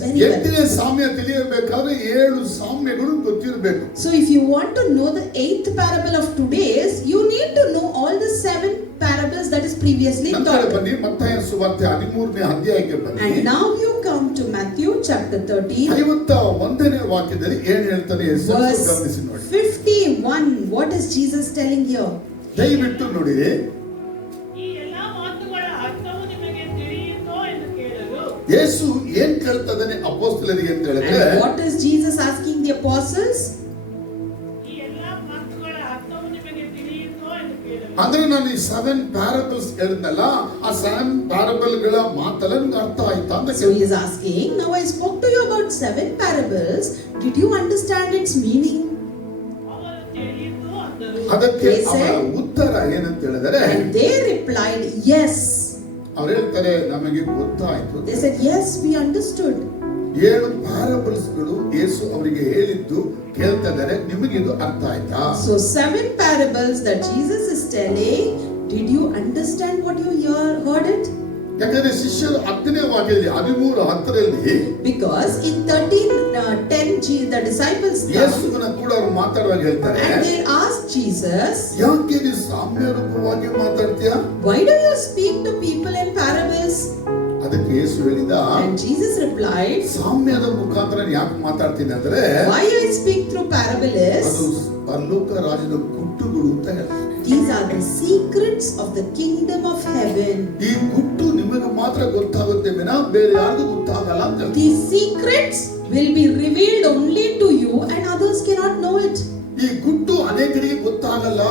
very well. ಎಂಟನೇ ಸಾಮ್ಯ ತಿಳಿಯಬೇಕಾದ್ರೆ 7 ಸಾಮ್ಯಗಳು ಗೊತ್ತಿರಬೇಕು. So if you want to know the 8th parable of today's, you need to know all the 7 parables that is previously ನಂತರ taught. ಬನ್ನಿ ಮತ್ತಾಯನ ಸುವಾರ್ತೆ 13ನೇ ಅಧ್ಯಾಯಕ್ಕೆ ಬನ್ನಿ. And now you come to Matthew chapter 13. 51ನೇ ವಾಕ್ಯದಲ್ಲಿ ಏನು ಹೇಳ್ತಾನೆ ಯೇಸು ಗಮನಿಸಿ ನೋಡಿ. 51. What is Jesus telling here? ದಯವಿಟ್ಟು ನೋಡಿರಿ. ಯೇಸು ಏನ್ ಕೇಳ್ತಾನೆ ಅಪೊಸ್ತಲರಿಗೆ ಅಂತ ಹೇಳಿದ್ರೆ, and what is Jesus asking the apostles? ಅಂದ್ರೆ ನಾನು ಈ 7 ಪ್ಯಾರಬಲ್ಸ್ ಹೇಳಿದ್ನಲ್ಲ, ಆ 7 ಪ್ಯಾರಬಲ್ಗಳ ಮಾತೆಲ್ಲ ನಿಮಗೆ ಅರ್ಥ ಆಯ್ತಾ ಅಂತ So he is asking, now I spoke to you about 7 parables, did you understand its meaning? ಅದಕ್ಕೆ ಅವರ ಉತ್ತರ ಏನಂತ ಹೇಳಿದರೆ, and they replied, yes. ಅವರು ಹೇಳ್ತಾರೆ ನಮಗೆ ಗೊತ್ತಾಯ್ತು. They said, yes, we understood. 7 ಪ್ಯಾರಬಲ್ಸ್ಗಳು ಯೇಸು ಅವರಿಗೆ ಹೇಳಿದ್ದು ಕೇಳ್ತಾ ಇದ್ದಾರೆ, ನಿಮಗೆ ಇದು ಅರ್ಥ ಆಯ್ತಾ? So 7 parables that Jesus is telling, did you understand what you heard it? ಯಾಕಂದ್ರೆ ಶಿಷ್ಯರು 10ನೇ ವಾಕ್ಯದಲ್ಲಿ 13:10ರಲ್ಲಿ, because in 13:10 the disciples ಯೇಸುವಿನ ಕೂಡ ಅವರು ಮಾತಾಡುವಾಗ ಹೇಳ್ತಾರೆ, and they asked Jesus, ಯಾಕೆ ನೀನು ಸಾಮ್ಯ ರೂಪವಾಗಿ ಮಾತಾಡ್ತೀಯಾ? why do you speak to people in parables? ಅದಕ್ಕೆ ಯೇಸು ಹೇಳಿದ, and Jesus replied, ಸಾಮ್ಯದ ಮುಖಾಂತರ ಯಾಕೆ ಮಾತಾಡ್ತೀನಿ ಅಂದ್ರೆ, why I speak through parable is, ಅದು ಪರಲೋಕ ರಾಜ್ಯದ ಗುಟ್ಟುಗಳು ಅಂತ ಹೇಳ್ತಾರೆ. these are the secrets of the kingdom of heaven. ಈ ಗುಟ್ಟು ನಿಮಗೆ ಮಾತ್ರ ಗೊತ್ತಾಗುತ್ತೆ ವಿನಾ ಬೇರೆ ಯಾರಿಗೂ ಗೊತ್ತಾಗಲ್ಲ ಅಂತ ಹೇಳ್ತಾರೆ. These secrets will be revealed only to you and others cannot know it. ಈ ಗುಟ್ಟು ಅನೇಕರಿಗೆ ಗೊತ್ತಾಗಲ್ಲ.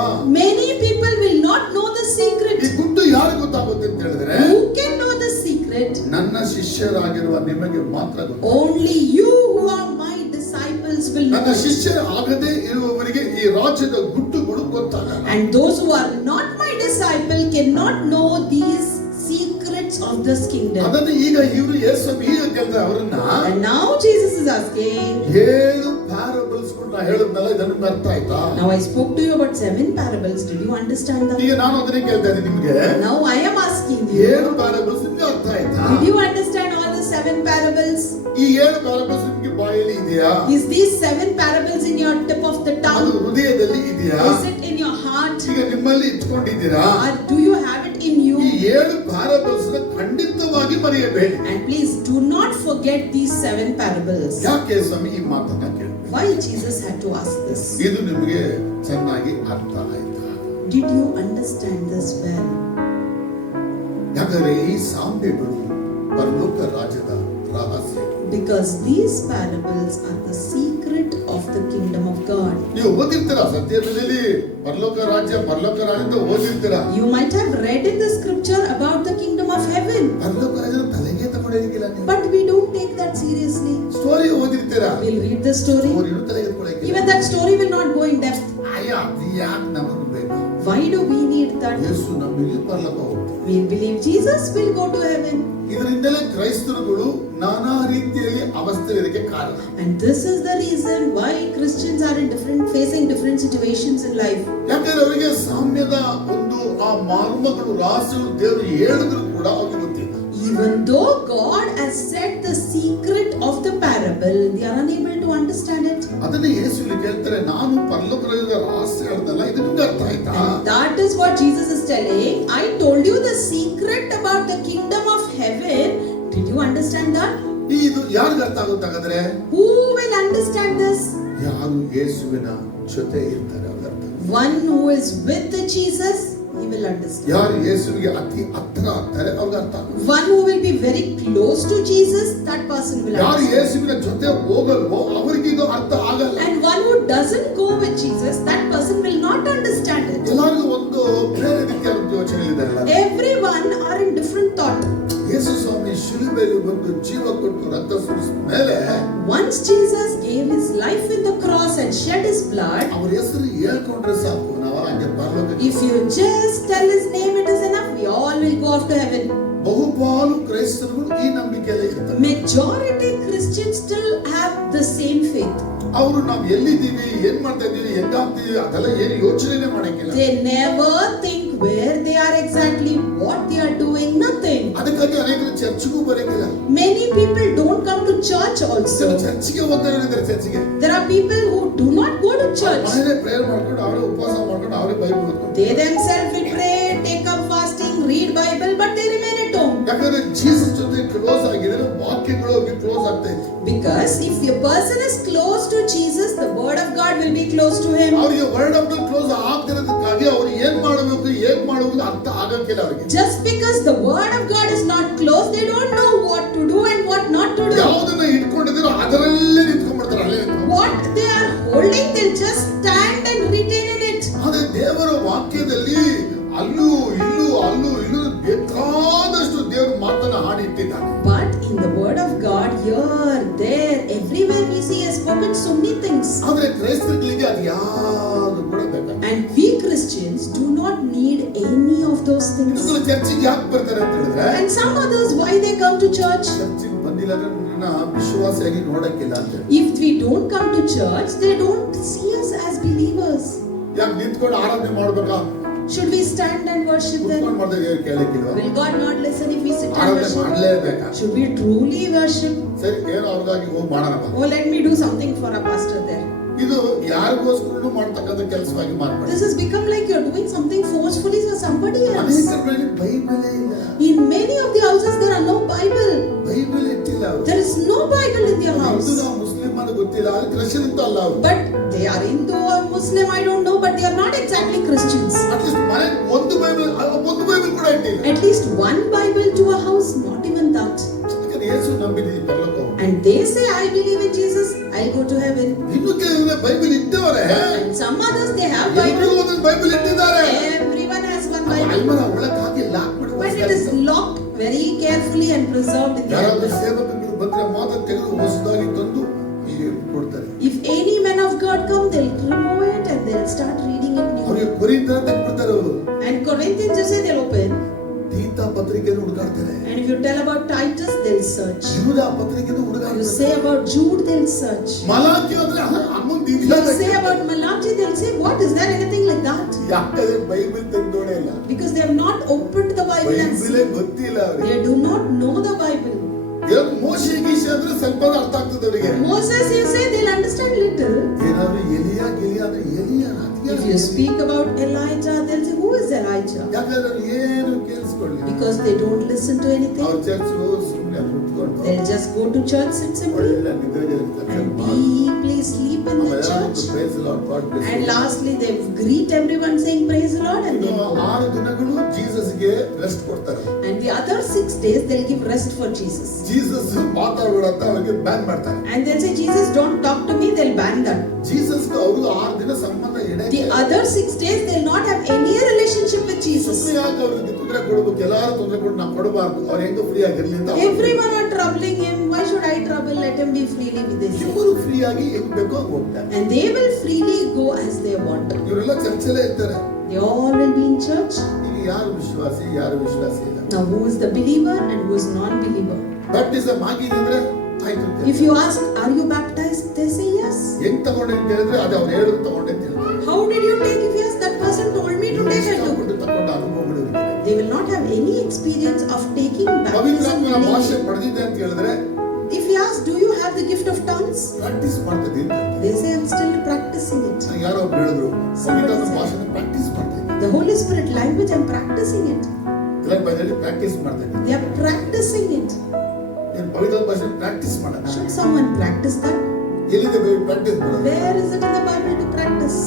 Many people will not know the secret. ಈ ಗುಟ್ಟು ಯಾರಿಗೆ ಗೊತ್ತಾಗುತ್ತೆ ಅಂತ ಹೇಳಿದ್ರೆ, who can know the secret? ನನ್ನ ಶಿಷ್ಯರಾಗಿರುವ ನಿಮಗೆ ಮಾತ್ರ ಗೊತ್ತು. only you who are my disciples will know. ನನ್ನ ಶಿಷ್ಯರಾಗದೇ ಇರುವವರಿಗೆ ಈ ರಾಜ್ಯದ ಗುಟ್ಟುಗಳು ಗೊತ್ತಾಗಲ್ಲ. and those who are not my disciple cannot know these secrets of this kingdom. ಅದನ್ನು ಈಗ ಇವರು ಯೇಸು ಈಗ ಕೇಳ್ತಾರೆ ಅವರನ್ನ, and now Jesus is asking, 7 ಪ್ಯಾರಬಲ್ಸ್ ನಾ ಹೇಳಿದ್ನಲ್ಲ, ಇದನ್ನು ನಿಮ್ಗೆ ಅರ್ಥ ಆಯ್ತಾ? now I spoke to you about 7 parables, did you understand that? ಈಗ ನಾನು ಅದನ್ನೇ ಕೇಳ್ತಾ ಇದ್ದೀನಿ ನಿಮಗೆ, now I am asking you, 7 ಪ್ಯಾರಬಲ್ಸ್ ನಿಮ್ಗೆ ಅರ್ಥ ಆಯ್ತಾ? did you understand all the 7 parables? ಈ 7 ಪ್ಯಾರಬಲ್ಸ್ ನಿಮ್ಗೆ ಬಾಯಲ್ಲಿ ಇದೆಯಾ? is these 7 parables in your tip of the ಅದು tongue? ಹೃದಯದಲ್ಲಿ ಇದೆಯಾ? is it in your heart? ಈಗ ನಿಮ್ಮಲ್ಲಿ ಇಟ್ಕೊಂಡಿದ್ದೀರಾ? or do you have it in you? ಈ 7 ಪ್ಯಾರಬಲ್ಸ್ ಖಂಡಿತವಾಗಿ ಮರೆಯಬೇಡಿ. and please do not forget these 7 parables. ಯಾಕೆ ಸ್ವಾಮಿ ಈ ಮಾತನ್ನ ಕೇಳಿ? why Jesus had to ask this? ಇದು ನಿಮಗೆ ಚೆನ್ನಾಗಿ ಅರ್ಥ ಆಯ್ತಾ? did you understand this well? ಯಾಕಂದ್ರೆ ಈ ಸಾಮ್ಯಗಳು ಪರಲೋಕ ರಾಜ್ಯದ ರಹಸ್ಯ. because these parables are the secret of the kingdom of God. ನೀವು ಓದಿರ್ತೀರಾ ಸತ್ಯವೇದದಲ್ಲಿ ಪರಲೋಕ ರಾಜ್ಯದ ಓದಿರ್ತೀರಾ. you might have read in the scripture about the kingdom of heaven. ಪರಲೋಕ ರಾಜ್ಯದ ತಲೆಗೆ ತಗೊಂಡಿರಲಿಲ್ಲ ನೀವು. but we don't take that seriously. Story ಓದಿರ್ತೀರಾ. we'll read the story. ಸ್ಟೋರಿಯನ್ನು ತಲೆಗೆ ತಗೊಳ್ಳೋಕೆ even that story will not go in depth. ಅಯ್ಯ ಅದು ಯಾಕೆ ನಮಗೆ ಬೇಕು? why do we need that? ಯೇಸು ನಮಗೆ ಪರಲೋಕ ಹೋಗ್ತಾರೆ. we believe Jesus will go to heaven. ಇದರಿಂದಲೇ ಕ್ರೈಸ್ತರುಗಳು ನಾನಾ ರೀತಿಯಲ್ಲಿ ಅವಸ್ಥೆಗಳಿಗೆ ಕಾರಣ. and this is the reason why Christians are facing different situations in life. ಯಾಕಂದ್ರೆ ಅವರಿಗೆ ಸಾಮ್ಯದ ಒಂದು ಆ ಮರ್ಮಗಳು ರಹಸ್ಯಗಳು ದೇವರು ಹೇಳಿದ್ರು ಕೂಡ ಅವ್ರಿಗೆ ಗೊತ್ತಿಲ್ಲ. even though God has said the secret of the parable, they are unable to understand it. ಅದನ್ನೇ ಯೇಸು ಇಲ್ಲಿ ಕೇಳ್ತಾರೆ, ನಾನು ಪರಲೋಕ ರಾಜ್ಯದ ರಹಸ್ಯ ಹೇಳಿದಲ್ಲ, ಇದು ನಿಮಗೆ ಅರ್ಥ ಆಯ್ತಾ? and that is what Jesus is telling. I told you the secret about the kingdom of heaven. did you understand that? ಇದು ಯಾರಿಗೆ ಅರ್ಥ ಆಗುತ್ತೆ ಹಾಗಾದ್ರೆ? who will understand this? ಯಾರು ಯೇಸುವಿನ ಜೊತೆ ಇರ್ತಾರೆ ಅವ್ರಿಗೆ ಅರ್ಥ. one who is with Jesus, he will understand. ಯಾರು ಯೇಸುವಿಗೆ ಅತಿ ಹತ್ರ ಆಗ್ತಾರೆ ಅವ್ರಿಗೆ ಅರ್ಥ ಆಗುತ್ತೆ. one who will be very close to Jesus, that person will ಯಾರು understand. ಯೇಸುವಿನ ಜೊತೆ ಹೋಗಲ್ವೋ ಅವರಿಗೆ ಇದು ಅರ್ಥ ಆಗಲ್ಲ. and one who doesn't go with Jesus, that person will not understand it. ಎಲ್ಲರಿಗೂ ಒಂದು ಬೇರೆ ರೀತಿಯಾದ ಯೋಚನೆ ಇದೆ. everyone are in different thought. ಯೇಸು ಸ್ವಾಮಿ ಶಿಲುಬೆಯಲ್ಲಿ ಬಂದು ಜೀವ ಕೊಟ್ಟು ರಕ್ತ ಸುರಿಸಿದ ಮೇಲೆ, once Jesus gave his life in the cross and shed his blood, ಅವರ ಹೆಸರು ಹೇಳ್ಕೊಂಡ್ರೆ ಸಾಕು, ನಾವು ಹಂಗೆ ಪರಲೋಕಕ್ಕೆ. if you just tell his name, it is enough. We all will go off to heaven. ಬಹುಪಾಲು ಕ್ರೈಸ್ತರುಗಳು ಈ ನಂಬಿಕೆಯಲ್ಲಿ ಇರ್ತಾರೆ. majority Christians still have the same faith. ಅವರು ನಾವು ಎಲ್ಲಿದ್ದೀವಿ, ಏನ್ ಮಾಡ್ತಾ ಇದೀವಿ, ಹೆಂಗಾಗ್ತೀವಿ ಅದೆಲ್ಲ ಏನು ಯೋಚನೆ ಮಾಡಕ್ಕಿಲ್ಲ. they never think where they are exactly, what they are doing, nothing. ಅದಕ್ಕಾಗಿ ಅನೇಕರು ಚರ್ಚ್ಗೂ ಬರಕ್ಕಿಲ್ಲ. many people don't come to church also. ಚರ್ಚಿಗೆ ಹೋಗ್ತಾರೆ, ಚರ್ಚಿಗೆ There are people who do not go to church. ಮನೇಲೆ ಪ್ರೇಯರ್ ಮಾಡ್ಕೊಂಡು ಅವರೇ ಉಪವಾಸ ಮಾಡ್ಕೊಂಡು ಅವರೇ ಬೈಬಲ್ ಓದ್ಕೊಂಡು, They themselves will pray, take up fasting, read Bible, but they remain at home. ಯಾಕಂದ್ರೆ ಜೀಸಸ್ ಜೊತೆ ಕ್ಲೋಸ್ ಆಗಿದ್ರೆ ವಾಕ್ಯಗಳು ಅವ್ರಿಗೆ ಕ್ಲೋಸ್ ಆಗ್ತಾ ಇದೆ. Because if a person is close to Jesus, the word of God will be close to him. ಅವರಿಗೆ word of god close ಆಗ್ತಿರೋದಕ್ಕಾಗಿ ಅವ್ರು ಏನ್ ಮಾಡಬೇಕು ಹೇಗ್ ಮಾಡಬೇಕು ಅರ್ಥ ಆಗಕ್ಕಿಲ್ಲ ಅವರಿಗೆ. Just because the word of God is not close, they don't know what to do and what not to do. ಯಾವುದನ್ನ ಇಟ್ಕೊಂಡಿದ್ರು ಅದರಲ್ಲೇ ನಿಂತ್ಕೊಂಡ್ಬಿಡ್ತಾರೆ, ಅಲ್ಲೇ ನಿಂತ್ಕೊಂಡು. What they are holding, they'll just stand and retain in it. ಆದ್ರೆ ದೇವರ ವಾಕ್ಯದಲ್ಲಿ ಅಲ್ಲೂ ಇಲ್ಲೂ ಬೇಕಾದಷ್ಟು ದೇವರು ಮಾತನ್ನ ಹಾಡಿಟ್ಟಿದ್ದಾನೆ. But in the word of God, here, there, everywhere we see has spoken so many things. ಆದ್ರೆ ಕ್ರೈಸ್ತರಿಗೆ ಅದು ಯಾವುದು ಕೂಡ ಬೇಕಾಗಿಲ್ಲ. And we Christians do not need any of those things. ಇದು ಚರ್ಚಿಗೆ ಯಾಕೆ ಬರ್ತಾರೆ ಅಂತ ಹೇಳಿದ್ರೆ, And some others, why they come to church? ಚರ್ಚಿಗೆ ಬಂದಿಲ್ಲ ಅಂದ್ರೆ ನನ್ನ ವಿಶ್ವಾಸಿಯಾಗಿ ನೋಡಕ್ಕಿಲ್ಲ ಅಂತ ಹೇಳಿ. If we don't come to church, they don't see us as believers. ಯಾಕೆ ನಿಂತ್ಕೊಂಡು ಆರಾಧನೆ ಮಾಡ್ಬೇಕಾ? Should we stand and worship them? ಕುತ್ಕೊಂಡು ಮಾಡಿದ್ರೆ ದೇವ್ರು ಕೇಳಕ್ಕಿಲ್ವಾ? Will God not listen if we sit and ಆರಾಧನೆ worship? ಮಾಡ್ಲೇಬೇಕಾ? Should we truly worship? ಸರಿ, ಏನೋ ಅವ್ರಿಗಾಗಿ ಹೋಗಿ ಮಾಡೋಣ ಬಾ. Oh, let me do something for a pastor there. ಇದು ಯಾರಿಗೋಸ್ಕರನೂ ಮಾಡ್ತಕ್ಕಂಥ ಕೆಲಸವಾಗಿ ಮಾಡ್ಬೇಡಿ. This has become like you're doing something forcefully for somebody else. ಅನೇಕರ ಬಳಿ ಬೈಬಲೇ ಇಲ್ಲ. In many of the houses, there are no Bible. Bible ಇಟ್ಟಿಲ್ಲ ಅವರು. There is no Bible in their house. Hindu ನಾವು ಮುಸ್ಲಿಂ ಅಂತ ಗೊತ್ತಿಲ್ಲ, ಅಲ್ಲಿ ಕ್ರಿಶ್ಚಿಯನ್ ಅಂತ ಅಲ್ಲ ಅವರು. But they are Hindu or Muslim, I don't know, but they are not exactly Christians. At least ಮನೆಗೆ ಒಂದು ಬೈಬಲ್ ಕೂಡ ಇಟ್ಟಿಲ್ಲ. At least one Bible to a house, not even that. ಯಾಕಂದ್ರೆ ಯೇಸು ನಂಬಿದ್ದೀವಿ ಪರಲೋಕ. And they say, I believe in Jesus, I'll go to heaven. ಇನ್ನು ಕೆಲವರು Bible ಇಟ್ಟವರೆ. And some others, they have ಎಲ್ಲರೂ Bible. ಒಂದೊಂದು ಬೈಬಲ್ ಇಟ್ಟಿದ್ದಾರೆ. Everyone has one Bible. ಅಲ್ಮರ ಒಳಗೆ ಹಾಕಿ ಲಾಕ್ ಬಿಡುವ. But it is locked very carefully and preserved in the ಯಾರಾದ್ರೂ Bible. ಸೇವಕರು ಬಂದ್ರೆ ಮಾತ್ರ ತೆಗೆದು ಹೊಸದಾಗಿ ತಂದು ಇಲ್ಲಿ ಕೊಡ್ತಾರೆ. If any man of God come, they'll remove it and they'll start reading it new. ಅವರಿಗೆ ಕೊರಿಂಥ ತೆಗೆದುಬಿಡ್ತಾರೆ ಅವರು. And Corinthians, you say they'll open. ತೀತ ಪತ್ರಿಕೆಯನ್ನು ಹುಡುಕಾಡ್ತಾರೆ. And if you tell about Titus, they'll search. ಯೂದ ಪತ್ರಿಕೆಯನ್ನು You ಹುಡುಕಾಡ್ತಾರೆ. say about Jude, they'll search. Malachi ಅಂದ್ರೆ ಅಮ್ಮಂದು If you say about Malachi, they'll say, what, is there anything like that? ಯಾಕಂದ್ರೆ ಬೈಬಲ್ ತೆಗೆದೋಣೆ ಇಲ್ಲ. Because they have not opened the Bible and ಬೈಬಲೇ seen. ಗೊತ್ತಿಲ್ಲ ಅವರಿಗೆ. They do not know the Bible. ಮೋಶೆ ಗೀಶೆ ಅಂದ್ರೆ ಸ್ವಲ್ಪ ಅರ್ಥ ಆಗ್ತದೆ ಅವರಿಗೆ. Moses, you say, they'll understand little. ಏನಾದ್ರು ಎಲಿಯಾ ಅಂದ್ರೆ Elia If you speak about Elijah, they'll say, who is Elijah? ಯಾಕಂದ್ರೆ ಅವ್ರು ಏನು ಕೇಳಿಸ್ಕೊಳ್ಳಿ. Because they don't listen to anything. ಅವ್ರ ಚರ್ಚ್ ಸುಮ್ಮನೆ ಕುತ್ಕೊಂಡು They'll just go to church, sit simply, ಒಳ್ಳೆ ನಿದ್ರೆಗೆ and deeply sleep in the church. And lastly, they greet everyone saying praise the Lord, and they go. 6 ದಿನಗಳು ಜೀಸಸ್ಗೆ ರೆಸ್ಟ್ ಕೊಡ್ತಾರೆ. And the other 6 days, they'll give rest for Jesus. Jesus ಮಾತಾಡಬೇಡ ಅಂತ ಅವರಿಗೆ ಬ್ಯಾನ್ ಮಾಡ್ತಾರೆ. And they'll say, Jesus, don't talk to me, they'll ban that. Jesus ಅವರು 6 ದಿನ ಸಂಬಂಧ ಇಡಕ್ಕೆ. The other 6 days, they'll not have any relationship with Jesus. ಯಾಕೆ ಅವರಿಗೆ ತೊಂದರೆ ಕೊಡಬೇಕು? ಎಲ್ಲಾರು ತೊಂದರೆ ಕೊಟ್ಟು ನಾವು ಕೊಡಬಾರ್ದು. ಅವ್ರು ಹೆಂಗ ಫ್ರೀ ಆಗಿರ್ಲಿ ಅಂತ. Everyone are troubling him. Why should I trouble? Let him be freely with this. ಇವರು ಫ್ರೀ ಆಗಿ ಹೆಂಗ್ ಬೇಕೋ ಹಂಗ್ ಹೋಗ್ತಾರೆ. And they will freely go as they want. ಇವರೆಲ್ಲ ಚರ್ಚಲ್ಲೇ ಇರ್ತಾರೆ. They all will be in church. ಈಗ ಯಾರು ವಿಶ್ವಾಸಿ ಇಲ್ಲ. Now, who is the believer and who is non-believer? Baptism ಆಗಿದ್ರೆ ಆಯ್ತು. If you ask, are you baptized? They say yes. ಹೆಂಗ್ ತಗೊಂಡೆ ಅಂತ ಹೇಳಿದ್ರೆ ಅದು ಅವ್ರು ಹೇಳಿದ್ರು ತಗೊಂಡೆ ಅಂತ ಹೇಳಿದ್ರು. How did you take? If yes, that person told me to take it. ತಗೊಂಡು ಅನುಭವಗಳು ಇರುತ್ತೆ. They will not have any experience of taking baptism. ಪವಿತ್ರಾತ್ಮನ ಭಾಷೆ ಪಡೆದಿದ್ದೆ ಅಂತ ಹೇಳಿದ್ರೆ, If you ask, do you have the gift of tongues? Practice ಮಾಡ್ತಿದ್ದೆ ಅಂತ. They say, I'm still practicing it. ಯಾರೋ ಒಬ್ರು ಹೇಳಿದ್ರು ಪವಿತ್ರಾತ್ಮನ ಭಾಷೆನ ಪ್ರಾಕ್ಟೀಸ್ ಮಾಡ್ತಿದ್ದೆ. The Holy Spirit language, I'm practicing it. ಎಲ್ಲ ಬೈದಲ್ಲಿ ಪ್ರಾಕ್ಟೀಸ್ ಮಾಡ್ತಿದ್ದೆ. They are practicing it. ನೀನು ಪವಿತ್ರಾತ್ಮನ ಭಾಷೆ ಪ್ರಾಕ್ಟೀಸ್ ಮಾಡೋಣ. Should someone practice that? ಎಲ್ಲಿದೆ ಪ್ರಾಕ್ಟೀಸ್ ಮಾಡೋದು? Where is it in the Bible to practice?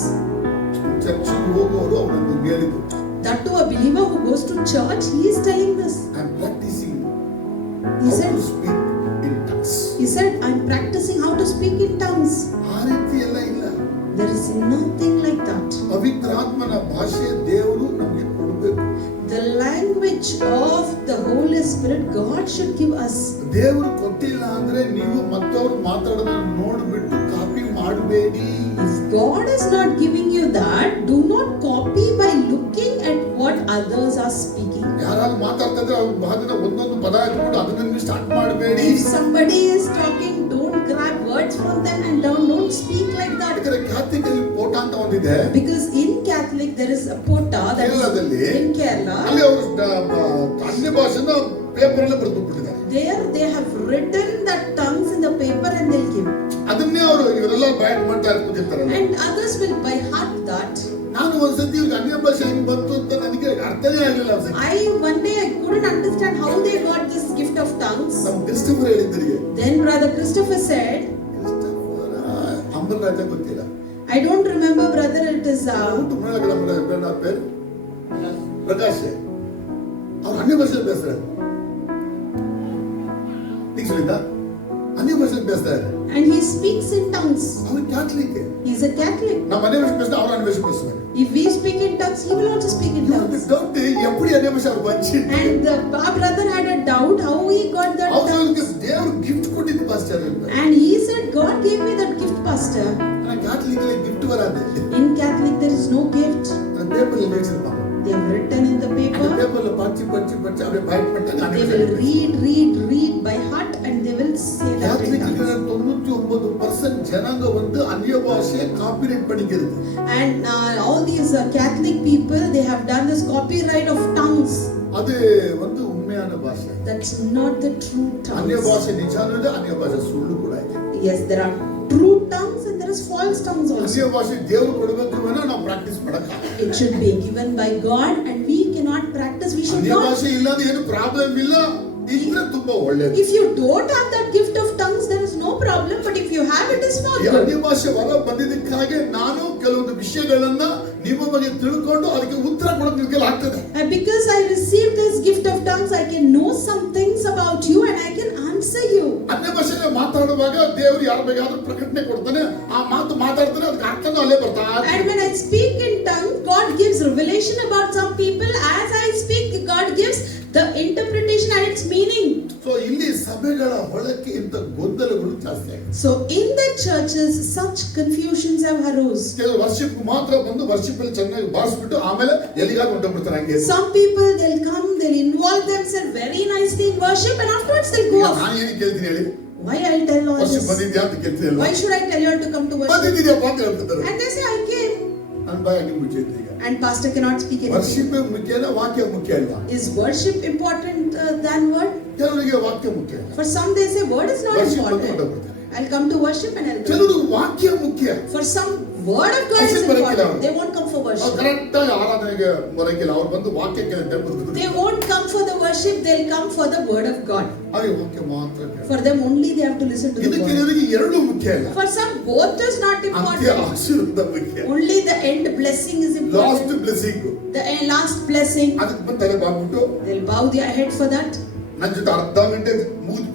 ಚರ್ಚಿಗೆ ಹೋಗೋರು ಅವನನ್ನು ಹೇಳಿದ್ರು. That to a believer who goes to church, he is telling this. I'm practicing He how said, to speak in tongues. he said, I'm practicing how to speak in tongues. ಆ ರೀತಿ ಎಲ್ಲ ಇಲ್ಲ. There is nothing like that. ಪವಿತ್ರಾತ್ಮನ ಭಾಷೆ ದೇವರು ನಮಗೆ ಕೊಡಬೇಕು. The language of the Holy Spirit, God should give us. ದೇವರು ಕೊಟ್ಟಿಲ್ಲ ಅಂದ್ರೆ ನೀವು ಮತ್ತವರು ಮಾತಾಡೋದನ್ನ ನೋಡ್ಬಿಟ್ಟು ಕಾಪಿ ಮಾಡಬೇಡಿ. If God is not giving you that, do not copy by looking at what others are speaking. ಯಾರು ಮಾತಾಡ್ತಾ ಇದ್ರೆ ಅವ್ರ ಭಾಗದ ಒಂದೊಂದು ಪದ ಹಾಕೊಂಡು ಅದನ್ನ ನೀವು ಸ್ಟಾರ್ಟ್ ಮಾಡಬೇಡಿ. If somebody is talking, don't grab words from them and don't speak like that. ಯಾಕಂದ್ರೆ ಕ್ಯಾಥಲಿಕ್ ಅಲ್ಲಿ ಪೋಟ ಅಂತ ಒಂದಿದೆ. Because in Catholic there is a pota, that ಕೇರಳದಲ್ಲಿ is in Kerala. ಅಲ್ಲಿ ಅವರು ಅನ್ಯ ಭಾಷೆನ ಪೇಪರ್ ಅಲ್ಲಿ ಬರೆದು ಬಿಟ್ಟಿದ್ದಾರೆ. There they have written that tongues in the paper ಇವರೆಲ್ಲ ಬ್ಯಾಟ್ ಮಾಡ್ತಾ ಇರ್ತಿರ್ತಾರಲ್ಲ. And others will by heart that. ನಾನು ಒಂದ್ಸತಿ ಇವ್ರಿಗೆ ಅನ್ಯ ಭಾಷೆ ಹೆಂಗ್ ಬಂತು ಅಂತ ನನಗೆ ಅರ್ಥನೇ ಆಗಲಿಲ್ಲ. One day I couldn't understand how they got this gift of tongues. ನಮ್ಮ ಕ್ರಿಸ್ಟೋಫರ್ ಹೇಳಿದ್ರಿಗೆ. Then brother Christopher said, Amar Raja ಗೊತ್ತಿಲ್ಲ. I don't remember brother, it is Prakash. அவர் அந்நிய பாஷையில் பேசுறாரு. நீங்க சொல்லிட்டா அந்நிய பாஷையில் பேசுறாரு. And he speaks in tongues. அவர் Catholic. He is a Catholic. நம்ம அந்நிய பாஷை பேசினா அவர் அந்நிய பாஷை பேசுவார். If we speak in tongues, he will also speak in tongues. Doubt எப்படி அந்நிய பாஷை அவர் வந்துச்சு. And our brother had a doubt how he got that அவருக்கு தேவர் gift ಕೊಟ್ಟಿದ್ದು pastor. And he said, God gave me that gift, pastor. கேத்தலிக்ல gift வராது. In Catholic there is no gift. பேப்பர்ல எழுதிருப்பாங்க. They have written in the paper. அந்த பேப்பர்ல படிச்சு அப்படியே பைட் பண்ணிட்டாங்க. They will read by heart and they will say that in tongues. 99% ஜனங்க வந்து அந்நிய பாஷையை காப்பிரைட் பண்ணிக்கிறது. And all these Catholic people, they have done this copyright of tongues. அது வந்து உண்மையான பாஷை. That's not the true அந்நிய tongues. பாஷை நிஜானது, அந்நிய பாஷை ಸುಳ್ಳು ಕೂಡ ಇದೆ. Yes, there are true tongues and there is false tongues also. ಅನ್ಯ ಭಾಷೆ ದೇವರು ಕೊಡಬೇಕು ಅಂದ್ರೆ ನಾವು ಪ್ರಾಕ್ಟೀಸ್ ಮಾಡಕ್ಕಾಗಲ್ಲ. It should be given by God and we cannot practice. We should ಅನ್ಯ not. ಭಾಷೆ ಇಲ್ಲದೆ ಏನು ಪ್ರಾಬ್ಲಮ್ ಇಲ್ಲ, ಇದ್ರೆ ತುಂಬಾ ಒಳ್ಳೆಯದು. If you don't have that gift of tongues, there is no problem. But if you have it, it's not ಈ ಅನ್ಯ good. ಭಾಷೆ ವರ ಬಂದಿದ್ದಕ್ಕಾಗಿ ನಾನು ಕೆಲವೊಂದು ವಿಷಯಗಳನ್ನ ನಿಮ್ಮ ಬಗ್ಗೆ ತಿಳ್ಕೊಂಡು ಅದಕ್ಕೆ ಉತ್ತರ ಕೊಡೋಕೆ ಆಗ್ತದೆ. Because I received this gift of tongues, I can know some things about you and I can answer you. ಅನ್ಯ ಭಾಷೆಯಲ್ಲಿ ಮಾತಾಡುವಾಗ ದೇವರು ಯಾರ ಬಗ್ಗೆ ಆದ್ರೂ ಪ್ರಕಟಣೆ ಕೊಡ್ತಾನೆ, ಆ ಮಾತು ಮಾತಾಡ್ತಾನೆ, ಅದಕ್ಕೆ ಅರ್ಥನೂ ಅಲ್ಲೇ ಬರ್ತಾ ಇದೆ. And when I speak in tongues, God gives revelation about some people. As I speak, God gives the interpretation and its meaning. So ಇಲ್ಲಿ ಸಭೆಗಳ ಹೊಳಕ್ಕೆ ಇಂತ ಗೊಂದಲಗಳು ಜಾಸ್ತಿ ಆಗಿದೆ. So in the churches, such confusions have arose. ಕೆಲವು ವರ್ಷಿಪ್ ಮಾತ್ರ ಬಂದು ವರ್ಷಿಪ್ ಅಲ್ಲಿ ಚೆನ್ನಾಗಿ ಬಾರಿಸ್ಬಿಟ್ಟು ಆಮೇಲೆ ಎಲ್ಲಿಗಾದ್ರೂ ಹೊಂಟೋಗ್ಬಿಡ್ತಾರೆ ಹಂಗೆ. Some people, they'll come, they'll involve themselves very nicely in worship and afterwards they'll go off. ನಾನು ಏನಕ್ಕೆ ಕೇಳ್ತೀನಿ ಹೇಳಿ? Why I'll tell all worship this? ಬಂದಿದ್ಯಾ ಅಂತ ಕೇಳ್ತೀನಿ. Why should I tell you all to come to worship? ಬಂದಿದ್ದೀಯಪ್ಪ ಅಂತ ಹೇಳ್ತಿದ್ದಾರೆ. And they say, I came. ನನ್ನ ಬಾಯಿಗೆ ಮುಚ್ಚಿತ್ತು ಈಗ. And pastor cannot speak anything. Worship ಮುಖ್ಯನಾ ವಾಕ್ಯ ಮುಖ್ಯ ಅಲ್ವಾ? Is worship important than word? ಕೆಲವರಿಗೆ ವಾಕ್ಯ ಮುಖ್ಯ. For some they say word is not worship important. ಬಂದ್ಬಿಡ್ತಾರೆ. I'll come to worship and I'll go. ಕೆಲವರು ವಾಕ್ಯ ಮುಖ್ಯ. For some, word of God is worship ಬರಕ್ಕಿಲ್ಲ important. ಅವ್ರು. They won't come for worship. Correct ಆಗಿ ಆರಾಧನೆಗೆ ಬರಕ್ಕಿಲ್ಲ, ಅವ್ರು ಬಂದು ವಾಕ್ಯ ಕೇಳ್ತಾರೆ. They won't come for the worship, they'll come for the word of God. ಹಾಗೆ ವಾಕ್ಯ ಮಾತ್ರ ಕೇಳ್ತಾರೆ. For them only they have to listen to the ಇದಕ್ಕೆ word. ಕೆಲವರಿಗೆ ಎರಡು ಮುಖ್ಯ ಇಲ್ಲ. For some, both is not ಅಂತ್ಯ important. ಆಶೀರ್ವಾದ ಮುಖ್ಯ. Only the end blessing is last important. Blessing. The last blessing, ಅದಕ್ಕೆ ಬಂದು ತಲೆ ಬಾಗ್ಬಿಟ್ಟು they'll bow their head for that. ನನ್ನ ಜೊತೆ ಅರ್ಧ ಗಂಟೆ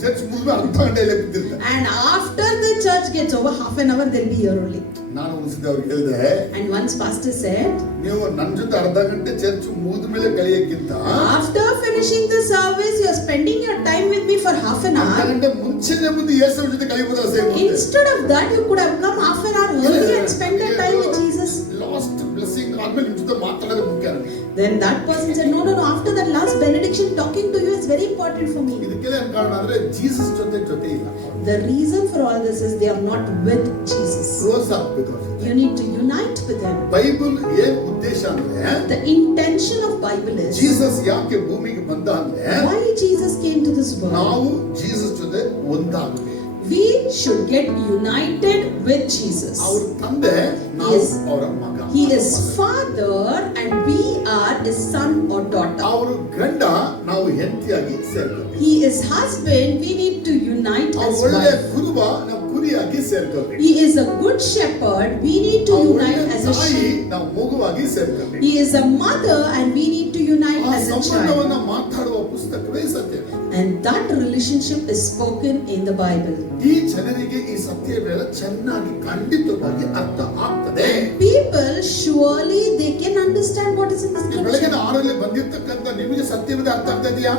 ಚರ್ಚ್ ಮುಗಿದ್ರೆ ಅರ್ಧ ಗಂಟೆ ಇಲ್ಲೇ ಕೂತಿರ್ತಾರೆ. And after the church gets over, half an hour they'll be here only. ನಾನು ಉಳಿಸಿದ ಅವ್ರಿಗೆ ಹೇಳಿದೆ, And once pastor said, ನೀವು ನನ್ನ ಜೊತೆ ಅರ್ಧ ಗಂಟೆ ಚರ್ಚ್ ಮುಗಿದ ಮೇಲೆ ಕಳೆಯಕ್ಕಿಂತ after finishing the service, you are spending your time with me for half an ಅರ್ಧ hour. ಗಂಟೆ ಮುಂಚೆನೆ ಮುಂದೆ ಯೇಸುವಿನ ಜೊತೆ ಕಳೆಯಬಹುದಾ same. Instead of that, you could have come half an hour early and spent your time with Jesus. Last blessing ಆದ್ಮೇಲೆ ನಿಮ್ ಜೊತೆ ಮಾತಾಡೋದು ಮುಖ್ಯ ನನಗೆ. Then that person said, no, after that last benediction, talking to you is very important for me. ಇದಕ್ಕೆಲ್ಲ ಏನ್ ಕಾರಣ ಅಂದ್ರೆ ಜೀಸಸ್ ಜೊತೆ ಇಲ್ಲ. The reason for all this is they are not with Jesus. Close ಆಗ್ಬೇಕು. You need to unite with him. Bible ಏನ್ ಉದ್ದೇಶ ಅಂದ್ರೆ, The intention of Bible is, Jesus ಯಾಕೆ ಭೂಮಿಗೆ ಬಂದ ಅಂದ್ರೆ, why Jesus came to this world. ನಾವು ಜೀಸಸ್ ಜೊತೆ ಒಂದಾಗಬೇಕು. We should get united with Jesus. ಅವ್ರ ತಂದೆ, ನಾವು ಅವರ ಮಗ. He is father and we are his son or daughter. ಅವರು ಗಂಡ, ನಾವು ಹೆಂಡತಿಯಾಗಿ ಸೇರ್ಕೋಬೇಕು. He is husband, we need to unite as ಒಳ್ಳೆ wife. ಕುರುಬ, ನಾವು ಕುರಿಯಾಗಿ ಸೇರ್ಕೋಬೇಕು. He is a good shepherd, we need to unite as a ತಾಯಿ, sheep. ನಾವು ಮಗುವಾಗಿ ಸೇರ್ಕೋಬೇಕು. He is a mother and we need to unite ಆ as a child. ಸಂಬಂಧವನ್ನ ಮಾತಾಡುವ ಪುಸ್ತಕವೇ ಸತ್ಯ. And that relationship is spoken in the Bible. ಈ ಜನರಿಗೆ ಈ ಸತ್ಯವೆಲ್ಲ ಚೆನ್ನಾಗಿ ಖಂಡಿತವಾಗಿ ಅರ್ಥ ಆಗ್ತದೆ. People surely they can understand what is in the ಬೆಳಗಿನ scripture. 6ರಲ್ಲಿ ಬಂದಿರತಕ್ಕಂತ ನಿಮಗೆ ಸತ್ಯವೇದ ಅರ್ಥ ಆಗ್ತಾ ಇದೆಯಾ?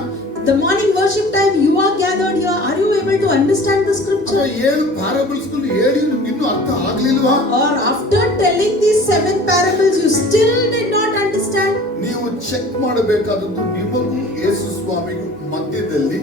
The morning worship time you are gathered here, are you able to understand the scripture? 7 ಪ್ಯಾರಬಲ್ಸ್ ಹೇಳಿ ನಿಮ್ಗೆ ಇನ್ನೂ ಅರ್ಥ ಆಗ್ಲಿಲ್ವಾ? Or after telling these 7 parables you still did not understand? ನೀವು ಚೆಕ್ ಮಾಡಬೇಕಾದದ್ದು ನಿಮಗೂ ಯೇಸು ಸ್ವಾಮಿಗೂ ಮಧ್ಯದಲ್ಲಿ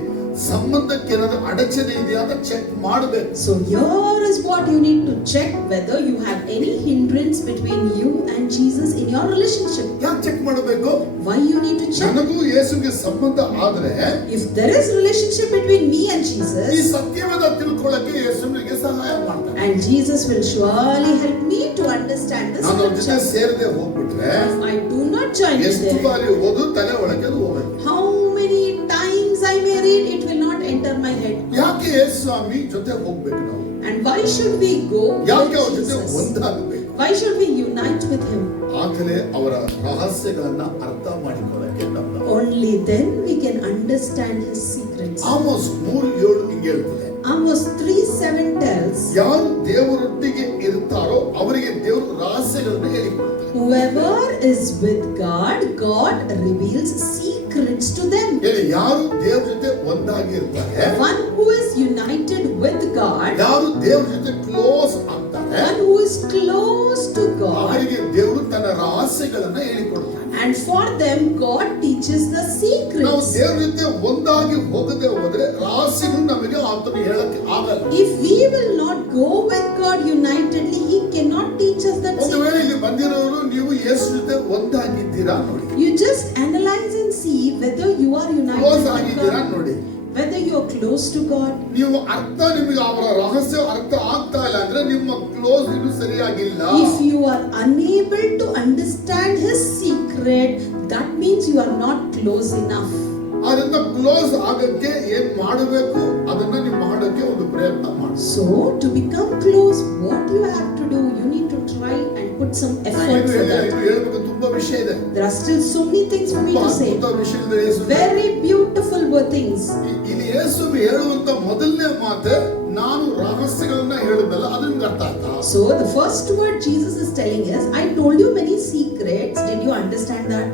ಸಂಬಂಧಕ್ಕೆ ಏನಾದರೂ ಅಡಚಣೆ ಇದೆಯಾ ಅಂತ ಚೆಕ್ ಮಾಡಬೇಕು. So here is what you need to check, whether you have any hindrance between you and Jesus in your relationship. ಯಾಕೆ ಚೆಕ್ ಮಾಡಬೇಕು? Why you need to check? ನನಗೂ ಯೇಸುಗೆ ಸಂಬಂಧ ಆದ್ರೆ, If there is relationship between me and ಈ Jesus, ಸತ್ಯವೇದ ತಿಳ್ಕೊಳ್ಳಕ್ಕೆ ಯೇಸುವಿಗೆ ಸಹಾಯ ಮಾಡ್ತಾನೆ. And Jesus will surely help me to understand the ನಾನು ಅವ್ರ ಜೊತೆ scripture. ಸೇರದೆ ಹೋಗ್ಬಿಟ್ರೆ If I do not join with ಎಷ್ಟು them, ಬಾರಿ ಓದು ತಲೆ ಒಳಗೆ ಅದು ಹೋಗಲ್ಲ. how many times I may read, it will not enter my head. ಯಾಕೆ ಯೇಸು ಸ್ವಾಮಿ ಜೊತೆ ಹೋಗ್ಬೇಕು ನಾವು? And why should we go ಯಾಕೆ with ಅವ್ರ ಜೊತೆ Jesus? ಒಂದಾಗಬೇಕು? Why should we unite with him? ಆಗಲೇ ಅವರ ರಹಸ್ಯಗಳನ್ನ ಅರ್ಥ ಮಾಡಿಕೊಳ್ಳಕ್ಕೆ ನಮ್ಮ Only then we can understand his secrets. Amos 3:7 ಹಿಂಗೆ ಹೇಳ್ತದೆ, Amos 3:7 tells, ಯಾರು ದೇವರೊಟ್ಟಿಗೆ ಇರ್ತಾರೋ ಅವರಿಗೆ ದೇವರು ರಹಸ್ಯಗಳನ್ನ ಹೇಳಿಕೊಡ್ತಾರೆ. whoever is with God, God reveals secrets to them. ಹೇಳಿ, ಯಾರು ದೇವ್ರ ಜೊತೆ ಒಂದಾಗಿ ಇರ್ತಾರೆ, One who is united with God, ಯಾರು ದೇವ್ರ ಜೊತೆ ಕ್ಲೋಸ್ ಆಗ್ತಾರೆ, one who is close to God, ಅವರಿಗೆ ದೇವರು ತನ್ನ ರಹಸ್ಯಗಳನ್ನ ಹೇಳಿಕೊಡ್ತಾನೆ. and for them God teaches the ನಾವು secrets. ದೇವ್ರ ಜೊತೆ ಒಂದಾಗಿ ಹೋಗದೆ ಹೋದ್ರೆ ರಹಸ್ಯಗಳು ನಮಗೆ ಆತನು ಹೇಳಕ್ಕೆ ಆಗಲ್ಲ. If we will not go with God unitedly, he cannot teach us that ಒಂದು ವೇಳೆ secret. ಇಲ್ಲಿ ಬಂದಿರೋರು ನೀವು ಯೇಸು ಜೊತೆ ಒಂದಾಗಿದ್ದೀರಾ ನೋಡಿ, You just analyze and see whether you are united close with ಆಗಿದ್ದೀರಾ God, ನೋಡಿ. whether you are close to God. ನೀವು ಅರ್ಥ ನಿಮಗೆ ಅವರ ರಹಸ್ಯ ಅರ್ಥ ಆಗ್ತಾ ಇಲ್ಲ ಅಂದ್ರೆ ನಿಮ್ಮ ಕ್ಲೋಸ್ ಇದು ಸರಿಯಾಗಿಲ್ಲ. If you are unable to understand his secret, that means you are not close enough. ಅದರಿಂದ ಕ್ಲೋಸ್ ಆಗಕ್ಕೆ ಏನ್ ಮಾಡಬೇಕು ಅದನ್ನ ನೀವು ಮಾಡೋಕೆ ಒಂದು ಪ್ರಯತ್ನ ಮಾಡಿ. So to become close, what you have to do, you need to try and put some effort for that. ಇನ್ನು ಹೇಳ್ಬೇಕು ತುಂಬಾ ವಿಷಯ ಇದೆ. There are still so many things for me to say. ಅದ್ಭುತ ವಿಷಯ ಇದೆ ಯೇಸು. Very beautiful things. ಇಲ್ಲಿ ಯೇಸು ಹೇಳುವಂತ ಮೊದಲನೇ ಮಾತು, ನಾನು ರಹಸ್ಯಗಳನ್ನ ಹೇಳಿದ್ನಲ್ಲ ಅದು ನಿಮ್ಗೆ ಅರ್ಥ ಆಯ್ತಾ? So the first word Jesus is telling is, I told you many secrets. Did you understand that?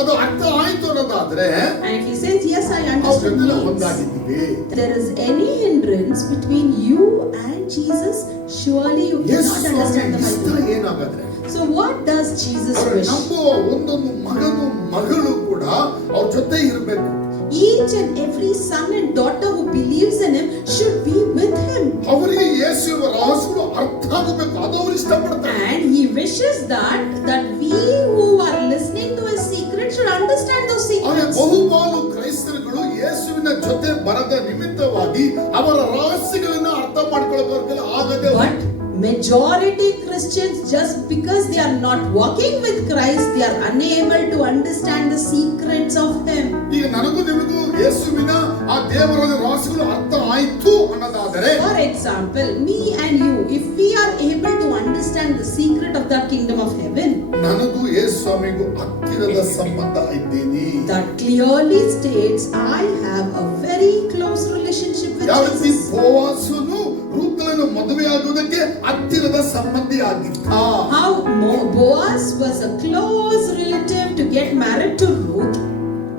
ಅದು ಅರ್ಥ ಆಯ್ತು ಅನ್ನೋದಾದ್ರೆ And if he says, yes, I ಅವ್ರ understood, ಜೊತೆ means ಒಂದಾಗಿದ್ದೀವಿ. there is any hindrance between you and Jesus, surely you Yesu cannot Swami understand the ಇಷ್ಟ Bible. ಏನಾಗಾದ್ರೆ So what does Jesus ಅವ್ರು wish? ನಂಬುವ ಒಂದೊಂದು ಮಗನು ಮಗಳು ಕೂಡ ಅವ್ರ ಜೊತೆ ಇರಬೇಕು. Each and every son and daughter who believes in him should be with him. ಅವರಿಗೆ ಯೇಸುವಿನ ರಹಸ್ಯಗಳು ಅರ್ಥ ಆಗಬೇಕು, ಅದು ಅವ್ರು ಇಷ್ಟಪಡ್ತಾರೆ. And he wishes that we who are listening to his secret should understand those ಆದರೆ secrets. ಬಹುಪಾಲು ಕ್ರೈಸ್ತರುಗಳು ಯೇಸುವಿನ ಜೊತೆ ಬರದ ನಿಮಿತ್ತವಾಗಿ ಅವರ ರಹಸ್ಯಗಳನ್ನ ಅರ್ಥ ಮಾಡ್ಕೊಳ್ಳೋಕೆ ಆಗದೆ But majority Christians, just because they are not walking with Christ, they are unable to understand the secrets of him. ಈಗ ನನಗೂ ನಿಮಗೂ ಯೇಸುವಿನ ಆ ದೇವರ ರಹಸ್ಯಗಳು ಅರ್ಥ ಆಯ್ತು ಅನ್ನೋದಾದರೆ, For example, me and you, if we are able to understand the secret of the kingdom of heaven, ನನಗೂ ಯೇಸು ಸ್ವಾಮಿಗೂ ಹತ್ತಿರದ ಸಂಬಂಧ ಇದ್ದೀನಿ. that clearly states I have a very close relationship with ಯಾವ ರೀತಿ Jesus. ಬೋವಾಸನು ರೂತಳನ್ನು ಮದುವೆಯಾಗುವುದಕ್ಕೆ ಹತ್ತಿರದ ಸಂಬಂಧಿ ಆಗಿದ್ದ, How Boaz was a close relative to get married to Ruth.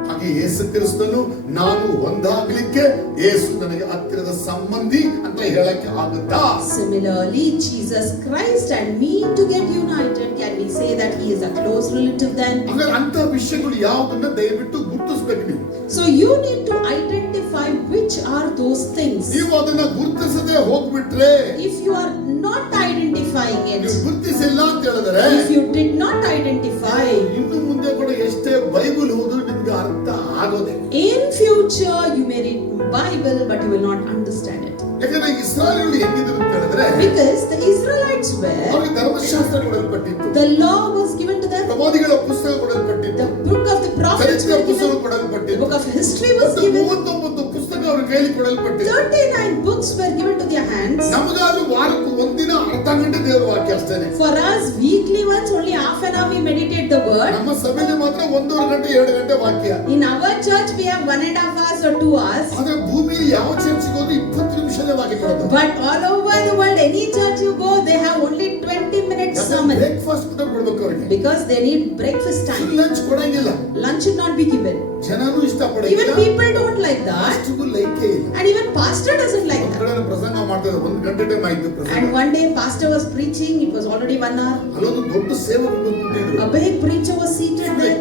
ಹಾಗೆ ಯೇಸು ಕ್ರಿಸ್ತನು ನಾನು ಒಂದಾಗ್ಲಿಕ್ಕೆ ಯೇಸು ನನಗೆ ಹತ್ತಿರದ ಸಂಬಂಧಿ ಅಂತ ಹೇಳಕ್ಕೆ ಆಗುತ್ತಾ? Similarly, Jesus Christ and me to get united, can we say that he is a close relative then? ಹಾಗಾದ್ರೆ ಅಂತ ವಿಷಯಗಳು ಯಾವುದನ್ನ ದಯವಿಟ್ಟು ಗುರುತಿಸ್ಬೇಕು ನೀವು. So you need to identify which are those things. ನೀವು ಅದನ್ನ ಗುರುತಿಸದೆ ಹೋಗ್ಬಿಟ್ರೆ, If you are not identifying ನೀವು it, ಗುರುತಿಸಿಲ್ಲ ಅಂತ ಹೇಳಿದ್ರೆ, if you did not identify, ಇನ್ನು ಮುಂದೆ ಕೂಡ ಎಷ್ಟೇ ಬೈಬಲ್ ಓದಿದ್ರು ನಿಮ್ಗೆ ಅರ್ಥ ಆಗೋದೆ. in future you may read Bible but you will not understand it. ಯಾಕಂದ್ರೆ ಇಸ್ರಾಯೇಲ್ಗಳು ಹೆಂಗಿದ್ರು ಅಂತ ಹೇಳಿದ್ರೆ, Because the Israelites were, ಅವರಿಗೆ ಧರ್ಮಶಾಸ್ತ್ರ ಕೊಡಲ್ಪಟ್ಟಿತ್ತು, the law was given to them, ಪ್ರವಾದಿಗಳ ಪುಸ್ತಕ ಕೊಡಲ್ಪಟ್ಟಿತ್ತು, the book of the prophets ಚರಿತ್ರೆ were ಪುಸ್ತಕ given, the ಕೊಡಲ್ಪಟ್ಟಿತ್ತು, book of history was ಮತ್ತು given, 39 ಪುಸ್ತಕ ಅವ್ರ ಕೈಲಿ ಕೊಡಲ್ಪಟ್ಟಿತ್ತು. 39 books were given to their hands. ನಮಗಾದ್ರೂ ವಾರಕ್ಕೆ ಒಂದಿನ ಅರ್ಧ ಗಂಟೆ ದೇವರ ವಾಕ್ಯ ಅಷ್ಟೇನೆ. For us, weekly once, only half an hour we meditate the word. ನಮ್ಮ ಸಭೆಯಲ್ಲಿ ಮಾತ್ರ 1.5 ಗಂಟೆ 2 ಗಂಟೆ ವಾಕ್ಯ. In our church, we have 1.5 hours or 2 hours. ಆದ್ರೆ ಭೂಮಿಯಲ್ಲಿ ಯಾವ ಚರ್ಚ್ಗೆ ಹೋದ್ರು 20 ನಿಮಿಷನೇ ವಾಕ್ಯ ಕೊಡೋದು. But all over the world, any church you go, they have only 20 minutes sermon. Breakfast ಕೂಡ ಕೊಡ್ಬೇಕು ಅವರಿಗೆ. Because they need breakfast time. Lunch ಕೊಡಂಗಿಲ್ಲ. Lunch should not be given. ಜನರು Even ಇಷ್ಟಪಡಂಗಿಲ್ಲ. people don't like that. ಅಷ್ಟಕ್ಕೂ ಲೈಕೇ ಇಲ್ಲ. And even pastor doesn't like ಒಂದ್ that. ಕಡೆ ಪ್ರಸಂಗ ಮಾಡ್ತಾರೆ, 1 ಗಂಟೆ ಟೈಮ್ ಆಯ್ತು ಪ್ರಸಂಗ. And one day pastor was preaching, it was already 1 hour. ಅಲ್ಲೊಂದು ದೊಡ್ಡ ಸೇವಕರು ಬಂದ್ಬಿಟ್ಟಿದ್ರು. A big preacher was seated there.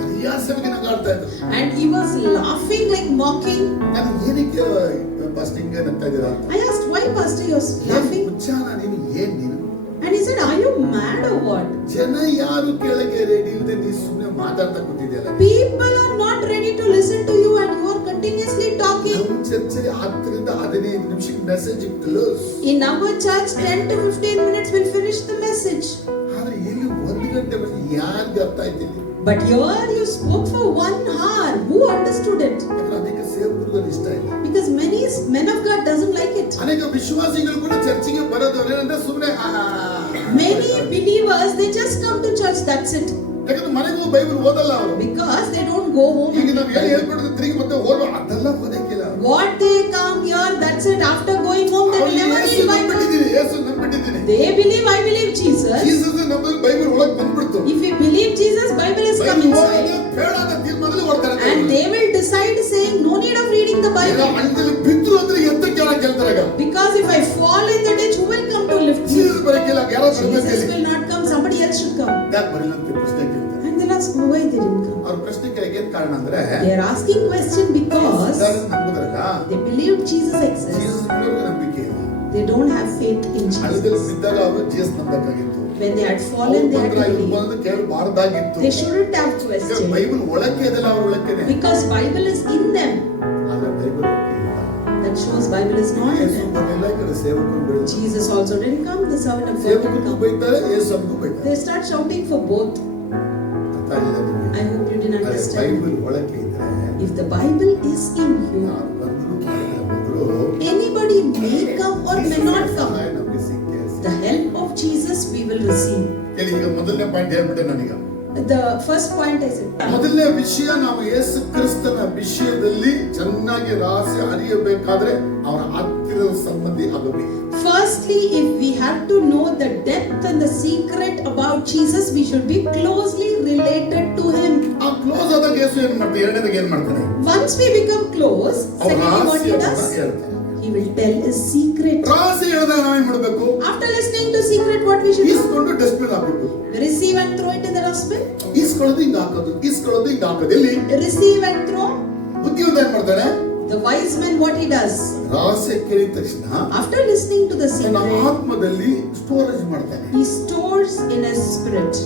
ಪರಿಹಾಸವಾಗಿ ನಗಾಡ್ತಾ ಇದ್ರು. And he was laughing like mocking. ನಾನು ಏನಕ್ಕೆ ಪಾಸ್ಟಿಂಗ್ ನಗ್ತಾ ಇದ್ದೀರಾ ಅಂತ. I asked, why pastor you're laughing? ಹುಚ್ಚಾನ ನೀನು, ಏನ್ ನೀನು? And he said, are you mad or what? ಜನ ಯಾರು ಕೆಳಗೆ ರೆಡಿ ಇಲ್ಲದೆ ನೀ ಸುಮ್ಮನೆ ಮಾತಾಡ್ತಾ ಕೂತಿದ್ಯಲ್ಲ. People are not ready to listen to you and you are continuously talking. ನಮ್ಮ ಚರ್ಚೆಯಲ್ಲಿ 10 ರಿಂದ 15 ನಿಮಿಷಕ್ಕೆ message close. In our church, 10 to 15 minutes will finish the message. ಆದ್ರೆ ಇಲ್ಲಿ 1 ಗಂಟೆ ಯಾರಿಗೆ ಅರ್ಥ ಆಯ್ತಿಲ್ಲ. But here you spoke for 1 hour. Who understood it? ಅನೇಕ ಸೇವಕರಿಗೆ ಇಷ್ಟ ಇಲ್ಲ. Because many men of God doesn't like it. ಅನೇಕ ವಿಶ್ವಾಸಿಗಳು ಕೂಡ ಚರ್ಚಿಗೆ ಬರೋದವ್ರು ಏನಂದ್ರೆ ಸುಮ್ಮನೆ Many believers, they just come to church, that's it. ಯಾಕಂದ್ರೆ ಮನೆಗೂ ಬೈಬಲ್ ಓದಲ್ಲ ಅವರು. Because they don't go home. ಈಗ ನಾವು ಏನು ಹೇಳ್ಕೊಡ್ತೀವಿ ತಿರುಗಿ ಮತ್ತೆ ಓದೋ ಅದೆಲ್ಲ ಓದಕ್ಕಿಲ್ಲ. What they come here, that's it. After going home, they will never read Bible. ಯೇಸು ನಂಬಿಟ್ಟಿದ್ದೀನಿ. They believe, I believe Jesus. Jesus ನಮ್ಮ ಬೈಬಲ್ ಒಳಗೆ ಬಂದ್ಬಿಡ್ತು. If we believe Jesus, Bible is coming inside. ಬೇಡಾದ ತೀರ್ಮಾನದಲ್ಲಿ ಓಡ್ತಾರೆ. And they will decide saying, no need of reading the Bible. ಅಂದಲ್ಲಿ ಬಿದ್ರು ಅಂದ್ರೆ ಎಂತ ಕೇಳ್ತಾರಾಗ. Because if I fall in the ditch, who will come to lift me? Jesus ಬರಕಿಲ್ಲ, ಯಾರೋ ಬರಬೇಕು. Jesus will not come, somebody else should come. ಯಾಕೆ ಬರಲಿಲ್ಲ ಅಂತ ಪ್ರಶ್ನೆ ಕೇಳ್ತಾರೆ. And they'll ask, why they didn't come? ಅವ್ರ ಪ್ರಶ್ನೆ ಕೇಳಕ್ಕೆ ಏನು ಕಾರಣ ಅಂದ್ರೆ They are asking question because ನಂಬುದ್ರಲ್ಲ. they believe Jesus exists. Jesus ಮೇಲೆ ನಂಬಿಕೆ ಇಲ್ಲ. They don't have faith in Jesus. ಹಳ್ಳದಲ್ಲಿ ಬಿದ್ದಾಗ ಅವರು ಜೀಸಸ್ ನಂಬಬೇಕಾಗಿತ್ತು. When they had fallen, they had to believe. ಬಂದು ಕೇಳಬಾರದಾಗಿತ್ತು. They shouldn't have questioned. Bible ಒಳಕ್ಕೆ ಇದೆಲ್ಲ ಅವ್ರ ಒಳಕ್ಕೇನೆ. Because Bible is in them. ಆದ್ರೆ ಬೈಬಲ್ ಇಲ್ಲ. That shows Bible is not in ಯೇಸು them. ಬರಲಿಲ್ಲ, ಈ ಸೇವಕರು ಬರಲಿಲ್ಲ. Jesus also didn't come. The servant of God didn't ಸೇವಕರು come. ಬೈತಾರೆ, ಯೇಸುಗೂ ಬೈತಾರೆ. They start shouting for both. ಅರ್ಥ ಆಗಿಲ್ಲ ನಿಮಗೆ? I hope you didn't understand. Bible ಒಳಕ್ಕೆ ಇದ್ರೆ If the Bible is in you, ಯಾರು ಬಂದ್ರು ಹೋದ್ರು anybody may come or may not come. ನಮಗೆ ಸಿಕ್ಕೇ ಸಿಗುತ್ತೆ. The help of Jesus we will receive. ಕೇಳಿ, ಈಗ ಮೊದಲನೇ ಪಾಯಿಂಟ್ ಹೇಳ್ಬಿಟ್ಟೆ ನಾನೀಗ. The first point is it. ಮೊದಲನೇ ವಿಷಯ, ನಾವು ಯೇಸು ಕ್ರಿಸ್ತನ ವಿಷಯದಲ್ಲಿ ಚೆನ್ನಾಗಿ ರಹಸ್ಯ ಅರಿಯಬೇಕಾದ್ರೆ ಅವರ ಹತ್ತಿರದ ಸಂಬಂಧಿ ಆಗಬೇಕು. Firstly, if we have to know the depth and the secret about Jesus, we should be closely related to him. ಆ ಕ್ಲೋಸ್ ಆದಾಗ ಯೇಸು ಏನು ಮಾಡ್ತಾನೆ? ಎರಡನೇದಾಗ ಏನು ಮಾಡ್ತಾನೆ? Once we become close, secondly what he does? He will tell his secret. ರಹಸ್ಯ ಹೇಳಿದಾಗ ನಾವು ಏನು ಮಾಡಬೇಕು? After listening to secret, what we should do? ಈಸ್ಕೊಂಡು ಡಸ್ಟ್ಬಿನ್ ಹಾಕಬೇಕು. Receive and throw it in the dustbin. ಈಸ್ಕೊಳ್ಳೋದು ಹಿಂಗ ಹಾಕೋದು, ಈಸ್ಕೊಳ್ಳೋದು ಹಿಂಗ ಹಾಕೋದು. ಇಲ್ಲಿ Receive and throw. ಬುದ್ಧಿವಂತ ಏನ್ ಮಾಡ್ತಾನೆ? The wise man, what he does? ರಹಸ್ಯ ಕೇಳಿದ ತಕ್ಷಣ After listening to the ತನ್ನ secret, ಆತ್ಮದಲ್ಲಿ ಸ್ಟೋರೇಜ್ ಮಾಡ್ತಾನೆ. he stores in his spirit.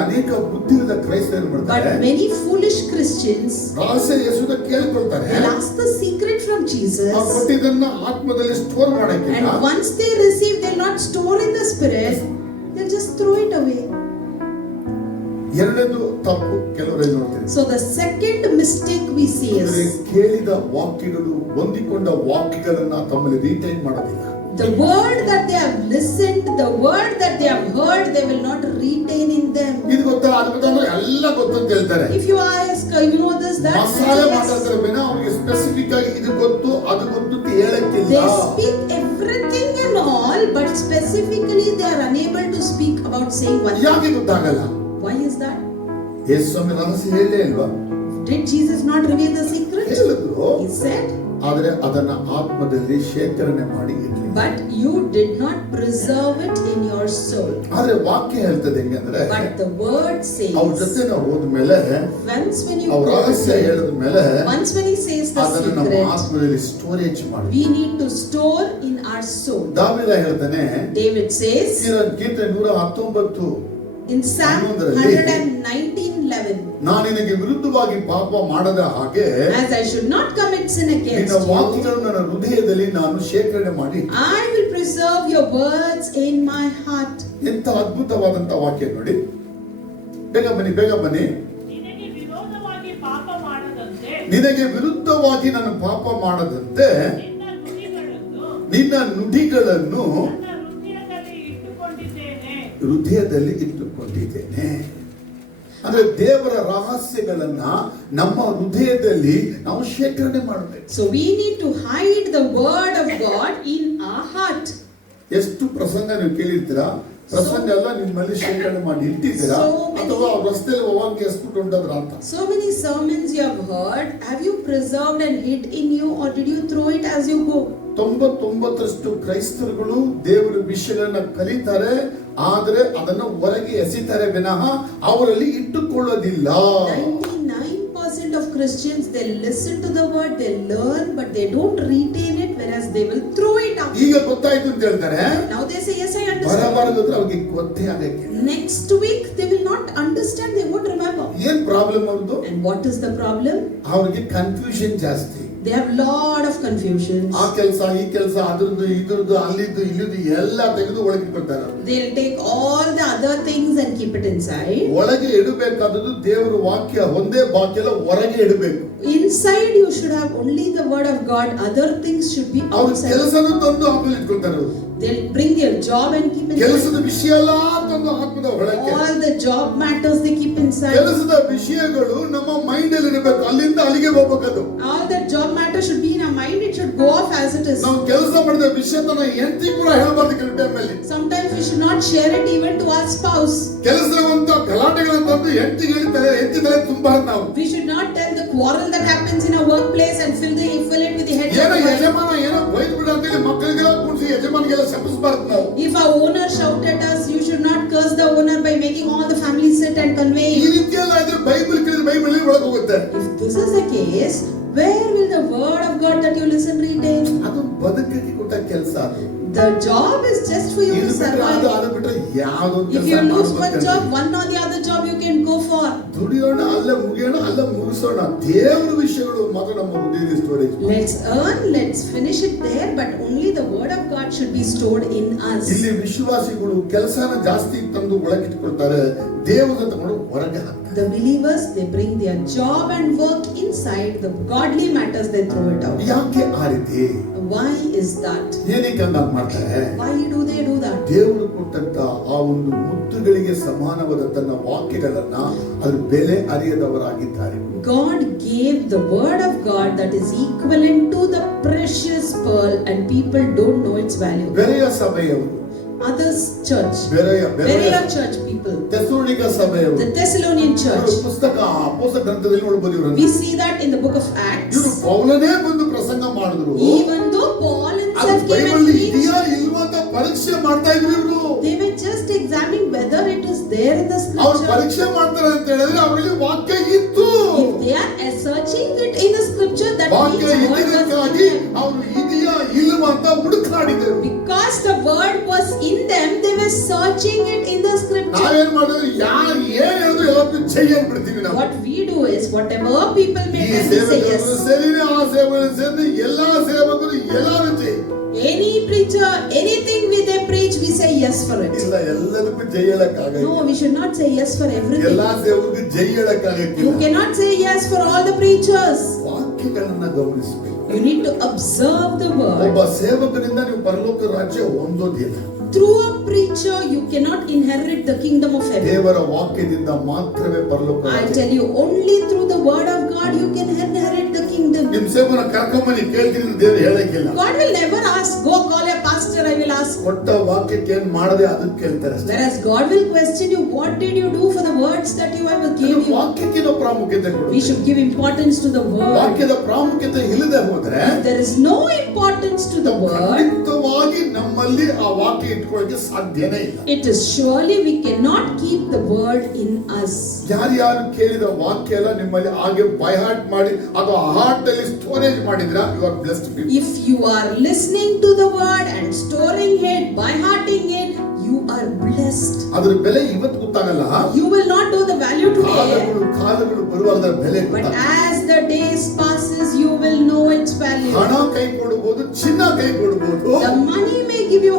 ಅನೇಕ ಬುದ್ಧಿವಿಲ್ಲದ ಕ್ರೈಸ್ತರು ಏನ್ ಮಾಡ್ತಾರೆ? But many foolish Christians, ರಹಸ್ಯ ಯೇಸುನ ಕೇಳ್ಕೊಳ್ತಾರೆ. they'll ask the secret from Jesus. ಆ ಕೊಟ್ಟಿದ್ದನ್ನ ಆತ್ಮದಲ್ಲಿ ಸ್ಟೋರ್ ಮಾಡಕ್ಕೆ. And once they receive, they'll not store in the spirit. They'll just throw it away. ಎರಡನೇದು ತಪ್ಪು ಕೆಲವರಲ್ಲಿ ನೋಡ್ತೀವಿ. So the second mistake we see is ಕೇಳಿದ ವಾಕ್ಯಗಳು, ಹೊಂದಿಕೊಂಡ ವಾಕ್ಯಗಳನ್ನ ತಮ್ಮಲ್ಲಿ ರಿಟೈನ್ ಮಾಡೋದಿಲ್ಲ. the word that they have listened, the word that they have heard, they will not retain in them. ಇದು ಗೊತ್ತಾ, ಅದು ಗೊತ್ತಾ ಅಂದ್ರೆ ಎಲ್ಲ ಗೊತ್ತಂತ ಹೇಳ್ತಾರೆ. If you ask, you know this, that, ಮಸಾಲೆ ಮಾತಾಡ್ತಾರೆ ವಿನ ಅವ್ರಿಗೆ ಸ್ಪೆಸಿಫಿಕ್ ಆಗಿ ಇದು ಗೊತ್ತು ಅದು ಗೊತ್ತು ಅಂತ ಹೇಳಕ್ಕಿಲ್ಲ. they speak everything and all, but specifically they are unable to speak about saying one thing. ಯಾಕೆ ಗೊತ್ತಾಗಲ್ಲ? Why is that? ಯೇಸು ಸ್ವಾಮಿ ರಹಸ್ಯ ಹೇಳೇ ಇಲ್ವಾ? Did Jesus not reveal the secret? ಹೇಳಿದ್ರು. He said, ಆದರೆ ಅದನ್ನ ಆತ್ಮದಲ್ಲಿ ಶೇಖರಣೆ ಮಾಡಿ idli. but you did not preserve it in your soul. ಆದ್ರೆ ವಾಕ್ಯ ಹೇಳ್ತದೆ ಹೆಂಗೆ ಅಂದ್ರೆ, But the word says, ಅವ್ರ ಜೊತೆ ನಾವು ಹೋದ್ಮೇಲೆ once when you ಅವ್ರ go ರಹಸ್ಯ with him, ಹೇಳಿದ ಮೇಲೆ once when he says the ಅದನ್ನ ನಮ್ಮ secret, ಆತ್ಮದಲ್ಲಿ ಸ್ಟೋರೇಜ್ ಮಾಡಿ. we need to store in our soul. ದಾವೀದ ಹೇಳ್ತಾನೆ, David says ಕೀರ್ತನೆ 119 in Psalm 119:11, ನಾನು ನಿನಗೆ ವಿರುದ್ಧವಾಗಿ ಪಾಪ ಮಾಡದ ಹಾಗೆ as I should not commit sin against ನಿನ್ನ you, ವಾಕ್ಯಗಳನ್ನು ನನ್ನ ಹೃದಯದಲ್ಲಿ ನಾನು ಶೇಖರಣೆ ಮಾಡಿ. I will preserve your words in my heart. ಎಂತ ಅದ್ಭುತವಾದಂತ ವಾಕ್ಯ ನೋಡಿ. ಬೇಗ ಬನ್ನಿ, ಬೇಗ ಬನ್ನಿ. ನಿನಗೆ ವಿರೋಧವಾಗಿ ಪಾಪ ಮಾಡದಂತೆ ನಿನಗೆ ವಿರುದ್ಧವಾಗಿ ನಾನು ಪಾಪ ಮಾಡದಂತೆ ನಿನ್ನ ನುಡಿಗಳನ್ನು ನಿನ್ನ ನುಡಿಗಳನ್ನು ನನ್ನ ಹೃದಯದಲ್ಲಿ ಇಟ್ಟುಕೊಂಡಿದ್ದೇನೆ. ಹೃದಯದಲ್ಲಿ ಇಟ್ಟುಕೊಂಡಿದ್ದೇನೆ. ಅಂದ್ರೆ ದೇವರ ರಹಸ್ಯಗಳನ್ನ ನಮ್ಮ ಹೃದಯದಲ್ಲಿ ನಾವು ಶೇಖರಣೆ ಮಾಡಬೇಕು. So we need to hide the word of God in our heart. ಎಷ್ಟು ಪ್ರಸಂಗ ನೀವು ಕೇಳಿರ್ತೀರಾ? ಪ್ರಸಂಗ ಎಲ್ಲ ನಿಮ್ಮಲ್ಲಿ ಶೇಖರಣೆ ಮಾಡಿ ಇಟ್ಟಿದ್ದೀರಾ ಅಥವಾ ರಸ್ತೆಯಲ್ಲಿ ಹೋಗಂಗೆ ಎಸ್ಬಿಟ್ಟು ಹೊಂಟದ್ರ ಅಂತ? So many sermons you have heard, have you preserved and hid in you, or did you throw it as you go? 99% ಕ್ರೈಸ್ತರುಗಳು ದೇವರ ವಿಷಯಗಳನ್ನ ಕಲಿತಾರೆ, ಆದ್ರೆ ಅದನ್ನ ಹೊರಗೆ ಎಸಿತಾರೆ ವಿನಃ ಅವರಲ್ಲಿ ಇಟ್ಟುಕೊಳ್ಳೋದಿಲ್ಲ. 99% of Christians, they listen to the word, they learn, but they don't retain it, whereas they will throw it out. ಈಗ ಗೊತ್ತಾಯ್ತು ಅಂತ ಹೇಳ್ತಾರೆ. Now they say, yes, I understand. ಬರಬಾರದು ಅವ್ರಿಗೆ ಗೊತ್ತೇ ಆಗಕ್ಕೆ. Next week they will not understand, they won't remember. ಏನ್ ಪ್ರಾಬ್ಲಮ್ ಅವ್ರದ್ದು? And what is the problem? ಅವ್ರಿಗೆ ಕನ್ಫ್ಯೂಷನ್ ಜಾಸ್ತಿ. They have lot of confusions. ಆ ಕೆಲಸ ಈ ಕೆಲಸ ಅದ್ರದ್ದು ಇದ್ರದ್ದು ಅಲ್ಲಿದ್ದು ಇಲ್ಲಿದ್ದು ಎಲ್ಲ ತೆಗೆದು ಒಳಗೆ ಇಟ್ಕೊಳ್ತಾರೆ. They'll take all the other things and keep it inside. ಒಳಗೆ ಇಡಬೇಕಾದದ್ದು ದೇವರ ವಾಕ್ಯ ಒಂದೇ ಬಾಕಿ ಎಲ್ಲ ಹೊರಗೆ ಇಡಬೇಕು. Inside you should have only the word of God. Other things should be ಅವ್ರ outside. ಕೆಲಸನೂ ತಂದು ಆಮೇಲೆ ಇಟ್ಕೊಳ್ತಾರೆ. They'll bring their job and keep ಕೆಲಸದ inside. ವಿಷಯ ಎಲ್ಲ ತಂದು ಆತ್ಮದ ಒಳಗೆ. All the job matters they keep inside. ಕೆಲಸದ ವಿಷಯಗಳು ನಮ್ಮ ಮೈಂಡ್ ಅಲ್ಲಿ ಇರಬೇಕು, ಅಲ್ಲಿಂದ ಅಲ್ಲಿಗೆ ಹೋಗ್ಬೇಕದು. All the job matters should be in our mind. It should go off as it is. ನಾವು ಕೆಲಸ ಮಾಡಿದ ವಿಷಯತನ ಹೆಂಡತಿ ಕೂಡ ಹೇಳಬಾರ್ದು ಕೆಲವು ಟೈಮಲ್ಲಿ. Sometimes we should not share it even to our spouse. ಕೆಲಸವಂತ ಗಲಾಟೆಗಳನ್ನು ತಂದು ಹೆಂಡತಿಗೆ ಹೇಳ್ತಾರೆ, ಹೆಂಡತಿಗಳೇ ತುಂಬಾರ್ದು ನಾವು. We should not tell the quarrel that happens in a workplace and fill it with the head. ಏನೋ ಯಜಮಾನ ಏನೋ ಬೈದು ಬಿಡ ಅಂತೇಳಿ ಮಕ್ಕಳಿಗೆಲ್ಲ ಕೂಡಿಸಿ ಯಜಮಾನಿಗೆಲ್ಲ ಶಪಿಸಬಾರ್ದು ನಾವು. If our owner shout at us, you should not curse the owner by making all the family sit and convey. ಈ ರೀತಿಯೆಲ್ಲ ಇದ್ರೆ ಬೈಬಲ್ ಕೇಳಿದ್ರೆ ಬೈಬಲ್ ಒಳಗೆ ಹೋಗುತ್ತೆ. If this is the case, where will the word of God that you listen read in? ಅದು ಬದುಕಕ್ಕೆ ಕೊಟ್ಟ ಕೆಲಸ ಅದು. The job is just for you to survive. ಅದು ಬಿಟ್ರೆ ಯಾವುದು If you lose one job, one or the other job you can go for. ದುಡಿಯೋಣ ಅಲ್ಲೇ ಮುಗಿಯೋಣ ಅಲ್ಲೇ ಮುಗಿಸೋಣ. ದೇವರ ವಿಷಯಗಳು ಮಾತ್ರ ನಮ್ಮ ಹೃದಯದಲ್ಲಿ storage. Let's earn, let's finish it there, but only the word of God should be stored in us. ಇಲ್ಲಿ ವಿಶ್ವಾಸಿಗಳು ಕೆಲಸನ ಜಾಸ್ತಿ ತಂದು ಒಳಗೆ ಇಟ್ಕೊಳ್ತಾರೆ, ದೇವರ ತಗೊಂಡು ಹೊರಗೆ ಹಾಕ್ತಾರೆ. The believers, they bring their job and work inside. The godly matters they throw it out. ಯಾಕೆ ಆ ರೀತಿ? Why is that? ಏನಕ್ಕೆ ಹಂಗ ಮಾಡ್ತಾರೆ? Why do they do that? ದೇವರು ಕೊಟ್ಟಂತ ಆ ಒಂದು ಮುತ್ತುಗಳಿಗೆ ಸಮಾನವಾದ ತನ್ನ ವಾಕ್ಯಗಳನ್ನ ಅದ್ರ ಬೆಲೆ ಅರಿಯದವರಾಗಿದ್ದಾರೆ. God gave the word of God that is equivalent to the precious pearl, and people don't know its value. ಬೆರೆಯ ಸಭೆಯವರು, Others church, Berea church people, Thessalonica ಸಭೆಯವರು, the Thessalonian church. ಪುಸ್ತಕ ಅಪೊಸ್ತಲ ಗ್ರಂಥದಲ್ಲಿ ನೋಡಬಹುದು ಇವರನ್ನು. We see that in the book of Acts. ಇವರು ಪೌಲನೇ ಬಂದು ಪ್ರಸಂಗ ಮಾಡಿದ್ರು. Even though Paul himself came Bible and ಇದೆಯಾ preached, ಇಲ್ವಾ ಅಂತ ಪರೀಕ್ಷೆ ಮಾಡ್ತಾ ಇದ್ರು ಇವರು. they were just examining whether it is there in the ಅವ್ರು scripture. ಪರೀಕ್ಷೆ ಮಾಡ್ತಾರೆ ಅಂತ ಹೇಳಿದ್ರೆ ಅವರಲ್ಲಿ ವಾಕ್ಯ ಇತ್ತು. If they are searching it in the scripture, that ವಾಕ್ಯ means word was ಇದ್ದಕ್ಕಾಗಿ in them. ಅವರು ಇದೆಯಾ ಇಲ್ವಾ ಅಂತ ಹುಡುಕಾಡಿದರು. Because the word was in them, they were searching it in the scripture. ನಾವೇನ್ ಮಾಡಿದ್ವಿ, ಯಾರು ಏನ್ ಹೇಳಿದ್ರು ಎಲ್ಲರೂ ಜೈ ಅಂದ್ಬಿಡ್ತೀವಿ ನಾವು. What we do is, whatever people ಈ make us, we say ಸೇವಕರು yes. ಸೇರಿನೇ ಆ ಸೇವಕರು ಸೇರಿ ಎಲ್ಲಾ ಸೇವಕರು ಎಲ್ಲರೂ ಜೈ. Any preacher, anything they preach, we say yes for it. ಇಲ್ಲ, ಎಲ್ಲದಕ್ಕೂ ಜೈ ಹೇಳಕ್ಕಾಗಲ್ಲ. No, we should not say yes for everything. ಎಲ್ಲಾ ಸೇವಕರಿಗೆ ಜೈ ಹೇಳಕ್ಕಾಗಲ್ಲ. You cannot say yes for all the preachers. ವಾಕ್ಯಗಳನ್ನ ಗಮನಿಸಬೇಕು. You need to observe the word. ಒಬ್ಬ ಸೇವಕರಿಂದ ನೀವು ಪರಲೋಕ ರಾಜ್ಯ ಹೊಂದೋದಿಲ್ಲ. Through a preacher, you cannot inherit the kingdom of heaven. ದೇವರ ವಾಕ್ಯದಿಂದ ಮಾತ್ರವೇ ಪರಲೋಕ I ರಾಜ್ಯ. tell you, only through the word of God you can inherit the kingdom. ನಿಮ್ ಸೇವಕನ ಕರ್ಕೊಂಬನಿ ಕೇಳ್ತೀನಿ ಅಂತ ದೇವರು ಹೇಳಕ್ಕಿಲ್ಲ. God will never ask, go call a pastor, I will ask. ಕೊಟ್ಟ ವಾಕ್ಯಕ್ಕೆ ಏನ್ ಮಾಡದೆ ಅದಕ್ಕೆ ಕೇಳ್ತಾರೆ ಅಷ್ಟೇ. Whereas God will question you, what did you do for the words that you have gave you? ವಾಕ್ಯಕ್ಕೆ ನಾವು ಪ್ರಾಮುಖ್ಯತೆ We ಕೊಡಬೇಕು. should give importance to the word. ವಾಕ್ಯದ ಪ್ರಾಮುಖ್ಯತೆ ಇಲ್ಲದೆ ಹೋದ್ರೆ If there is no importance to the word, ಖಂಡಿತವಾಗಿ ನಮ್ಮಲ್ಲಿ ಆ ವಾಕ್ಯ ಇಟ್ಕೊಳ್ಳಕ್ಕೆ ಸಾಧ್ಯನೇ ಇಲ್ಲ. it is surely we cannot keep the word in us. ಯಾರ್ಯಾರು ಕೇಳಿದ ವಾಕ್ಯ ಎಲ್ಲ ನಿಮ್ಮಲ್ಲಿ ಹಾಗೆ ಬೈ ಹಾರ್ಟ್ ಮಾಡಿ ಅದು ಹಾರ್ಟ್ ಅಲ್ಲಿ ಸ್ಟೋರೇಜ್ ಮಾಡಿದ್ರ you are blessed people. If you are listening to the word and storing it, by hearting it, you are blessed. ಅದರ ಬೆಲೆ ಇವತ್ತು ಗೊತ್ತಾಗಲ್ಲ. You will not know the value today, ಕಾಲಗಳು ಬರುವಾಗ ಅದರ ಬೆಲೆ but ಗೊತ್ತಾಗಲ್ಲ. as the days passes, you will know its value. ಹಣ ಕೈ ಕೊಡಬಹುದು, ಚಿನ್ನ ಕೈ ಕೊಡಬಹುದು. The money may give you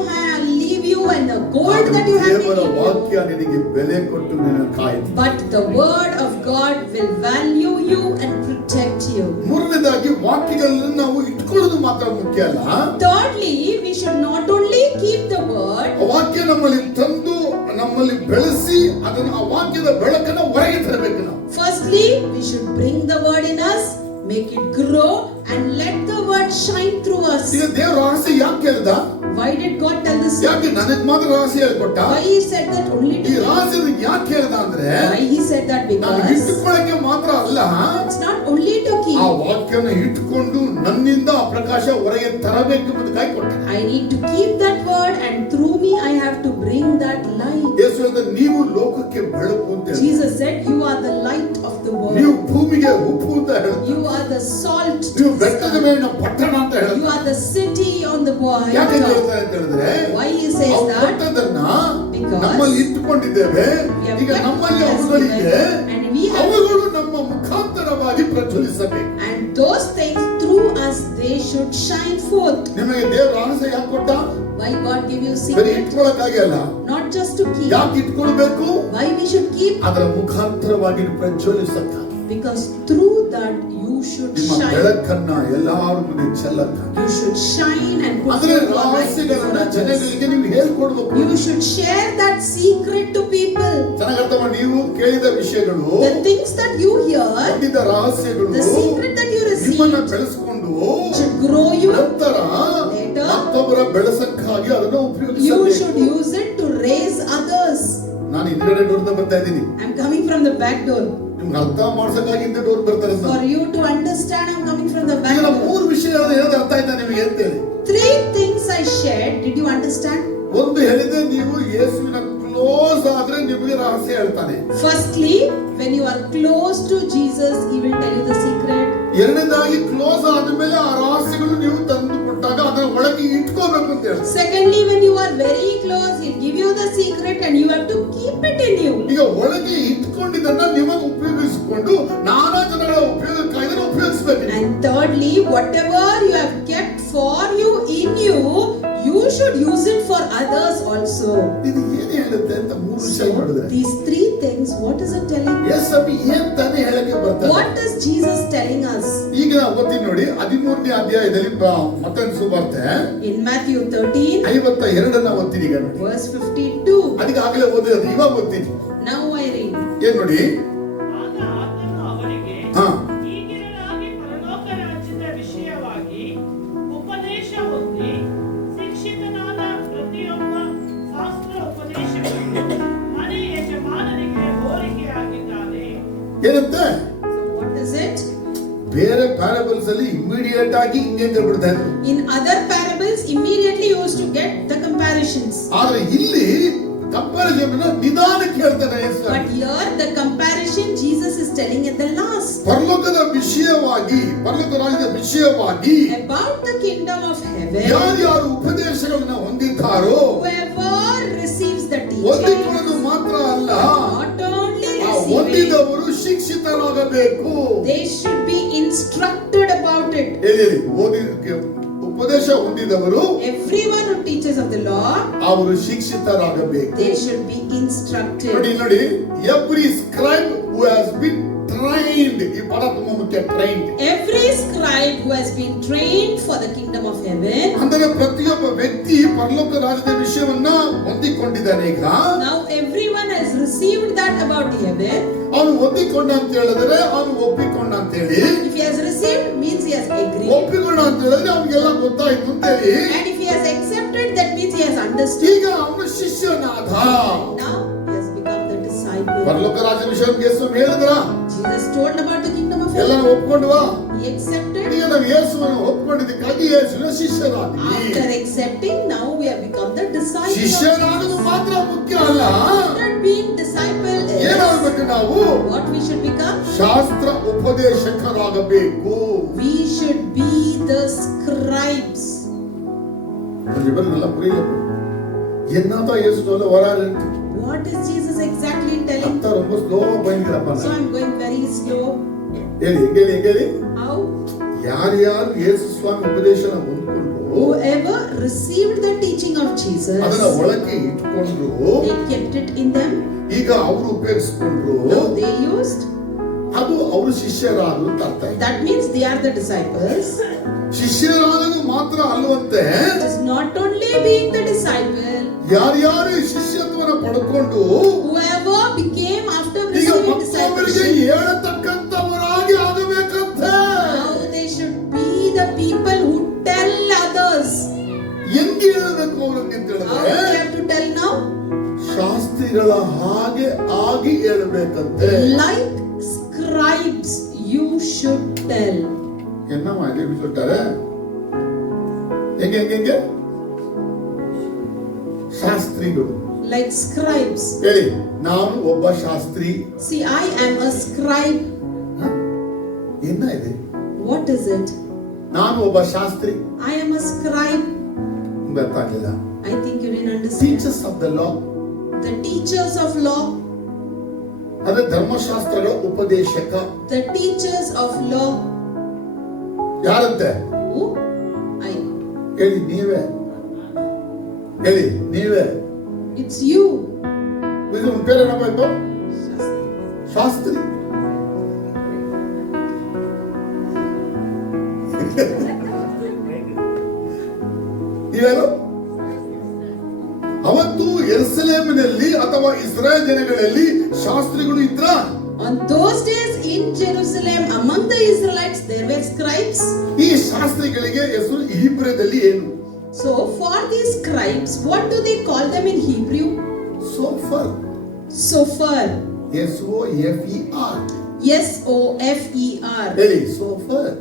leave you, and the gold that you have ದೇವರ may give you. ವಾಕ್ಯ ನಿನಗೆ ಬೆಲೆ ಕೊಟ್ಟು ನಿನ್ನ ಕಾಯುತ್ತೆ. But the word of God will value you and protect you. ಮೂರನೇದಾಗಿ ವಾಕ್ಯಗಳನ್ನು ನಾವು ಇಟ್ಕೊಳ್ಳೋದು ಮಾತ್ರ ಮುಖ್ಯ ಅಲ್ಲ. Thirdly, we should not only keep the word. ವಾಕ್ಯ ನಮ್ಮಲ್ಲಿ ತಂದು ನಮ್ಮಲ್ಲಿ ಬೆಳೆಸಿ ಅದನ್ನು ಆ ವಾಕ್ಯದ ಬೆಳಕನ್ನ ಹೊರಗೆ ತರಬೇಕು ನಾವು. Firstly, we should bring the word in us, make it grow, and let the word shine through us. ಈಗ ದೇವರ ರಹಸ್ಯ ಯಾಕೆ ಹೇಳ್ದ? Why did God tell this? ಯಾಕೆ ನನಗೆ ಮಾತ್ರ ರಹಸ್ಯ ಹೇಳ್ಕೊಟ್ಟ? Why he said that only to ಈ me? ರಹಸ್ಯ ಯಾಕೆ ಹೇಳ್ದ ಅಂದ್ರೆ Why he said that? ನಾನು Because ಇಟ್ಟುಕೊಳ್ಳಕ್ಕೆ ಮಾತ್ರ ಅಲ್ಲ, it's not only to ಆ keep. ವಾಕ್ಯನ ಇಟ್ಟುಕೊಂಡು ನನ್ನಿಂದ ಆ ಪ್ರಕಾಶ ಹೊರಗೆ ತರಬೇಕು ಎಂಬುದಕ್ಕಾಗಿ ಕೊಟ್ಟ. I need to keep that word, and through me I have to bring that light. ಯೇಸು ಹೇಳಿದ ನೀವು ಲೋಕಕ್ಕೆ ಬೆಳಕು ಅಂತ ಹೇಳಿದ. Jesus said, you are the light of the ನೀವು world. ಭೂಮಿಗೆ ಉಪ್ಪು ಅಂತ ಹೇಳಿದ. You are the salt. ನೀವು ಬೆಟ್ಟದ ಮೇಲಿನ ಪಟ್ಟಣ ಅಂತ ಹೇಳಿದ. You are the city on the ಯಾಕೆ hill. ಹೇಳ್ತಾರೆ ಅಂತ ಹೇಳಿದ್ರೆ Why he says ನಾವು that? ಕೊಟ್ಟದನ್ನ Because ನಮ್ಮಲ್ಲಿ ಇಟ್ಟುಕೊಂಡಿದ್ದೇವೆ. We have ಈಗ kept ನಮ್ಮಲ್ಲಿ as ಅವುಗಳಿಗೆ given, and we have, ಅವುಗಳು ನಮ್ಮ ಮುಖಾಂತರವಾಗಿ ಪ್ರಜ್ವಲಿಸಬೇಕು. and those things through ಯಾಕೆ ಕೊಟ್ಟ? Why God give you ಬರೀ secret? ಇಟ್ಕೊಳ್ಳೋಕ್ಕಾಗಿ ಅಲ್ಲ. Not just to keep. ಯಾಕೆ ಇಟ್ಕೊಳ್ಬೇಕು? Why we should keep? ಅದರ ಮುಖಾಂತರವಾಗಿ ಪ್ರಜ್ವಲಿಸಕ್ಕಾಗಿ. Because through that you should ನಿಮ್ಮ shine. ಬೆಳಕನ್ನ ಎಲ್ಲಾರ ಮುಂದೆ ಚೆಲ್ಲಕ್ಕಾಗಿ. You should shine and put ಅದರ forth your light ರಹಸ್ಯಗಳನ್ನ before others. ಜನಗಳಿಗೆ ನೀವು ಹೇಳ್ಕೊಡ್ಬೇಕು. You should share that secret to people. ಚೆನ್ನಾಗಿ ಅರ್ಥ ಮಾಡಿ. ನೀವು ಕೇಳಿದ ವಿಷಯಗಳು, The things that you hear, ಹೊಂದಿದ ರಹಸ್ಯಗಳು the secret that you ನಿಮ್ಮನ್ನ receive ಬೆಳೆಸಿಕೊಂಡು should grow you. ನಂತರ Later, ಮತ್ತೊಬ್ಬರ ಬೆಳೆಸಕ್ಕಾಗಿ ಅದನ್ನು you should ಉಪಯೋಗಿಸಬೇಕು. use it to raise others. ನಾನು ಹಿಂದ್ಗಡೆ ಡೋರ್ದ ಬರ್ತಾ ಇದ್ದೀನಿ. I'm coming from the back door. ನಿಮ್ಗೆ ಅರ್ಥ ಮಾಡ್ಸಕ್ಕಾಗಿ ಹಿಂದೆ ಡೋರ್ ಬರ್ತಾರೆ ಅಂತ. For you to understand, I'm coming from the back ಈಗ door. 3 ವಿಷಯ ಹೇಳೋದು ಅರ್ಥ ಆಯ್ತಾ ನಿಮಗೆ ಅಂತೇಳಿ? 3 things I shared. Did you understand? ಒಂದು ಹೇಳಿದೆ, ನೀವು ಯೇಸುವಿನ ಕ್ಲೋಸ್ ಆದ್ರೆ ನಿಮಗೆ ರಹಸ್ಯ ಹೇಳ್ತಾನೆ. Firstly, when you are close to Jesus, he will tell you the secret. ಎರಡನೇದಾಗಿ ಕ್ಲೋಸ್ ಆದ್ಮೇಲೆ ಆ ರಹಸ್ಯಗಳು ನೀವು ತಂದು ಕೊಟ್ಟಾಗ ಅದರ ಒಳಗೆ ಇಟ್ಕೋಬೇಕು ಅಂತ ಹೇಳಿ. Secondly, when you are very close, he'll give you the secret and you have to keep it in you. ಈಗ ಒಳಗೆ ಇಟ್ಕೊಂಡಿದ್ದನ್ನ ನಿಮಗೆ ಉಪಯೋಗಿಸಿಕೊಂಡು ನಾನಾ ಜನಗಳ ಉಪಯೋಗಕ್ಕಾಗಿ ಇದನ್ನ ಉಪಯೋಗಿಸಬೇಕು. And thirdly, whatever you have kept for you in you, you should use it for others also. ಇದು ಏನು ಹೇಳುತ್ತೆ ಅಂತ 3 ವಿಷಯ ಮಾಡಿದ್ರೆ, These 3 things, what is it telling? ಯೇಸು ಏನ್ ತಾನೇ ಹೇಳಕ್ಕೆ ಬರ್ತಾರೆ? What is Jesus telling us? ಈಗ ನಾವು ಓದ್ತೀನಿ ನೋಡಿ, 13ನೇ ಅಧ್ಯಾಯದಲ್ಲಿ ಮತ್ತೊಂದು ಸುವಾರ್ತೆ In Matthew 13, 52 ಓದ್ತೀನಿ ಈಗ ನೋಡಿ. verse 52. ಅದಕ್ಕೆ ಆಗಲೇ ಓದಿರೋದು, ಇವಾಗ ಓದ್ತೀನಿ. Now I read. ಏನ್ ನೋಡಿ? ಆಗ ಆತನು ಅವರಿಗೆ, ಹಾ, ಈಗಿರಲಾಗಿ ಪರಲೋಕ ರಾಜ್ಯದ ವಿಷಯವಾಗಿ ಉಪದೇಶ ಹೊಂದಿ ಶಿಕ್ಷಿತನಾದ ಪ್ರತಿಯೊಬ್ಬ ಶಾಸ್ತ್ರ ಉಪದೇಶಗಳು ಮನೆ ಯಜಮಾನನಿಗೆ ಹೋಲಿಕೆಯಾಗಿದ್ದಾನೆ. ಏನಂತೆ? So what is it? ಬೇರೆ ಪ್ಯಾರಬಲ್ಸ್ ಅಲ್ಲಿ ಇಮಿಡಿಯೇಟ್ ಆಗಿ ಹಿಂಗೆ ಅಂತ ಬಿಡ್ತಾ ಇದ್ರು. In other parables, immediately you used to get the comparisons. ಆದ್ರೆ ಇಲ್ಲಿ ಕಂಪ್ಯಾರಿಸನ್ ನಿಧಾನಕ್ಕೆ ಹೇಳ್ತಾನೆ ಯೇಸು. But here the comparison Jesus is telling at the last. ಪರಲೋಕದ ವಿಷಯವಾಗಿ, ಪರಲೋಕ ರಾಜ್ಯದ ವಿಷಯವಾಗಿ About the kingdom of heaven, ಯಾರ್ಯಾರು ಉಪದೇಶಗಳನ್ನ ಹೊಂದಿದ್ದಾರೋ, whoever receives the teaching, ಹೊಂದಿಕೊಳ್ಳೋದು ಮಾತ್ರ ಅಲ್ಲ, not only ಆ receiving, ಹೊಂದಿದವರು ಶಿಕ್ಷಿತರಾಗಬೇಕು. they should be instructed about it. ಹೇಳಿ, ಉಪದೇಶ ಹೊಂದಿದವರು, Everyone who teaches of the law, ಅವರು ಶಿಕ್ಷಿತರಾಗಬೇಕು. they should be instructed. ನೋಡಿ, every scribe who has been trained, ಈ ಪದ ತುಂಬಾ ಮುಖ್ಯ, trained. Every scribe who has been trained for the kingdom of heaven. ಅಂದರೆ ಪ್ರತಿಯೊಬ್ಬ ವ್ಯಕ್ತಿ ಪರಲೋಕ ರಾಜ್ಯದ ವಿಷಯವನ್ನ ಹೊಂದಿಕೊಂಡಿದ್ದಾನೆ. ಈಗ Now everyone has received that about heaven. ಅವನು ಹೊಂದಿಕೊಂಡ ಅಂತ ಹೇಳಿದ್ರೆ ಅವನು ಒಪ್ಪಿಕೊಂಡ ಅಂತ ಹೇಳಿ. If he has received, means he has agreed. ಒಪ್ಪಿಕೊಂಡ ಅಂತ ಹೇಳಿದ್ರೆ ಅವನಿಗೆಲ್ಲ ಗೊತ್ತಾಯ್ತು ಅಂತ ಹೇಳಿ. And if he has accepted, that means he has understood. ಈಗ ಅವನು ಶಿಷ್ಯನಾದ. Now he has become the disciple. ಪರಲೋಕ ರಾಜ್ಯ ವಿಷಯ ಯೇಸು ಹೇಳಿದ್ರ, Jesus told about the kingdom of ಎಲ್ಲ heaven. ಒಪ್ಕೊಂಡ್ವಾ? He accepted. ಈಗ ನಾವು ಯೇಸುವನ್ನು ಒಪ್ಕೊಂಡಿದ್ದಕ್ಕಾಗಿ ಯೇಸುವಿನ ಶಿಷ್ಯರಾದ್ವಿ. After accepting, now we have become the disciple. ಶಿಷ್ಯನಾಗೋದು ಮಾತ್ರ ಮುಖ್ಯ ಅಲ್ಲ, After being disciple is ಏನಾಗಬೇಕು ನಾವು? what we should become. ಶಾಸ್ತ್ರ ಉಪದೇಶಕರಾಗಬೇಕು. We should be the scribes. ಇವರನ್ನೆಲ್ಲ புரியಬೇಕು. என்னதான் இயேசு சொல்ல வராரு? What is Jesus exactly telling? ಅಂತ ரொம்ப ಸ್ಲೋವಾ ಬೈಂದಿರಪ್ಪ. So I'm going very slow. ಹೇಳಿ. How? ಯಾರ್ಯಾರು ಯೇಸು ಸ್ವಾಮಿ ಉಪದೇಶನ ಹೊಂದ್ಕೊಂಡ್ರು, Whoever received the teaching of Jesus, ಅದನ್ನ ಒಳಗೆ ಇಟ್ಕೊಂಡ್ರು, they kept it in them. ಈಗ ಅವರು ಉಪಯೋಗಿಸ್ಕೊಂಡ್ರು, Now they used. ಅದು ಅವರು ಶಿಷ್ಯರಾದ್ರು ಅಂತ ಅರ್ಥ. That means they are the disciples. ಶಿಷ್ಯರಾಗೋದು ಮಾತ್ರ ಅಲ್ಲವಂತೆ, It is not only being the disciple. ಯಾರ್ಯಾರು ಶಿಷ್ಯತ್ವನ ಪಡ್ಕೊಂಡು Whoever became after ಈಗ receiving ಮತ್ತೊಬ್ಬರಿಗೆ discipleship, ಹೇಳತಕ್ಕಂತವರಾಗಿ ಆಗಬೇಕಂತೆ. now they should be the people who tell others. ಹೆಂಗೆ ಹೇಳಬೇಕು ಅವ್ರಿಗೆ ಅಂತ How ಹೇಳಿದ್ರೆ, they have to tell now? ಶಾಸ್ತ್ರಿಗಳ ಹಾಗೆ ಆಗಿ ಹೇಳಬೇಕಂತೆ. Like scribes, you should tell. என்ன மாதிரி சொல்லிட்டாரு? ಹೆಂಗೆ ಶಾಸ್ತ್ರಿಗಳು. Like scribes. ಹೇಳಿ, ನಾನು ಒಬ್ಬ Shastri. See, I am a scribe. ಏನ ಇದೆ? What is it? ನಾನು ಒಬ್ಬ Shastri. I am a scribe. ಅರ್ಥ ಆಗಲಿಲ್ಲ. I think you didn't understand. Teachers of the law, The teachers of law. ಅದೇ ಧರ್ಮಶಾಸ್ತ್ರಗಳ ಉಪದೇಶಕ. The teachers of law. ಯಾರಂತೆ? Who? I. ಹೇಳಿ ನೀವೇ. ಹೇಳಿ ನೀವೇ. It's you. ಇದು ಪೇರೇನಪ್ಪ ಇತ್ತು? ಶಾಸ್ತ್ರಿ. ನೀವೇನು? ಅವತ್ತು ಯೆರೂಸಲೇಮಿನಲ್ಲಿ ಅಥವಾ ಇಸ್ರಾಯೇಲ್ ಜನಗಳಲ್ಲಿ ಶಾಸ್ತ್ರಿಗಳು ಇದ್ರ? On those days in Jerusalem, among the Israelites, there were scribes. ಈ ಶಾಸ್ತ್ರಿಗಳಿಗೆ ಹೆಸರು ಹೀಬ್ರದಲ್ಲಿ ಏನು? So for these scribes, what do they call them in Hebrew? ಸೋಫರ್. Sofer. SOFER. SOFER. ಹೇಳಿ ಸೋಫರ್.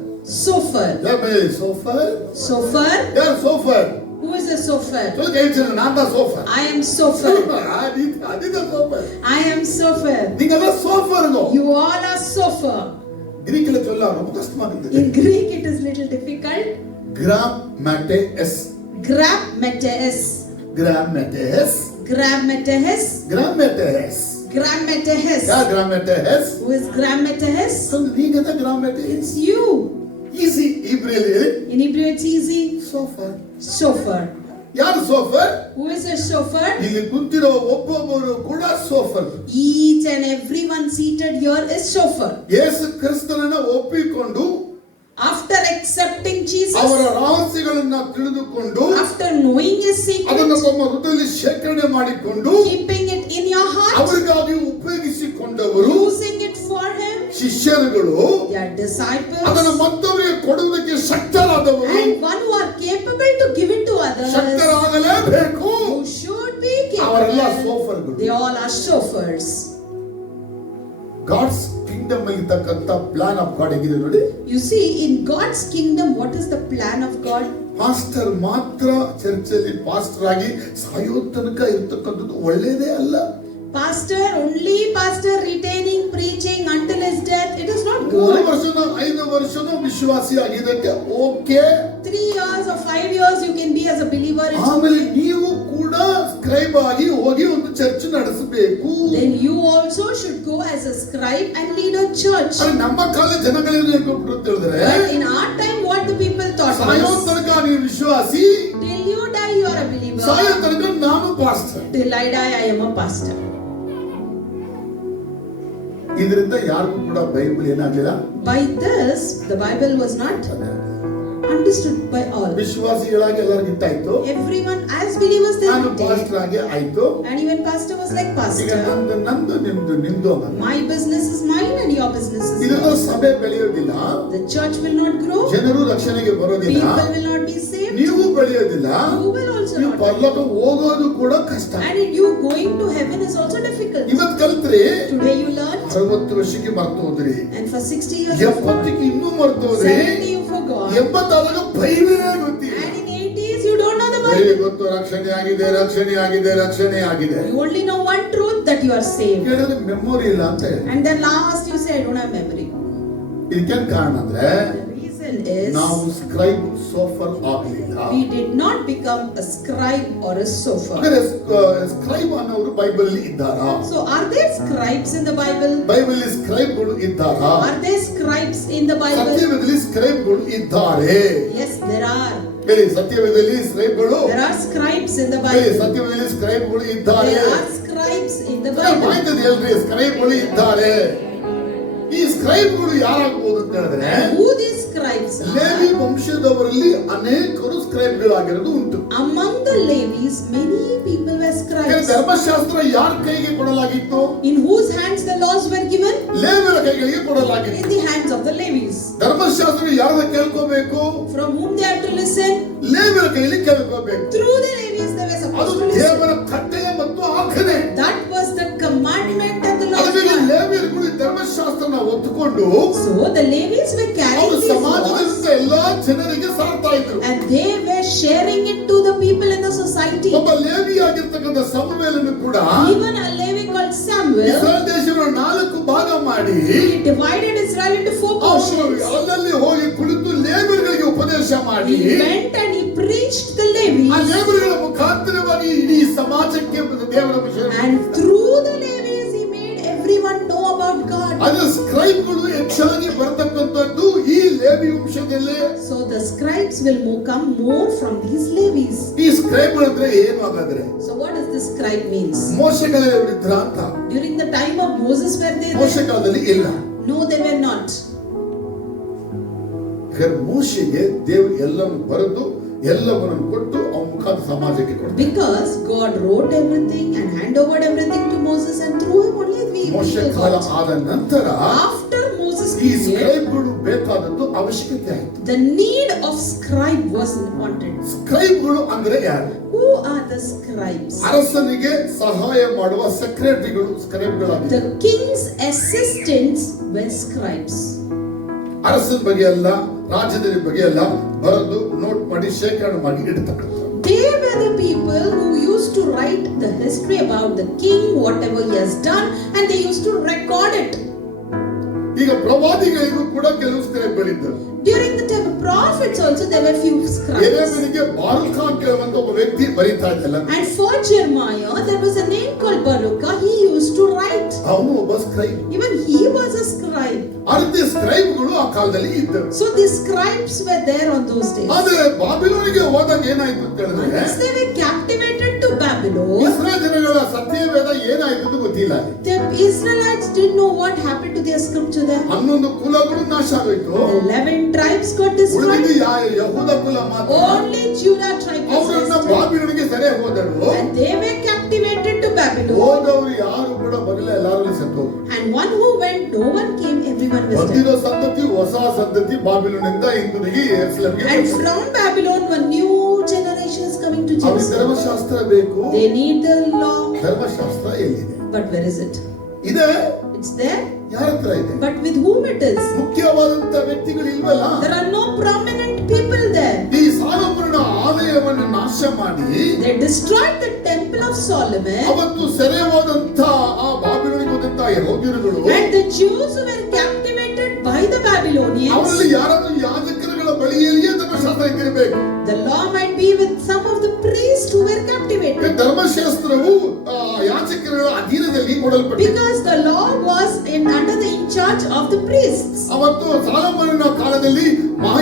Sofer. ಹೇಳಿ ಸೋಫರ್. Sofer. ಯಾರು ಸೋಫರ್? Who is a sofer? ಚಲೋ ಹೇಳ್ತೀನಿ ನಾನು ಸೋಫರ್. I am sofer. ಅದಿದ ಸೋಫರ್. I am sofer. ನೀಗಲ್ಲ ಸೋಫರ್ ಗೋ. You all are sofer. Greek ಅಲ್ಲಿ ಚೊಲ್ಲ ரொம்ப கஷ்டமாகுது. In Greek it is little difficult. ಗ್ರಾಮೆಟೆಸ್. Grammateus. ಗ್ರಾಮೆಟೆಸ್. Grammateus. ಗ್ರಾಮೆಟೆಸ್. Grammateus. ಯಾ ಗ್ರಾಮೆಟೆಸ್? Who is Grammateus? ನೀಗದ ಗ್ರಾಮೆಟೆಸ್. It's you. ಈಸಿ ಇಬ್ರಲ್ಲಿ. In Hebrew it's easy. ಸೋಫರ್. Chauffeur. ಯಾರು ಸೋಫರ್? Who is a chauffeur? ಇಲ್ಲಿ ಕುಂತಿರೋ ಒಬ್ಬೊಬ್ಬರು ಕೂಡ ಸೋಫರ್. Each and everyone seated here is chauffeur. ಯೇಸು ಕ್ರಿಸ್ತನನ್ನ ಒಪ್ಪಿಕೊಂಡು After accepting Jesus, ಅವರ ರಹಸ್ಯಗಳನ್ನ ತಿಳಿದುಕೊಂಡು after knowing his ಅದನ್ನು secret, ತಮ್ಮ ಹೃದಯದಲ್ಲಿ ಶೇಖರಣೆ ಮಾಡಿಕೊಂಡು keeping it in your heart, ಅವರಿಗಾಗಿ ಉಪಯೋಗಿಸಿಕೊಂಡವರು using it for him, ಶಿಷ್ಯರುಗಳು, their disciples, ಅದನ್ನು ಮತ್ತೊಬ್ಬರಿಗೆ ಕೊಡುವುದಕ್ಕೆ ಶಕ್ತರಾದವರು, and one who are capable to give it to others, ಶಕ್ತರಾಗಲೇಬೇಕು. who should be ಅವರೆಲ್ಲ capable. ಸೋಫರ್ಗಳು. They all are chauffeurs. God's kingdom ಅಲ್ಲಿ ಇರ್ತಕ್ಕಂತ ಪ್ಲಾನ್ ಆಫ್ ಗಾಡ್ ಹೇಗಿದೆ ನೋಡಿ. You see, in God's kingdom, what is the plan of God? Pastor ಮಾತ್ರ ಚರ್ಚಲ್ಲಿ ಪಾಸ್ಟರ್ ಆಗಿ ಸಾಯೋ ತನಕ ಇರ್ತಕ್ಕಂಥದ್ದು ಒಳ್ಳೇದೇ ಅಲ್ಲ. Pastor, only pastor retaining, preaching until his death, it is not 3 good. ವರ್ಷನೋ 5 ವರ್ಷನೋ ವಿಶ್ವಾಸಿ ಆಗಿದ್ದಕ್ಕೆ ಓಕೆ. 3 years or 5 years you can be as a believer. It's ಆಮೇಲೆ okay. ನೀವು ಕೂಡ ಸ್ಕ್ರೈಬ್ ಆಗಿ ಹೋಗಿ ಒಂದು ಚರ್ಚ್ ನಡೆಸಬೇಕು. Then you also should go as a scribe and lead a church. ಅರೆ ನಮ್ಮ ಕಾಲ ಜನಗಳೇನು ಹೇಳ್ಕೊಟ್ರು ಅಂತ ಹೇಳಿದ್ರೆ, But in our time, what the people thought ಸಾಯೋ was, ತನಕ ನೀವು ವಿಶ್ವಾಸಿ, till you die you are a believer, ಸಾಯೋ ತನಕ ನಾನು pastor. till I die I am a pastor. ಇದರಿಂದ ಯಾರಿಗೂ ಕೂಡ ಬೈಬಲ್ ಏನಾಗಲಿಲ್ಲ. By this, the Bible was not understood by all. ವಿಶ್ವಾಸಿಗಳಾಗಿ ಎಲ್ಲರಿಗೂ ಇಟ್ಟಾಯ್ತು. Everyone as believers they ನಾನು were ಪಾಸ್ಟರ್ ಆಗಿ ಆಯ್ತು. and even pastor was like ಈಗ pastor. ನಂದು ನಿಮ್ದು ಅನ್ನೋದು. My business is mine and your business is ಇದರಿಂದ yours. ಸಭೆ ಬೆಳೆಯೋದಿಲ್ಲ, The church will not grow. ಜನರು ರಕ್ಷಣೆಗೆ ಬರೋದಿಲ್ಲ, People will not be saved. ನೀವು ಬೆಳೆಯೋದಿಲ್ಲ, You will also ನೀವು not. ಪರಲೋಕ ಹೋಗೋದು ಕೂಡ ಕಷ್ಟ. And you going to heaven is also difficult. ಇವತ್ತು ಕಲ್ತ್ರಿ, Today you learn, 60 ವರ್ಷಕ್ಕೆ ಮರ್ತು ಹೋದ್ರಿ, and for 60 years you forgot. 70ಕ್ಕೆ ಇನ್ನೂ ಮರ್ತು ಹೋದ್ರಿ, 70 you forgot. 80 ಬೈಬಲೇ ಗೊತ್ತಿಲ್ಲ. And in 80s you don't know the Bible Bible. ಗೊತ್ತು, ರಕ್ಷಣೆ ಆಗಿದೆ, ರಕ್ಷಣೆ ಆಗಿದೆ, ರಕ್ಷಣೆ ಆಗಿದೆ. You only know one truth, that you are saved. ಹೇಳಿದ್ರೆ ಮೆಮೊರಿ ಇಲ್ಲ ಅಂತ ಹೇಳಿ. And then last you say I don't have memory. ಇದಕ್ಕೇನ್ ಕಾರಣ ಅಂದ್ರೆ The reason is ನಾವು ಸ್ಕ್ರೈಬ್ ಸೋಫರ್ ಆಗಲಿಲ್ಲ. we did not become a scribe or a sofer. ಹಾಗಾದ್ರೆ ಸ್ಕ್ರೈಬ್ ಅನ್ನೋರು ಬೈಬಲ್ ಅಲ್ಲಿ ಇದ್ದಾರಾ? So are there scribes in the Bible? Bible ಅಲ್ಲಿ ಸ್ಕ್ರೈಬ್ಗಳು ಇದ್ದಾರಾ? Are there scribes in the Bible? ಸತ್ಯವೇದದಲ್ಲಿ ಸ್ಕ್ರೈಬ್ಗಳು ಇದ್ದಾರೆ. Yes, there are. ಹೇಳಿ ಸತ್ಯವೇದದಲ್ಲಿ ಸ್ಕ್ರೈಬ್ಗಳು. There are scribes in the ಹೇಳಿ Bible. ಸತ್ಯವೇದದಲ್ಲಿ ಸ್ಕ್ರೈಬ್ಗಳು ಇದ್ದಾರೆ. There are scribes in the Bible. ಮಾಹಿತಿ ಹೇಳ್ರಿ, ಸ್ಕ್ರೈಬ್ಗಳು ಇದ್ದಾರೆ. ಈ ಸ್ಕ್ರೈಬ್ಗಳು ಯಾರಾಗಬಹುದು ಅಂತ ಹೇಳಿದ್ರೆ, Who these scribes Levi are? ವಂಶದವರಲ್ಲಿ ಅನೇಕರು ಸ್ಕ್ರೈಬ್ಗಳಾಗಿರೋದು ಉಂಟು. Among the Levies, many people were scribes. ಧರ್ಮಶಾಸ್ತ್ರ ಯಾರ ಕೈಗೆ ಕೊಡಲಾಗಿತ್ತು? In whose hands the laws were given? ಲೇವಿಯರ ಕೈಗಳಿಗೆ ಕೊಡಲಾಗಿತ್ತು. In the hands of the Levies. ಧರ್ಮಶಾಸ್ತ್ರ ಯಾರನ್ನ ಕೇಳ್ಕೋಬೇಕು? From whom they have to listen? ಲೇವಿಯರ ಕೈಯಲ್ಲಿ ಕೇಳ್ಕೋಬೇಕು. Through the Levies they were ಅದು supposed to listen. ದೇವರ ಕಟ್ಟಳೆ ಮತ್ತು ಆಜ್ಞೆ. That was the commandment and the law of ಅದಕ್ಕೆ God. ಲೇವಿಯರು ಧರ್ಮಶಾಸ್ತ್ರನ ಒತ್ತುಕೊಂಡು So the Levies were ಅವರು carrying these laws ಸಮಾಜದಿಂದ ಎಲ್ಲಾ ಜನರಿಗೆ ಸಾರ್ತಾ ಇದ್ರು. and they were sharing it to the people in the society. ಒಬ್ಬ ಲೇವಿ ಆಗಿರ್ತಕ್ಕಂಥ ಸಮುವೇಲನು ಕೂಡ Even a Levi called Samuel, Israel ದೇಶವನ್ನು 4 ಭಾಗ ಮಾಡಿ he divided Israel into 4 ಅವರು portions. ಅಲ್ಲಲ್ಲಿ ಹೋಗಿ ಕುಳಿತು ಲೇವಿಯರಿಗೆ ಉಪದೇಶ ಮಾಡಿ He went and he preached the ಆ Levies, ಲೇವಿಯರ ಮುಖಾಂತರವಾಗಿ ಇಡೀ ಸಮಾಜಕ್ಕೆ ದೇವರ ವಿಷಯ. and through the Levies he made everyone know about God. ಅದು ಸ್ಕ್ರೈಬ್ಗಳು ಹೆಚ್ಚಾಗಿ ಬರತಕ್ಕಂಥದ್ದು ಈ ಲೇವಿ ಲೇವಿ ವಂಶದಲ್ಲೇ. So the scribes will come more from these Levis. ಈ ಸ್ಕ್ರೈಬ್ಗಳು ಅಂದ್ರೆ ಏನು ಹಾಗಾದ್ರೆ? So what does this scribe means? ಮೋಶೆ ಕಾಲದಲ್ಲಿ ಇದ್ರ ಅಂತ. During the time of Moses were they ಮೋಶೆ there? ಕಾಲದಲ್ಲಿ ಇಲ್ಲ. No, they were not. ಮೋಶೆಗೆ ದೇವರು ಎಲ್ಲವನ್ನು ಬರೆದು ಎಲ್ಲವನ್ನು ಕೊಟ್ಟು ಅವನ ಮುಖಾಂತರ ಸಮಾಜಕ್ಕೆ ಕೊಡ್ತಾರೆ. Because God wrote everything and hand over everything to Moses, and through him only we ಮೋಶೆ ಕಾಲ ಆದ ನಂತರ after Moses ಈ period, ಸ್ಕ್ರೈಬ್ಗಳು ಬೇಕಾದದ್ದು ಅವಶ್ಯಕತೆ ಆಯಿತು. the need of scribe was wanted. ಸ್ಕ್ರೈಬ್ಗಳು ಅಂದ್ರೆ ಯಾರು? Who are the scribes? ಅರಸನಿಗೆ ಸಹಾಯ ಮಾಡುವ ಸೆಕ್ರೆಟರಿಗಳು ಸ್ಕ್ರೈಬ್ಗಳಾಗಿದ್ದಾರೆ. The king's assistants were scribes. ಅರಸನ ಬಗ್ಗೆ ಅಲ್ಲ, ರಾಜ್ಯದ ಬಗ್ಗೆ ಅಲ್ಲ, ಬರೆದು ನೋಟ್ ಮಾಡಿ ಶೇಖರಣೆ ಮಾಡಿ ಇಡ್ತಕ್ಕಂಥ. They were the people who used to write the history about the king, whatever he has done, and they used to record it. ಈಗ ಪ್ರವಾದಿಗಳಿಗೂ ಕೂಡ ಕೆಲವು ಸ್ಕ್ರೈಬ್ಗಳಿದ್ದರು. During the time of prophets also there were few scribes. ಯೆರೆಮೀಯನಿಗೆ ಬಾರುಕ ಅಂತ ಒಬ್ಬ ವ್ಯಕ್ತಿ ಬರೀತಾ ಇದ್ದಲ್ಲ. And for Jeremiah there was a name called Baruch. He used to write. ಅವನು ಒಬ್ಬ scribe. Even he was a scribe. ಅರ್ಧ ಸ್ಕ್ರೈಬ್ಗಳು ಆ ಕಾಲದಲ್ಲಿ ಇದ್ದರು. So the scribes were there on those days. ಆದರೆ ಬಾಬಿಲೋನಿಗೆ ಹೋದಾಗ ಏನಾಯ್ತು ಅಂತ ಹೇಳಿದ್ರೆ, Once they were captivated to Babylon, Israel ಜನಗಳ ಸತ್ಯವೇದ ಏನಾಯ್ತು ಅಂತ ಗೊತ್ತಿಲ್ಲ. the Israelites didn't know what happened to their scripture there. 11 ಕುಲಗಳು ನಾಶ ಆಗೋಯ್ತು. 11 tribes got ಉಳಿದಿದ್ದು destroyed. ಯಹೂದ ಕುಲ ಮಾತ್ರ. Only Judah tribe was ಅವರನ್ನ rescued. ಬಾಬಿಲೋನಿಗೆ ಸೆರೆ ಹೋದರು. And they were captivated to Babylon. ಹೋದವರು ಯಾರು ಕೂಡ ಬರಲಿಲ್ಲ, ಎಲ್ಲರೂ ಸತ್ತು. And one who went, no one came, everyone was dead. ಬಂದಿರೋ ಸಂತತಿ ಹೊಸ ಸಂತತಿ ಬಾಬಿಲೋನಿಂದ ಹಿಂದಿರುಗಿ ಯೆರೂಸಲೇಮಿಗೆ And ಬಂದರು. from Babylon, one new generation is coming to ಅವ್ರಿಗೆ Jerusalem. ಧರ್ಮಶಾಸ್ತ್ರ ಬೇಕು. They need the law. ಧರ್ಮಶಾಸ್ತ್ರ ಎಲ್ಲಿದೆ? But where is it? ಇದೆ. It's there. ಯಾರ ಹತ್ರ ಇದೆ? But with whom it is? ಮುಖ್ಯವಾದಂತ ವ್ಯಕ್ತಿಗಳು ಇಲ್ವಲ್ಲ. There are no prominent people there. ಈ ಸಾಲೋಮನ ಆಲಯವನ್ನು ನಾಶ ಮಾಡಿ They destroyed the temple of Solomon. ಅವತ್ತು ಸೆರೆ ಹೋದಂತ ಆ ಬಾಬಿಲೋನಿಗೆ ಹೋದಂತ ಯಹೂದ್ಯರುಗಳು, And the Jews who were captivated by the Babylonians. ಅವರಲ್ಲಿ ಯಾರಾದ್ರೂ ಯಾಜಕರುಗಳ ಬಳಿಯಲ್ಲಿಯೇ ಧರ್ಮಶಾಸ್ತ್ರ ಇದ್ದಿರಬೇಕು. The law might be with some of the priests who were captivated. ಧರ್ಮಶಾಸ್ತ್ರವು ಯಾಜಕರುಗಳ ಅಧೀನದಲ್ಲಿ ಕೊಡಲ್ಪಟ್ಟಿದೆ. Because the law was under the in charge of the priests. ಅವತ್ತು ಸಾಲೋಮನ ಕಾಲದಲ್ಲಿ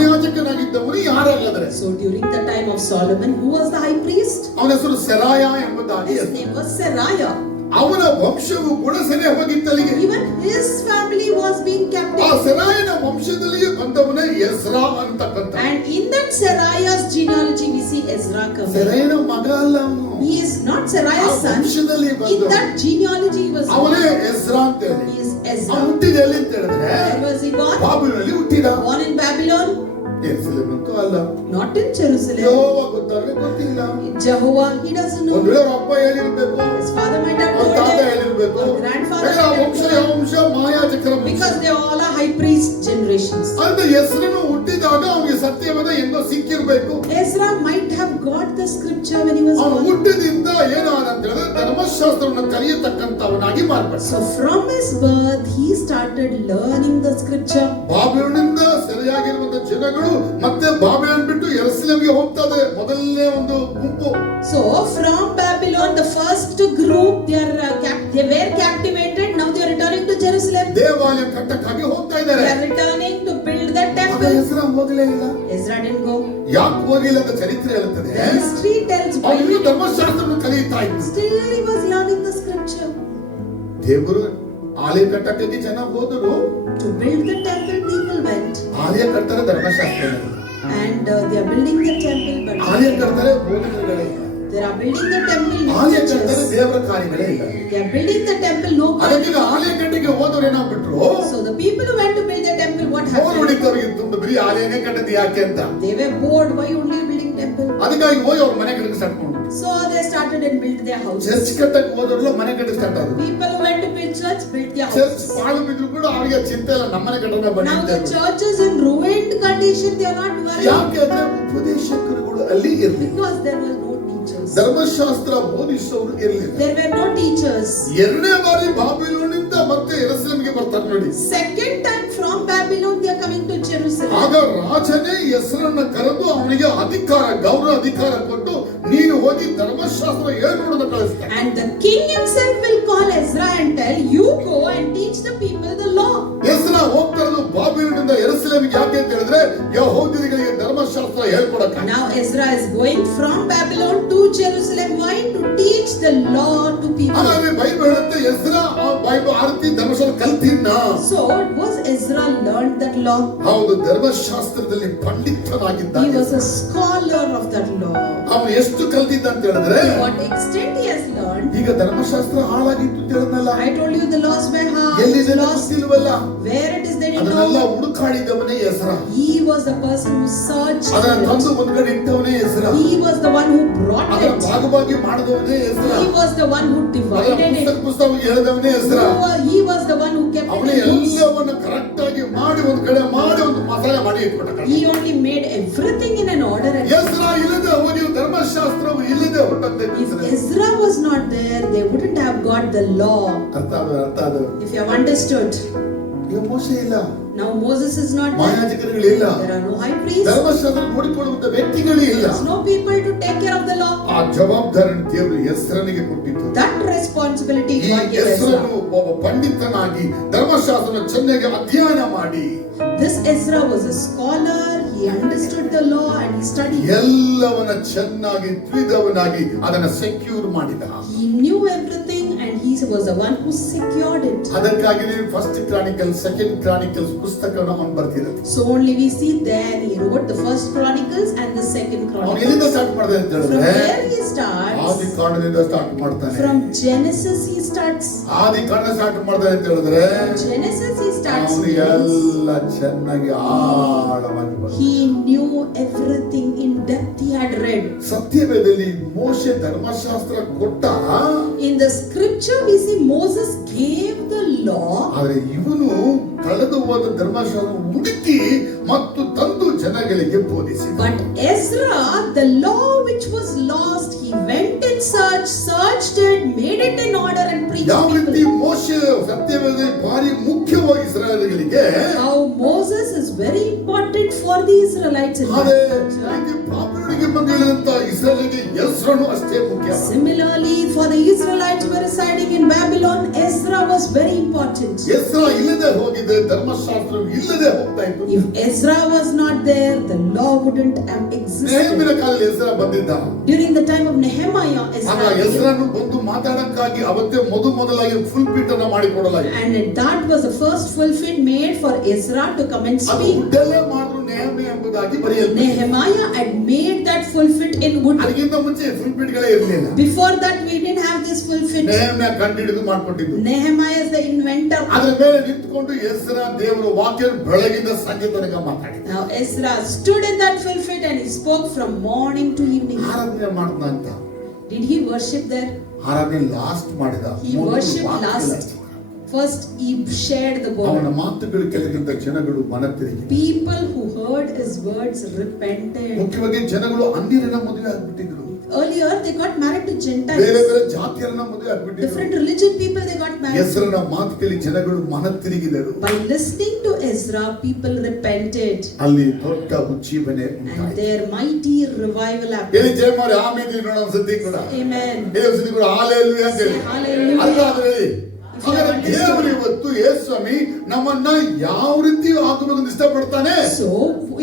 ಮಹಾಯಾಜಕನಾಗಿದ್ದವನು ಯಾರಾಗಾದ್ರೆ? So during the time of Solomon, who was the high priest? ಅವನ ಹೆಸರು ಸೆರಾಯ ಎಂಬುದಾಗಿ. His name was Seraiah. ಅವನ ವಂಶವು ಕೂಡ ಸೆರೆ ಹೋಗಿತ್ತಲ್ಲಿಗೆ. Even his family was being ಆ captive. ಸೆರಾಯನ ವಂಶದಲ್ಲಿಯೇ ಬಂದವನೇ ಎಜ್ರಾ ಅಂತಕ್ಕಂಥ. And in that Seraiah's genealogy, we see Ezra coming. ಸೆರಾಯನ ಮಗ ಅಲ್ಲ ಅವನು. He is not Seraiah's ಆ son. ವಂಶದಲ್ಲಿ In ಬಂದವನು. that genealogy, he was ಅವನೇ born. ಎಜ್ರಾ ಅಂತ ಹೇಳಿ. He is ಅವನು Ezra. ಹುಟ್ಟಿದ ಎಲ್ಲಿ ಅಂತ ಹೇಳಿದ್ರೆ Where was he born? ಬಾಬಿಲೋನಲ್ಲಿ ಹುಟ್ಟಿದ. Born in Babylon, ಯೆರೂಸಲೇಮ್ ಅಂತೂ ಅಲ್ಲ. not in Jerusalem. ಯೆಹೋವ ಗೊತ್ತಾದ್ರೆ ಗೊತ್ತಿಲ್ಲ. Jehovah, he doesn't know. ಒಂದ್ ವೇಳೆ ಅವ್ರ ಅಪ್ಪ ಹೇಳಿರ್ಬೇಕು, His father might have ಅವ್ರ told ತಾತ him. ಹೇಳಿರ್ಬೇಕು. Our grandfather ಯಾಕಂದ್ರೆ ಆ might have ವಂಶ told ಯಾವ him. ವಂಶ ಮಹಾಯಾಜಕರ ವಂಶ. Because they all are high priest generations. ಅಂತ ಹೆಸರನ್ನು ಹುಟ್ಟಿದಾಗ ಅವನಿಗೆ ಸತ್ಯವಾದ ಎಂದೋ ಸಿಕ್ಕಿರ್ಬೇಕು. Ezra might have got the scripture when he was ಅವನು born. ಹುಟ್ಟಿದಿಂದ ಏನಾದ ಅಂತ ಹೇಳಿದ್ರೆ ಧರ್ಮಶಾಸ್ತ್ರವನ್ನು ಕಲಿಯತಕ್ಕಂತವನಾಗಿ ಮಾರ್ಪಟ್ಟ. So from his birth, he started learning the scripture. ಬಾಬಿಲೋನಿಂದ ಸೆರೆಯಾಗಿರುವಂತ ಜನಗಳು ಮತ್ತೆ ಬಾಬಿಲೋನ್ ಬಿಟ್ಟು ಯೆರೂಸಲೇಮಿಗೆ ಹೋಗ್ತದೆ. ಮೊದಲನೇ ಒಂದು ಗುಂಪು. So from Babylon, the first group, they were captivated. Now they are returning to Jerusalem. ದೇವಾಲಯ ಕಟ್ಟಕ್ಕಾಗಿ ಹೋಗ್ತಾ ಇದ್ದಾರೆ. They are returning to build the ಆಗ temple. ಹೆಸರು ಹೋಗಲೇ ಇಲ್ಲ. Ezra didn't go. ಯಾಕೆ ಹೋಗಿಲ್ಲ ಅಂತ ಚರಿತ್ರೆ ಹೇಳುತ್ತದೆ. The history tells why. ಅವನು ಧರ್ಮಶಾಸ್ತ್ರವನ್ನು ಕಲಿಯುತ್ತಾ ಇದ್ದ. Still he was learning the scripture. ದೇವರು ಆಲಯ ಕಟ್ಟಕ್ಕೆ ಜನ ಹೋದರು. To build the temple, people went. ಆಲಯ ಕಟ್ತಾರೆ, ಧರ್ಮಶಾಸ್ತ್ರ ಇಲ್ಲ. And they are building the temple, but ಆಲಯ ಕಟ್ತಾರೆ, ಬೋಧನೆಗಳೇ ಇಲ್ಲ. they are building the temple, no ಆಲಯ ಕಟ್ತಾರೆ, churches. ದೇವರ ಕಾರ್ಯಗಳೇ ಇಲ್ಲ. They are building the temple, no ಅದಕ್ಕೆ churches. ಆಲಯ ಕಟ್ಟಿಗೆ ಹೋದವರು ಏನಾಗ್ಬಿಟ್ರು? So the people who went to build the temple, what bore happened? ಹೊಡಿತವ್ರಿಗೆ ತುಂಬ ಬರೀ ಆಲಯನೇ ಕಟ್ಟದು ಯಾಕೆ ಅಂತ. They were bored. Why only building temple? ಅದಕ್ಕಾಗಿ ಹೋಗಿ ಅವ್ರ ಮನೆ ಕಟ್ಟಕ್ಕೆ ಸ್ಟಾರ್ಟ್ ಮಾಡ್ರು. So they started and built their houses. Church ಕಟ್ಟಕ್ಕೆ ಹೋದವ್ರಲ್ಲ ಮನೆ ಕಟ್ಟಕ್ಕೆ ಸ್ಟಾರ್ಟ್ ಆದ್ರು. People who went to build church built their church houses. ಪಾಳು ಬಿದ್ರು ಕೂಡ ಅವ್ರಿಗೆ ಚಿಂತೆ ಇಲ್ಲ, ನಮ್ಮನೆ ಕಟ್ಟೋಣ ಬನ್ನಿ Now ಅಂತ the ಹೇಳ್ಬಿಟ್ಟು. church is in ruined condition. They are not worried ಯಾಕೆ ಅಂದ್ರೆ ಉಪದೇಶಕರುಗಳು ಅಲ್ಲಿ ಇರ್ಲಿಲ್ಲ. because there were no teachers. ಧರ್ಮಶಾಸ್ತ್ರ ಬೋಧಿಸೋರು ಇರ್ಲಿಲ್ಲ. There were no teachers. ಎರಡನೇ ಬಾರಿ ಬಾಬಿಲೋನಿಂದ ಮತ್ತೆ ಯೆರೂಸಲೇಮಿಗೆ ಬರ್ತಾರೆ ನೋಡಿ. Second time from Babylon they are coming to Jerusalem. ಆಗ ರಾಜನೇ ಹೆಸರನ್ನ ಕರೆದು ಅವನಿಗೆ ಅಧಿಕಾರ, ಗೌರವ ಅಧಿಕಾರ ಕೊಟ್ಟು ನೀನು ಹೋಗಿ ಧರ್ಮಶಾಸ್ತ್ರ ಹೇಳ್ಕೊಡೋದು ಕಳಿಸ್ತಾನೆ. And the king himself will call Ezra and tell, you go and teach the people the law. ಹೆಸರ ಹೋಗ್ತಾ ಇರೋದು ಬಾಬಿಲೋನಿಂದ ಯೆರೂಸಲೇಮಿಗೆ ಯಾಕೆ ಅಂತ ಹೇಳಿದ್ರೆ Ezra is going from Babylon to Jerusalem. Why? To teach the law to people. ಹಾಗಾದ್ರೆ ಬೈಬಲ್ ಹೇಳುತ್ತೆ ಎಜ್ರಾ ಬೈಬಲ್ ಆರ್ತಿ ಧರ್ಮಶಾಸ್ತ್ರ ಕಲ್ತಿದ್ನ. So was Ezra learned that law? ಹೌದು, ಧರ್ಮಶಾಸ್ತ್ರದಲ್ಲಿ ಪಂಡಿತನಾಗಿದ್ದ. He was a scholar of that law. ಅವನು ಎಷ್ಟು ಕಲ್ತಿದ್ದ ಅಂತ ಹೇಳಿದ್ರೆ, To what extent he has learned? ಈಗ ಧರ್ಮಶಾಸ್ತ್ರ ಹಾಳಾಗಿತ್ತು ಅಂತ ಹೇಳಿದ್ನಲ್ಲ, I told you the laws were ಎಲ್ಲಿದೆ lost. ಗೊತ್ತಿಲ್ವಲ್ಲ, Where it is they didn't ಅದನ್ನೆಲ್ಲ know. ಹುಡುಕಾಡಿದವನೇ Ezra. He was the person who searched ಅದನ್ನ it. ತಂದು ಒಂದ್ಗಡೆ ಇಟ್ಟವನೇ Ezra. He was the one who brought ಅದನ್ನ it. ಭಾಗವಾಗಿ ಮಾಡಿದವನೇ Ezra. He was the one who divided it. ಪುಸ್ತಕ ಹೇಳಿದವನೇ Ezra. He was the one who kept ಅವನೇ it in books. ಎಲ್ಲವನ್ನು ಕರೆಕ್ಟ್ ಆಗಿ ಮಾಡಿ ಒಂದ್ ಕಡೆ ಮಾಡಿ ಒಂದು ಮಸಾಲೆ ಮಾಡಿ ಇಟ್ಬಿಟ್ಟ. He only made everything in an order. And Ezra ಇಲ್ಲದೆ ಹೋಗಿ ಧರ್ಮಶಾಸ್ತ್ರವು ಇಲ್ಲದೆ ಹೊರಟಂತೆ. if Ezra was not there, they wouldn't have got the law. ಅರ್ಥ ಆದ. If you have understood. ಈಗ ಮೋಶೆ ಇಲ್ಲ, Now Moses is not there. ಮಹಾಯಾಜಕರುಗಳಿಲ್ಲ, There are no high priests. ಧರ್ಮಶಾಸ್ತ್ರ ನೋಡಿಕೊಳ್ಳುವಂತ ವ್ಯಕ್ತಿಗಳು ಇಲ್ಲ. There's no people to take care of the law. ಆ ಜವಾಬ್ದಾರಿಯನ್ನು ದೇವರು ಎಸ್ರನಿಗೆ ಕೊಟ್ಟಿದ್ದು. That responsibility ಈ God gave Ezra. ಎಸ್ರನು ಒಬ್ಬ ಪಂಡಿತನಾಗಿ ಧರ್ಮಶಾಸ್ತ್ರ ಚೆನ್ನಾಗಿ ಅಧ್ಯಯನ ಮಾಡಿ, This Ezra was a scholar. He understood the law and he studied. ಎಲ್ಲವನ್ನ ಚೆನ್ನಾಗಿ ತಿಳಿದವನಾಗಿ ಅದನ್ನ ಸೆಕ್ಯೂರ್ ಮಾಡಿದ. He knew everything and he was the one who secured it. ಅದಕ್ಕಾಗಿ ಫಸ್ಟ್ ಕ್ರಾನಿಕಲ್ ಸೆಕೆಂಡ್ ಕ್ರಾನಿಕಲ್ಸ್ ಪುಸ್ತಕವನ್ನು ಅವನು ಬರ್ತಿರೋದು. So only we see there he wrote the first Chronicles and the second ಅವನು ಎಲ್ಲಿಂದ Chronicles. ಸ್ಟಾರ್ಟ್ ಮಾಡಿದ ಅಂತ From ಹೇಳಿದ್ರೆ, where he starts? ಆದಿ ಕಾಂಡದಿಂದ ಸ್ಟಾರ್ಟ್ ಮಾಡ್ತಾನೆ. From Genesis he starts. ಆದಿ ಕಾಂಡ ಸ್ಟಾರ್ಟ್ ಮಾಡ್ತಾನೆ ಅಂತ ಹೇಳಿದ್ರೆ, Genesis he starts. ಅವನು ಎಲ್ಲ ಚೆನ್ನಾಗಿ ಆಳವಾಗಿ ಬರ್ತಾನೆ. He knew everything in depth. He had read. ಸತ್ಯವೇದದಲ್ಲಿ ಮೋಶೆ ಧರ್ಮಶಾಸ್ತ್ರ ಕೊಟ್ಟ, In the scripture we see Moses gave the law. ಆದ್ರೆ ಇವನು ಕಳೆದು ಹೋದ ಧರ್ಮಶಾಸ್ತ್ರ ಹುಡುಕಿ ಮತ್ತು ತಂದು ಜನಗಳಿಗೆ ಬೋಧಿಸಿದ. But Ezra, the law which was lost, he went and searched it, made it in order and preached ಯಾವ to ರೀತಿ people. ಮೋಶೆ ಸತ್ಯವೇದದಲ್ಲಿ ಭಾರಿ ಮುಖ್ಯವಾಗಿ ಇಸ್ರಾಯೇಲಿಗಳಿಗೆ, How Moses is very important for the Israelites in ಅದೇ that. ರೀತಿ ಬಾಬಿಲೋನಿಗೆ ಬಂದಿಳಿದಂತ ಇಸ್ರಾಯೇಲಿಗೆ ಎಸ್ರನು ಅಷ್ಟೇ ಮುಖ್ಯ. Similarly, for the Israelites who were residing in Babylon, Ezra was very important. ಎಸ್ರ ಇಲ್ಲದೆ ಹೋಗಿದ್ದೆ, ಧರ್ಮಶಾಸ್ತ್ರ ಇಲ್ಲದೆ ಹೋಗ್ತಾ ಇತ್ತು. If Ezra was not there, the law wouldn't have ನೇಮಿನ existed. ಕಾಲದಲ್ಲಿ ಎಸ್ರ ಬಂದಿದ್ದ. During the time of Nehemiah, ಆಗ Ezra came. ಎಸ್ರನು ಬಂದು ಮಾತಾಡಕ್ಕಾಗಿ ಅವತ್ತೇ ಮೊದಲಾಗಿ ಫುಲ್ ಪೀಟ್ ಅನ್ನ ಮಾಡಿಕೊಡಲಾಗಿತ್ತು. And that was the first fulfillment made for Ezra to come and ಅದು speak. ಉಡ್ಡಲೆ ಮಾಡಿದ್ರು ನೇಮಿ ಎಂಬುದಾಗಿ ಬರೆಯಲ್ಪಟ್ಟಿದೆ. Nehemiah had made that fulfillment in wood. ಅದಕ್ಕಿಂತ ಮುಂಚೆ ಫುಲ್ ಪೀಟ್ಗಳೇ ಇರಲಿಲ್ಲ. Before that, we didn't have this fulfillment. ನೇಮಿಯ ಕಂಡಿಡಿದು ಮಾಡ್ಕೊಟ್ಟಿದ್ದು. Nehemiah is the inventor. ಅದ್ರ ಮೇಲೆ ನಿಂತ್ಕೊಂಡು ಎಸ್ರ ದೇವರ ವಾಕ್ಯ ಬೆಳಗಿಂದ ಸಂಜೆ ತನಕ ಮಾತಾಡಿದ. Now Ezra stood in that fulfillment and he spoke from morning to evening. ಆರಾಧನೆ ಮಾಡ್ದ ಅಂತ. Did he worship there? ಆರಾಧನೆ ಲಾಸ್ಟ್ ಮಾಡಿದ. He worshipped last. First he shared the ಅವನ word. ಮಾತುಗಳು ಕೇಳಿದಂತ ಜನಗಳು ಮನ ತಿರುಗಿ, People who heard his words repented. ಮುಖ್ಯವಾಗಿ ಜನಗಳು ಅನ್ಯರನ್ನ ಮದುವೆ ಆಗ್ಬಿಟ್ಟಿದ್ರು. Earlier they got married to ಬೇರೆ Gentiles. ಬೇರೆ ಜಾತಿಯರನ್ನ ಮದುವೆ ಆಗ್ಬಿಟ್ಟಿದ್ರು. Different religion people they got married. ಹೆಸರನ್ನ ಮಾತು ಕೇಳಿ ಜನಗಳು ಮನ ತಿರುಗಿದರು. By listening to Ezra, people repented. ಅಲ್ಲಿ ದೊಡ್ಡ ಉಜ್ಜೀವನೆ And ಉಂಟಾಯಿತು. their mighty revival ಹೇಳಿ happened. ಜಯಮಾಡಿ ಆಮೇಲೆ ನೋಡೋಣ ಒಂದ್ಸತಿ ಕೂಡ. Amen. ಹೇಳಿ ಒಂದ್ಸತಿ ಕೂಡ ಹಾಲೆಲೂಯಾ ಅಂತ ಹೇಳಿ. Hallelujah. ಅರ್ಥ ಆದ್ರೆ ಹೇಳಿ. ಹಾಗಾದ್ರೆ ದೇವರು ಇವತ್ತು ಯೇಸು ಸ್ವಾಮಿ ನಮ್ಮನ್ನ ಯಾವ ರೀತಿ ಆಗಬೇಕು ಇಷ್ಟಪಡ್ತಾನೆ. So,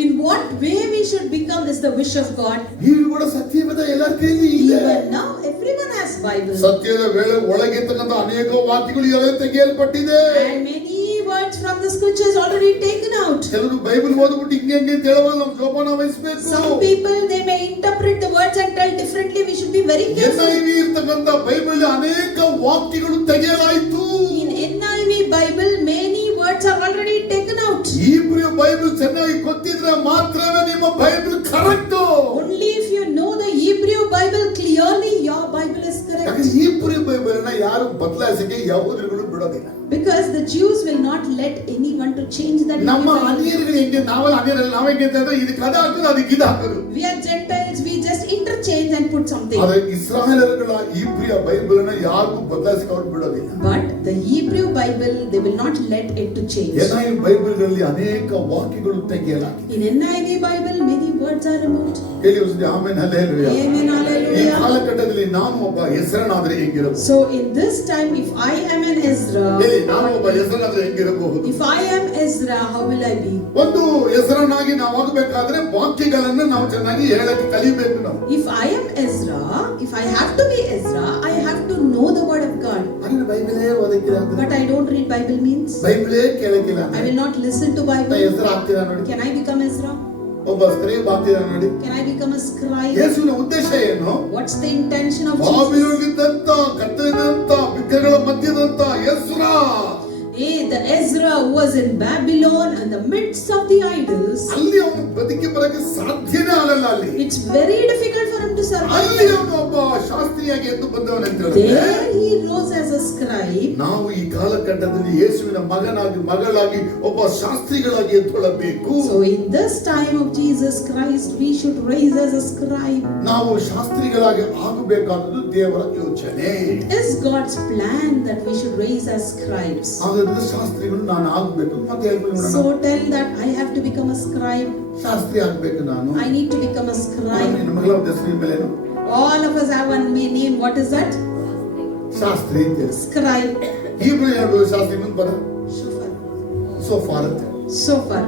in what way we should become is the wish of God. ಈಗ ಕೂಡ ಸತ್ಯವೇದ ಎಲ್ಲರ ಕೈಯಲ್ಲಿ ಇದೆ. Even now, everyone has Bible. ಸತ್ಯದ ವೇಳೆ ಒಳಗಿರ್ತಕ್ಕಂಥ ಅನೇಕ ವಾಕ್ಯಗಳು ಎಲ್ಲ ತೆಗೆಯಲ್ಪಟ್ಟಿದೆ. And many words from the scriptures already taken out. ಕೆಲವರು ಬೈಬಲ್ ಓದ್ಬಿಟ್ಟು ಹಿಂಗೆ ಅಂತ ಹೇಳುವಾಗ ನಾವು ಜೋಪಾನ ವಹಿಸಬೇಕು. Some people they may interpret the words and tell differently. We should be very careful. NIV ಇರ್ತಕ್ಕಂಥ ಬೈಬಲ್ ಅನೇಕ ವಾಕ್ಯಗಳು ತೆಗೆಯಲಾಯಿತು. In NIV Bible, many words are already taken out. Hebrew Bible ಚೆನ್ನಾಗಿ ಗೊತ್ತಿದ್ರೆ ಮಾತ್ರವೇ ನಿಮ್ಮ Bible correct. Only if you know the Hebrew Bible clearly, your Bible is correct. ಯಾಕಂದ್ರೆ Hebrew Bible ಅನ್ನ ಯಾರು ಬದಲಾಯಿಸಕ್ಕೆ ಯಹೂದ್ಯರು ಬಿಡೋದಿಲ್ಲ. Because the Jews will not let anyone to change that. ನಮ್ಮ Hebrew Bible. ಅನ್ಯರಿಗೆ ಹೆಂಗೆ ನಾವೆಲ್ಲ ಅನ್ಯರಲ್ಲಿ ನಾವ್ ಹೆಂಗೆ ಅಂತಂದ್ರೆ ಇದಕ್ಕೆ ಅದ ಹಾಕೋದು ಅದಕ್ಕೆ ಇದು ಹಾಕೋದು. We are Gentiles, we just interchange and put something. ಆದ್ರೆ ಇಸ್ರಾಯೇಲರುಗಳ ಹೀಬ್ರೂ ಬೈಬಲ್ ಅನ್ನ ಯಾರಿಗೂ ಬದಲಾಯಿಸಕ್ಕೆ ಅವ್ರು ಬಿಡೋದಿಲ್ಲ. But the Hebrew Bible, they will not let it to change. NIV ಬೈಬಲ್ಗಳಲ್ಲಿ ಅನೇಕ ವಾಕ್ಯಗಳು ತೆಗೆಯಲಾಗಿದೆ. In NIV Bible, many words floods are removed. ಹೇಳಿ ಒಂದು ಆಮೆನ್ ಹಲ್ಲೆಲೂಯಾ. Amen, ಈ hallelujah. ಕಾಲಘಟ್ಟದಲ್ಲಿ ನಾನು ಒಬ್ಬ ಹೆಸರನಾದ್ರೆ ಹೆಂಗಿರಬಹುದು? So in this time, if I am an Ezra, ಹೇಳಿ ನಾನು ಒಬ್ಬ ಹೆಸರನಾದ್ರೆ ಹೆಂಗಿರಬಹುದು? if I am Ezra, how will I be? ಒಂದು ಹೆಸರನಾಗಿ ನಾವು ಆಗಬೇಕಾದ್ರೆ ವಾಕ್ಯಗಳನ್ನು ನಾವು ಚೆನ್ನಾಗಿ ಹೇಳಕ್ಕೆ ಕಲಿಬೇಕು ನಾವು. If I am Ezra, if I have to be Ezra, I have to know the word of God. ಅಂದ್ರೆ ಬೈಬಲೇ ಓದಕ್ಕಿಲ್ಲ ಅಂದ್ರೆ But I don't read Bible means. ಬೈಬಲೇ ಕೇಳಕ್ಕಿಲ್ಲ I ಅಂದ್ರೆ will not listen to Bible. ಹೆಸರು ಆಗ್ತೀರಾ ನೋಡಿ. Can I become Ezra? ಒಬ್ಬ ಸ್ಕ್ರೈಬ್ ಆಗ್ತೀರಾ ನೋಡಿ. Can I become a scribe? ಯೇಸುವಿನ ಉದ್ದೇಶ ಏನು? What's the intention of Jesus? ಬಾಬಿಲೋನಿದ್ದಂತ ಕತ್ತಲಿನಂತ ವಿಗ್ರಹಗಳ ಮಧ್ಯದಂತ ಹೆಸರ The Ezra who was in Babylon in the midst of the idols. ಅಲ್ಲಿ ಅವನು ಬದುಕಿ ಬರಕ್ಕೆ ಸಾಧ್ಯನೇ ಆಗಲ್ಲ. ಅಲ್ಲಿ It's very difficult for him to survive. ಅಲ್ಲಿ ಅವನು ಒಬ್ಬ ಶಾಸ್ತ್ರಿಯಾಗಿ ಎದ್ದು ಬಂದವನಂತ ಹೇಳಿದ್ರೆ There he rose as a scribe. ನಾವು ಈ ಕಾಲಘಟ್ಟದಲ್ಲಿ ಯೇಸುವಿನ ಮಗನಾಗಿ ಮಗಳಾಗಿ ಒಬ್ಬ ಶಾಸ್ತ್ರಿಗಳಾಗಿ ಎದ್ದೊಳ್ಳಬೇಕು. So in this time of Jesus Christ, we should raise as a scribe. ನಾವು ಶಾಸ್ತ್ರಿಗಳಾಗಿ ಆಗಬೇಕಾದದ್ದು ದೇವರ ಯೋಚನೆ. It is God's plan that we should raise as scribes. ಹಾಗಾದ್ರೆ ಶಾಸ್ತ್ರಿಗಳು ನಾನು ಆಗಬೇಕು ಮತ್ತೆ ಹೇಳ್ಕೊಂಡು So tell that I have to become a scribe. Shastri ಆಗಬೇಕು ನಾನು. I need to become a scribe. ನಿಮ್ಮ ಮಗಳ ಹೆಸರು ಮೇಲೇನು? All of us have one name. What is that? Shastri ಅಂತ ಹೇಳಿ. Scribe. ಹೀಬ್ರೂ ಹೇಳ್ಬೋದು ಶಾಸ್ತ್ರಿ ಮುಂದೆ ಬರ Shofar. ಸೋಫಾರ್ ಅಂತ Shofar.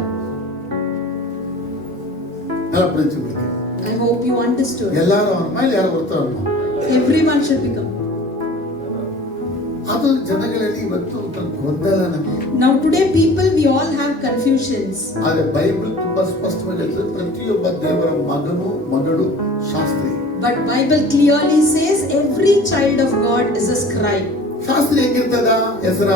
ಎಲ್ಲ principal. I hope you understood. ಎಲ್ಲಾರು ಅವನ ಮೇಲೆ ಯಾರು ಬರ್ತಾರಮ್ಮ Everyone should become. ಅದು ಜನಗಳಲ್ಲಿ ಇವತ್ತು ಗೊಂದಲ ನಮಗೆ. Now today people, we all have confusions. ಆದ್ರೆ ಬೈಬಲ್ ತುಂಬಾ ಸ್ಪಷ್ಟವಾಗಿ ಹೇಳ್ತದೆ ಪ್ರತಿಯೊಬ್ಬ ದೇವರ ಮಗನು ಮಗಳು Shastri. But Bible clearly says every child of God is a scribe. Shastri ಹೇಗಿರ್ತದ ಹೆಸರ?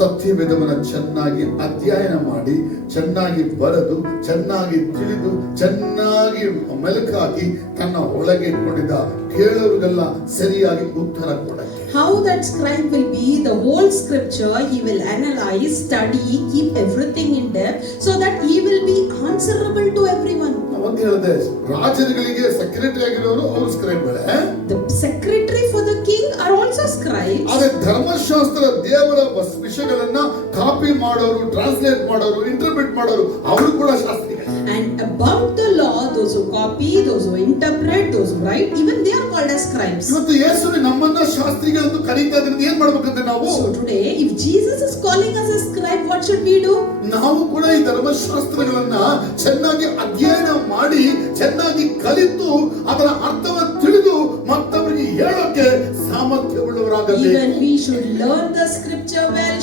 ಸತ್ಯವೇದವನ್ನ ಚೆನ್ನಾಗಿ ಅಧ್ಯಯನ ಮಾಡಿ ಚೆನ್ನಾಗಿ ಬರೆದು ಚೆನ್ನಾಗಿ ತಿಳಿದು ಚೆನ್ನಾಗಿ ಮೆಲುಕಾಗಿ ತನ್ನ ಒಳಗೆ ಇಟ್ಕೊಂಡಿದ್ದ ಕೇಳೋರಿಗೆಲ್ಲ ಸರಿಯಾಗಿ ಉತ್ತರ ಕೊಡಕ್ಕೆ. How that scribe will be the whole scripture, he will analyze, study, keep everything in depth so that he will be answerable to everyone. ಒಂದು ಹೇಳಿದೆ ರಾಜರುಗಳಿಗೆ ಸೆಕ್ರೆಟರಿ ಆಗಿರೋರು ಅವರು ಸ್ಕ್ರೈಬ್ಗಳೇ. The secretary for the king are also scribes. ಆದ್ರೆ ಧರ್ಮಶಾಸ್ತ್ರ ದೇವರ ವಿಷಯಗಳನ್ನ ಕಾಪಿ ಮಾಡೋರು, ಟ್ರಾನ್ಸ್ಲೇಟ್ ಮಾಡೋರು, ಇಂಟರ್ಪ್ರಿಟ್ ಮಾಡೋರು ಅವರು ಕೂಡ ಶಾಸ್ತ್ರಿಗಳು. And about the law, those who copy, those who interpret, those who write, even they are called as scribes. ಇವತ್ತು ಯೇಸುವೆ ನಮ್ಮನ್ನ ಶಾಸ್ತ್ರಿಗಳಂತ ಕರೀತಾ ಇದ್ರೆ ಏನ್ ಮಾಡ್ಬೇಕಂತ ನಾವು? So today, if Jesus is calling us a scribe, what should we do? ನಾವು ಕೂಡ ಈ ಧರ್ಮಶಾಸ್ತ್ರಗಳನ್ನ ಚೆನ್ನಾಗಿ ಅಧ್ಯಯನ ಮಾಡಿ ಚೆನ್ನಾಗಿ ಕಲಿತು ಅದರ ಅರ್ಥವನ್ನು ತಿಳಿದು ಮತ್ತವರಿಗೆ ಹೇಳೋಕೆ ಸಾಮರ್ಥ್ಯವುಳ್ಳವರಾಗಬೇಕು. Even we should learn the scripture well,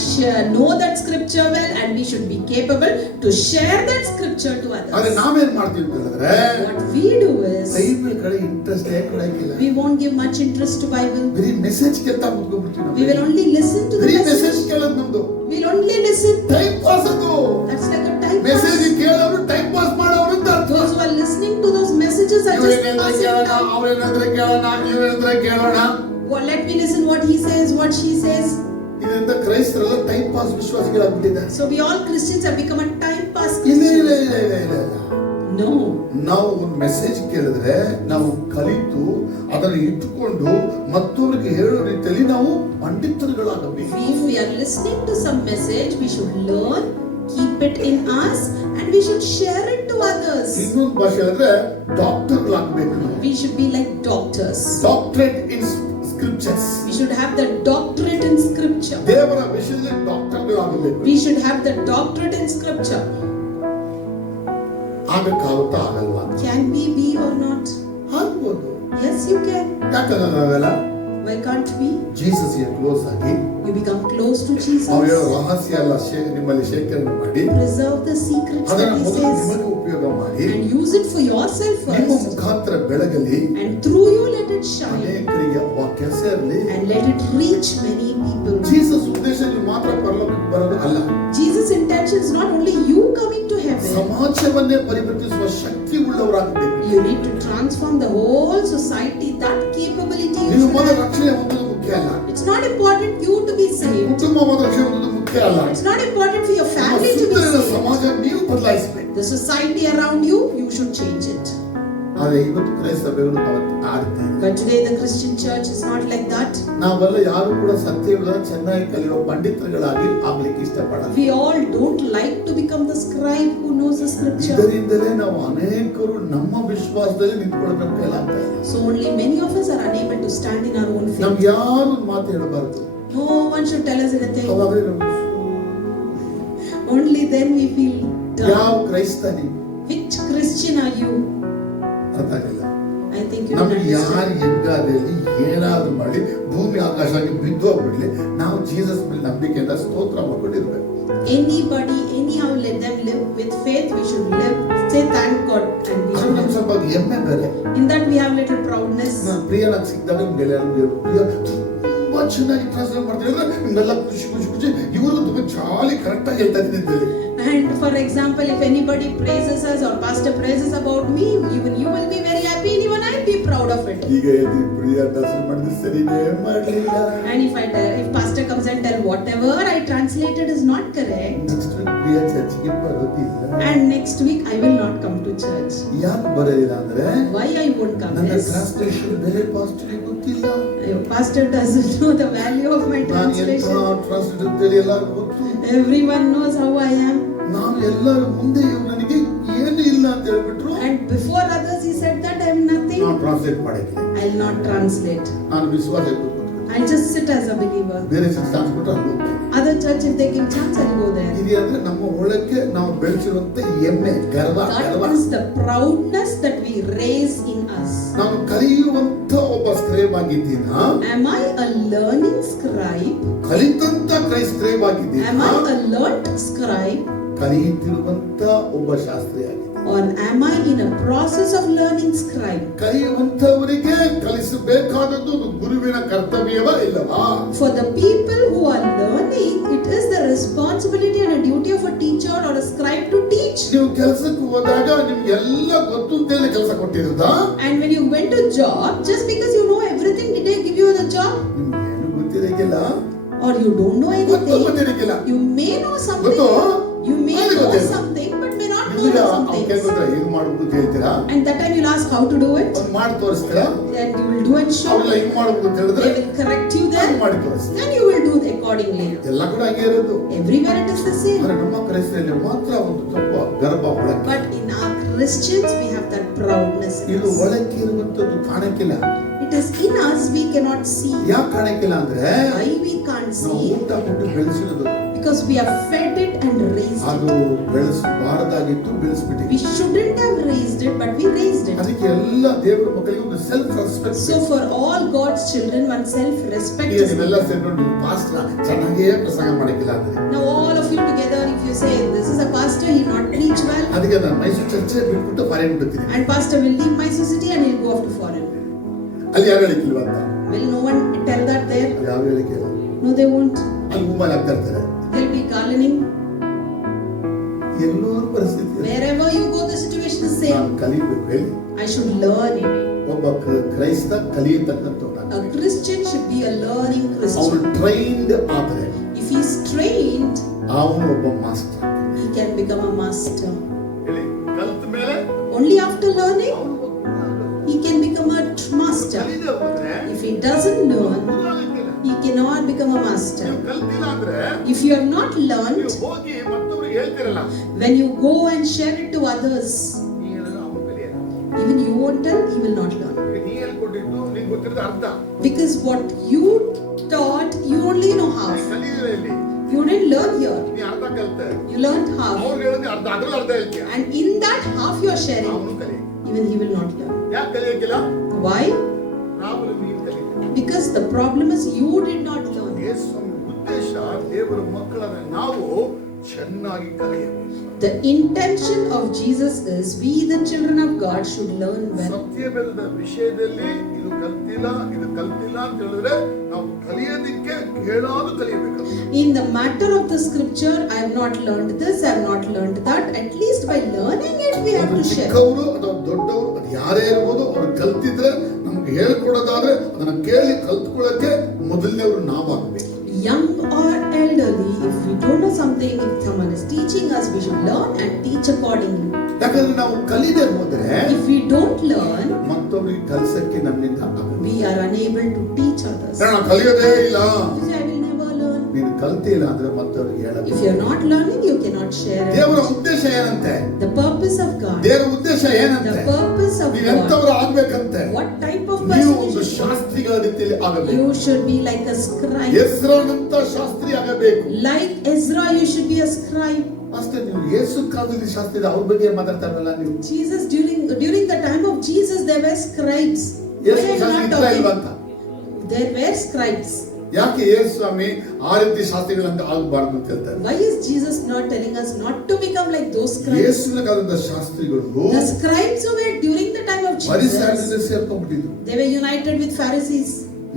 know that scripture well, and we should be capable to share that scripture to ಆದ್ರೆ others. ನಾವೇನ್ ಮಾಡ್ತೀವಿ ಅಂತ ಹೇಳಿದ್ರೆ What we do is, Bible ಕಡೆ ಇಂಟ್ರೆಸ್ಟ್ ಕೊಡಕ್ಕಿಲ್ಲ. we won't give much interest to Bible. ಬರೀ message ಕೇಳ್ತಾ ಕೂತ್ಕೊಂಡ್ಬಿಡ್ತೀವಿ We will ನಾವು. only listen to the ಬರೀ ಮೆಸೇಜ್ message. ಕೇಳೋದು ನಮ್ದು We'll only listen. Time pass ಅದು. That's like a time message pass. ಕೇಳೋರು ಟೈಮ್ ಪಾಸ್ ಮಾಡೋರು ಅಂತ ಅರ್ಥ. Those who are listening to those messages are just ಇವ್ರೇನಂದ್ರೆ passing ಕೇಳೋಣ, time. ಅವ್ರೇನಂದ್ರೆ ಕೇಳೋಣ, ಇವ್ರೇನಂದ್ರೆ ಕೇಳೋಣ. Well, let me listen what he says, what she says. ಇದರಿಂದ ಕ್ರೈಸ್ತರೆಲ್ಲ ಟೈಮ್ ಪಾಸ್ ವಿಶ್ವಾಸಿಗಳಾಗ್ಬಿಟ್ಟಿದ್ದಾರೆ. So we all Christians have become a time pass ಇಲ್ಲ ಇಲ್ಲ Christians. ಇಲ್ಲ ಇಲ್ಲ ಇಲ್ಲ. No. ನಾವು ಒಂದು ಮೆಸೇಜ್ ಕೇಳಿದ್ರೆ ನಾವು ಕಲಿತು ಅದನ್ನು ಇಟ್ಟುಕೊಂಡು ಮತ್ತೊಬ್ಬರಿಗೆ ಹೇಳೋ ರೀತಿಯಲ್ಲಿ ನಾವು ಪಂಡಿತರುಗಳಾಗಬೇಕು. If we are listening to some message, we should learn, keep it in us, and we should share it to others. ಇನ್ನೊಂದು ಭಾಷೆ ಹೇಳಿದ್ರೆ ಡಾಕ್ಟರ್ಗಳಾಗಬೇಕು ನಾವು. We should be like doctors. Doctorate in scriptures. We should have the doctorate in scripture. ದೇವರ ವಿಷಯದಲ್ಲಿ ಡಾಕ್ಟರ್ಗಳಾಗಬೇಕು. We should have the doctorate in scripture. ಆಗಕ್ಕಾಗುತ್ತಾ ಆಗಲ್ವಾ? Can we be or not? ಆಗ್ಬೋದು. Yes, you can. ಯಾಕಾಗಲ್ಲ? Why can't we? ಜೀಸಸ್ ಗೆ ಕ್ಲೋಸ್ ಆಗಿ You become close to Jesus. ಅವ್ರು ಹೇಳೋ ರಹಸ್ಯ ಎಲ್ಲ ನಿಮ್ಮಲ್ಲಿ ಶೇಖರಣೆ ಮಾಡಿ Preserve the secrets that ಅದನ್ನ he ಮೊದಲು says ನಿಮಗೆ ಉಪಯೋಗ ಮಾಡಿ and use it for yourself ನಿಮ್ಮ first. ಮುಖಾಂತರ ಬೆಳಗಲಿ, And through you let it shine ಅನೇಕರಿಗೆ ವಾಕ್ಯ ಸೇರಲಿ. and let it reach many people. Jesus ಉದ್ದೇಶ ನೀವು ಮಾತ್ರ ಪರಲೋಕಕ್ಕೆ ಬರೋದು ಅಲ್ಲ, Jesus' intention is not only you coming to heaven. ಸಮಾಜವನ್ನೇ ಪರಿವರ್ತಿಸುವ ಶಕ್ತಿ ಉಳ್ಳವರಾಗಬೇಕು. You need to transform the whole society. That capability you ನೀವು should ಮೊದಲ have. ರಕ್ಷಣೆ ಹೊಂದೋದು ಮುಖ್ಯ ಅಲ್ಲ, It's not important you to be saved. ಕುಟುಂಬ ಮೊದಲ ರಕ್ಷಣೆ ಹೊಂದೋದು ಮುಖ್ಯ ಅಲ್ಲ. It's not important for your ನಿಮ್ಮ family to be ಸುತ್ತಲಿನ saved. ಸಮಾಜ ನೀವು ಬದಲಾಯಿಸಬೇಕು. The society around you, you should change it. ಆದ್ರೆ ಆದ್ರೆ ಇವತ್ತು ಕ್ರೈಸ್ತ ಸಭೆಗಳು ಆ ರೀತಿ ಇಲ್ಲ. But today the Christian church is not like that. ನಾವೆಲ್ಲ ಯಾರು ಕೂಡ ಸತ್ಯಗಳನ್ನು ಚೆನ್ನಾಗಿ ಕಲಿಯುವ ಪಂಡಿತರುಗಳಾಗಿ ಆಗ್ಲಿಕ್ಕೆ ಇಷ್ಟಪಡಲ್ಲ. We all don't like to become the scribe who knows the scripture. ಇದರಿಂದಲೇ ನಾವು ಅನೇಕರು ನಮ್ಮ ವಿಶ್ವಾಸದಲ್ಲಿ ನಿಂತ್ಕೊಳ್ಳೋದಕ್ಕೆ ಕೈಲಾಗ್ತಾ ಇಲ್ಲ. So only many of us are unable to stand in our own faith. ನಮ್ಗೆ ಯಾರು ಮಾತು ಹೇಳಬಾರದು. No one should tell us anything. ಅವಾಗಲೇ ನಮ್ಗೆ Only then we feel ಯಾವ down. ಕ್ರೈಸ್ತ ನೀವು Which Christian are you? ಅರ್ಥ ಆಗಿಲ್ಲ. I think you ನಮ್ಗೆ understand. ಯಾರು ಹೆಂಗಾದಲ್ಲಿ ಏನಾದ್ರು ಮಾಡಿ ಭೂಮಿ ಆಕಾಶ ಆಗಿ ಬಿದ್ದು ಹೋಗ್ಬಿಡ್ಲಿ, ನಾವು ಜೀಸಸ್ ಮೇಲೆ ನಂಬಿಕೆಯಿಂದ ಸ್ತೋತ್ರ ಮಾಡ್ಕೊಂಡಿರ್ಬೇಕು. Anybody, anyhow, let them live with faith. We should live. Say thank God, and we ಅದು should ನಮ್ live. ಸ್ವಲ್ಪ ಹೆಮ್ಮೆ ಬೇರೆ. In that we have little proudness. ನಾನು ಪ್ರಿಯನಾಗಿ ಸಿಕ್ಕಿದಾಗ ನಿಮ್ಗೆಲ್ಲ ಪ್ರಿಯ ತುಂಬಾ ಚೆನ್ನಾಗಿ ಟ್ರಾನ್ಸ್ಲೇಟ್ ಮಾಡ್ತೀನಿ ಅಂದ್ರೆ ನಿಮ್ಗೆಲ್ಲ ಖುಷಿ ಖುಷಿ ಖುಷಿ ಇವರು ತುಂಬಾ ಚಾಲಿ ಕರೆಕ್ಟ್ ಆಗಿ ಹೇಳ್ತಾ ಇದ್ದೀನಿ ಅಂತ ಹೇಳಿ. And for example, if anybody praises us or pastor praises about me, even you will be very happy, and even I'll be proud of it. ಈಗ ಹೇಳ್ತೀನಿ ಪ್ರಿಯ ಟ್ರಾನ್ಸ್ಲೇಟ್ ಮಾಡಿದ್ರೆ ಸರಿನೇ ಮಾಡಲಿಲ್ಲ. And if pastor comes and tell whatever I translated is not correct, next week Priya ಚರ್ಚ್ಗೆ ಬರೋದಿಲ್ಲ. and next week I will not come to church. ಯಾಕೆ ಬರೋದಿಲ್ಲ ಅಂದ್ರೆ Why I won't come ನನ್ನ is ಟ್ರಾನ್ಸ್ಲೇಷನ್ ಬೆಲೆ ಪಾಸ್ಟರ್ಗೆ ಗೊತ್ತಿಲ್ಲ. pastor doesn't know the value of my ನಾನು ಎಂತ translation. ಟ್ರಾನ್ಸ್ಲೇಟ್ ಅಂತೇಳಿ ಎಲ್ಲರಿಗೂ ಗೊತ್ತು. Everyone knows how I am. ನಾನು ಎಲ್ಲರ ಮುಂದೆ ಇವ್ರು ನನಗೆ ಏನು ಇಲ್ಲ ಅಂತ ಹೇಳ್ಬಿಟ್ರು. And before others he said that I am nothing. ನಾನು ಟ್ರಾನ್ಸ್ಲೇಟ್ ಮಾಡಿದ್ದೀನಿ. I'll not translate. ನಾನು ವಿಶ್ವಾಸ ಕೂತ್ಕೊಳ್ತೀನಿ. I'll just sit as a believer. ಬೇರೆ ಚಾನ್ಸ್ ಕೊಟ್ಟರೆ ಅಲ್ಲಿ ಹೋಗ್ತೀನಿ. Other church, if they give chance, I'll go there. ಇದು ಅಂದ್ರೆ ನಮ್ಮ ಒಳಕ್ಕೆ ನಾವು ಬೆಳೆಸಿರುವಂತ ಹೆಮ್ಮೆ, ಗರ್ವ. That is the proudness that we raise in us. ನಾನು ಕಲಿಯುವಂತ ಒಬ್ಬ ಸ್ಕ್ರೈಬ್ ಆಗಿದ್ದೀನ. Am I a learning scribe? ಕಲಿತಂತ ಸ್ಕ್ರೈಬ್ ಆಗಿದ್ದೀನ. Am I a learnt scribe? ಕಲಿಯುತ್ತಿರುವಂತ ಒಬ್ಬ ಶಾಸ್ತ್ರಿ ಆಗಿದ್ದೀನಿ. Or am I in a process of learning scribe? ಕಲಿಯುವಂತವರಿಗೆ ಕಲಿಸಬೇಕಾದದ್ದು ಒಂದು ಗುರುವಿನ ಕರ್ತವ್ಯವ ಇಲ್ಲವಾ? For the people who are learning, it is the responsibility and a duty of a teacher or a scribe to teach. ನೀವು ಕೆಲಸಕ್ಕೆ ಹೋದಾಗ ನಿಮ್ಗೆಲ್ಲ ಗೊತ್ತು ಅಂತೇಳಿ ಕೆಲಸ ಕೊಟ್ಟಿರೋದಾ? And when you went to job, just because you know everything, did they give you the job? ನಿಮ್ಗೆ ಏನು ಗೊತ್ತಿರಲಿಲ್ಲ. Or you don't know anything? ಗೊತ್ತಿರಲಿಲ್ಲ. You may know something. You may know something, but may not know some things. ಹೇಗೆ ಮಾಡುವುದು ಅಂತ ಹೇಳ್ತೀರಾ? And that time you'll ask how to do it. ಅವ್ರು ಮಾಡಿ ತೋರಿಸ್ತೀರಾ? And you will do and show. ಅವ್ರೆಲ್ಲ ಹಿಂಗ್ ಮಾಡುವುದು ಅಂತ ಹೇಳಿದ್ರೆ They will correct you then. ಮಾಡಿ ತೋರಿಸ್ತೀರಾ? Then you will do it accordingly. ಎಲ್ಲ ಕೂಡ ಹಾಗೆ ಇರೋದು. Everywhere it is the same. ಆದ್ರೆ ನಮ್ಮ ಕ್ರೈಸ್ತರಲ್ಲಿ ಮಾತ್ರ ಒಂದು ಸ್ವಲ್ಪ ಗರ್ಭ ಒಳಕ್ಕೆ. But in our Christians we have that proudness in ಇದು us. ಒಳಕ್ಕೆ ಇರುವಂತದ್ದು ಕಾಣಕ್ಕಿಲ್ಲ. It is in us, we cannot see. ಯಾಕೆ ಕಾಣಕ್ಕಿಲ್ಲ ಅಂದ್ರೆ Why we can't ನಾವು see? ಊಟ ಕೊಟ್ಟು ಬೆಳೆಸಿರೋದು. Because we have fed it and raised ಅದು it. ಬೆಳೆಸಬಾರದಾಗಿತ್ತು, ಬೆಳೆಸ್ಬಿಟ್ಟಿದೆ. We shouldn't have raised it, but we raised it. ಅದಕ್ಕೆ ಎಲ್ಲ ದೇವರ ಮಕ್ಕಳಿಗೆ ಒಂದು self respect. So for all God's children, one self-respect ಈಗ is ನೀವೆಲ್ಲ needed. ಸೇರ್ಕೊಂಡು ಪಾಸ್ಟರ್ ಚೆನ್ನಾಗೇ ಪ್ರಸಂಗ ಮಾಡಕ್ಕಿಲ್ಲ ಅಂದ್ರೆ Now all of you together, if you say this is a pastor, he not preach well, ಅದಕ್ಕೆ ನಾನು ಮೈಸೂರು ಚರ್ಚೆ ಬಿಟ್ಬಿಟ್ಟು ಫಾರಿನ್ ಬಿಡ್ತೀನಿ. and pastor will leave my city and he'll go off to foreign. ಅಲ್ಲಿ ಯಾರು ಹೇಳಿಕ್ಕಿಲ್ವ ಅಂತ? Will no one tell that there? ಅದು ಯಾವ ಹೇಳಿಕೆ ಇಲ್ಲ. No, they won't. ಅಲ್ಲಿ ಮೂವಲ್ಲಿ ಆಗ್ತಾ ಇರ್ತಾರೆ. They'll be garlanding. ಎಲ್ಲರೂ ಪರಿಸ್ಥಿತಿ ಇದೆ. Wherever you go, the situation is ನಾನು same. ಕಲಿಬೇಕು ಹೇಳಿ. I should learn it. ಒಬ್ಬ ಕ್ರೈಸ್ತ ಕಲಿಯತಕ್ಕಂಥವ್ರು. A Christian should be a learning ಅವನು Christian. ಟ್ರೈನ್ಡ್ ಆದರೆ If he's trained, ಅವನು ಒಬ್ಬ master. he can become a master. ಹೇಳಿ ಕಲಿತ ಮೇಲೆ Only after learning, ಅವನು ಒಬ್ಬ ಗುರು ಆಗೋದು. he can become a master. ಕಲಿದೆ ಹೋದ್ರೆ If he doesn't learn, ಗುರು ಆಗಕ್ಕಿಲ್ಲ. he cannot become a master. ನೀವು ಕಲ್ತಿಲ್ಲ ಅಂದ್ರೆ If you have not learned, ನೀವು ಹೋಗಿ ಮತ್ತೊಬ್ರಿಗೆ ಹೇಳ್ತಿರಲ್ಲ, when you go and share it to others, ನೀ ಹೇಳಿದ್ರೆ ಅವನು ಕಲಿಯಲ್ಲ. even you won't tell, he will not learn. ಈಗ ನೀ ಹೇಳ್ಕೊಟ್ಟಿದ್ದು ನಿಂಗೆ ಗೊತ್ತಿರೋದು ಅರ್ಧ. Because what you taught, you only know ನೀ half. ಕಲಿದಿಲ್ಲ ಇಲ್ಲಿ. You didn't learn here. ನೀ ಅರ್ಧ ಕಲ್ತೆ. You learned half. ಅವ್ರು ಹೇಳಿದ್ರೆ ಅರ್ಧ, ಅದ್ರಲ್ಲಿ ಅರ್ಧ ಹೇಳ್ತೀಯ. And in that half you are sharing, ಅವನು ಕಲಿ. even he will not learn. ಯಾಕೆ ಕಲಿಯಕ್ಕಿಲ್ಲ? Why? ಪ್ರಾಬ್ಲಮ್ ನೀನು ಕಲಿತ. Because the problem is you did not learn. ಯೇಸುವಿನ ಉದ್ದೇಶ ದೇವರ ಮಕ್ಕಳನ್ನ ನಾವು ಚೆನ್ನಾಗಿ ಕಲಿಯಬೇಕು. The intention of Jesus is we the children of God should learn well. ಸತ್ಯವೇದದ ವಿಷಯದಲ್ಲಿ ಇದು ಕಲ್ತಿಲ್ಲ ಅಂತ ಹೇಳಿದ್ರೆ ನಾವು ಕಲಿಯೋದಕ್ಕೆ ಕೇಳಾದು ಕಲಿಯಬೇಕು. In the matter of the scripture, I have not learned this, I have not learned that. At least by learning it, we have to share. ಚಿಕ್ಕವರು ಅಥವಾ ದೊಡ್ಡವರು ಅದು ಯಾರೇ ಇರ್ಬೋದು, ಅವ್ರು ಕಲ್ತಿದ್ರೆ ನಮ್ಗೆ ಹೇಳ್ಕೊಡೋದಾದ್ರೆ ಅದನ್ನ ಕೇಳಿ ಕಲ್ತ್ಕೊಳ್ಳೋಕೆ ಮೊದಲನೇವರು ನಾವಾಗಬೇಕು. Young or elderly, if we don't know something, if someone is teaching us, we should learn and teach accordingly. ಯಾಕಂದ್ರೆ ನಾವು ಕಲಿದೆ ಹೋದ್ರೆ If we don't learn, we are unable to teach others. ನಾನು ಕಲಿಯೋದೇ ಇಲ್ಲ. You say, I will never learn. ನೀನು ಕಲ್ತಿಲ್ಲ ಅಂದ್ರೆ ಮತ್ತವ್ರಿಗೆ ಹೇಳಬೇಕು. If you are not learning, you cannot share it. ದೇವರ ಉದ್ದೇಶ ಏನಂತೆ? The purpose of God. ದೇವರ ಉದ್ದೇಶ ಏನಂತೆ? The purpose of ನೀವು God. ಎಂತವರು ಆಗ್ಬೇಕಂತೆ? What type of ನೀವು person ಒಂದು you should ಶಾಸ್ತ್ರಿಗಳ ರೀತಿಯಲ್ಲಿ be? ಆಗಬೇಕು. You should be like a scribe. ಎಸ್ರನಂತ ಶಾಸ್ತ್ರಿ ಆಗಬೇಕು. Like Ezra, you should be a scribe. ಅಷ್ಟೇ. ನೀವು ಯೇಸು ಕಾಲದಲ್ಲಿ ಶಾಸ್ತ್ರಿ ಅವ್ರ ಬಗ್ಗೆ ಮಾತಾಡ್ತಾರಲ್ಲ ನೀವು. Jesus, during the time of Jesus, there were scribes. Yesu Why are you Shastri not ಇದ್ರ talking? ಇಲ್ವಾ ಅಂತ. There were scribes. ಯಾಕೆ ಯೇಸು ಸ್ವಾಮಿ ಆ ರೀತಿ ಶಾಸ್ತ್ರಿಗಳಂತ ಆಗಬಾರ್ದು ಅಂತ ಹೇಳ್ತಾರೆ? Why is Jesus not telling us not to become like those scribes? ಯೇಸುವಿನ ಕಾಲದ ಶಾಸ್ತ್ರಿಗಳು The scribes who were during the time of ಫರಿಸಾಯರಿಗೆ Jesus, ಸೇರ್ಕೊಂಡ್ಬಿಟ್ಟಿದ್ರು. they were united with Pharisees.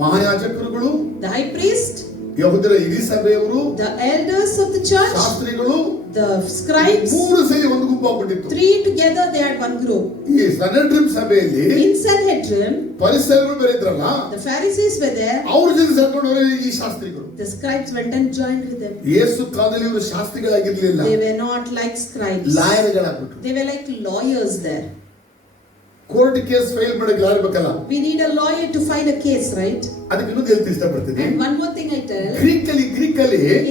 ಮಹಾಯಾಜಕರುಗಳು, The high priest, ಯಹೂದರ ಹಿರೀ ಸಭೆಯವರು, the elders of the church, ಶಾಸ್ತ್ರಿಗಳು, the scribes, ಮೂರು ಸೇರಿ ಒಂದು ಗುಂಪಾಗ್ಬಿಟ್ಟಿತ್ತು. three together they had one group. ಈ ಸನೆಡ್ರಿಮ್ ಸಭೆಯಲ್ಲಿ In Sanhedrin, ಪರಿಸರಗಳು ಬೇರಿದ್ರಲ್ಲ, the Pharisees were there. ಅವ್ರ ಜೊತೆ ಸೇರ್ಕೊಂಡು ಈ ಶಾಸ್ತ್ರಿಗಳು. The scribes went and joined with them. ಯೇಸು ಕಾಲದಲ್ಲಿ ಇವರು ಶಾಸ್ತ್ರಿಗಳಾಗಿರ್ಲಿಲ್ಲ, They were not like scribes. ಲಾಯರ್ಗಳಾಗ್ಬಿಟ್ರು. They were like lawyers there. Court case file ಮಾಡಕ್ಕೆ ಲಾಯರ್ ಬೇಕಲ್ಲ, We need a lawyer to file a case, right? ಅದಕ್ಕೆ ಇನ್ನೊಂದು ಹೇಳ್ತಿ ಇಷ್ಟಪಡ್ತೀನಿ. And one more thing I tell. ಗ್ರೀಕಲ್ಲಿ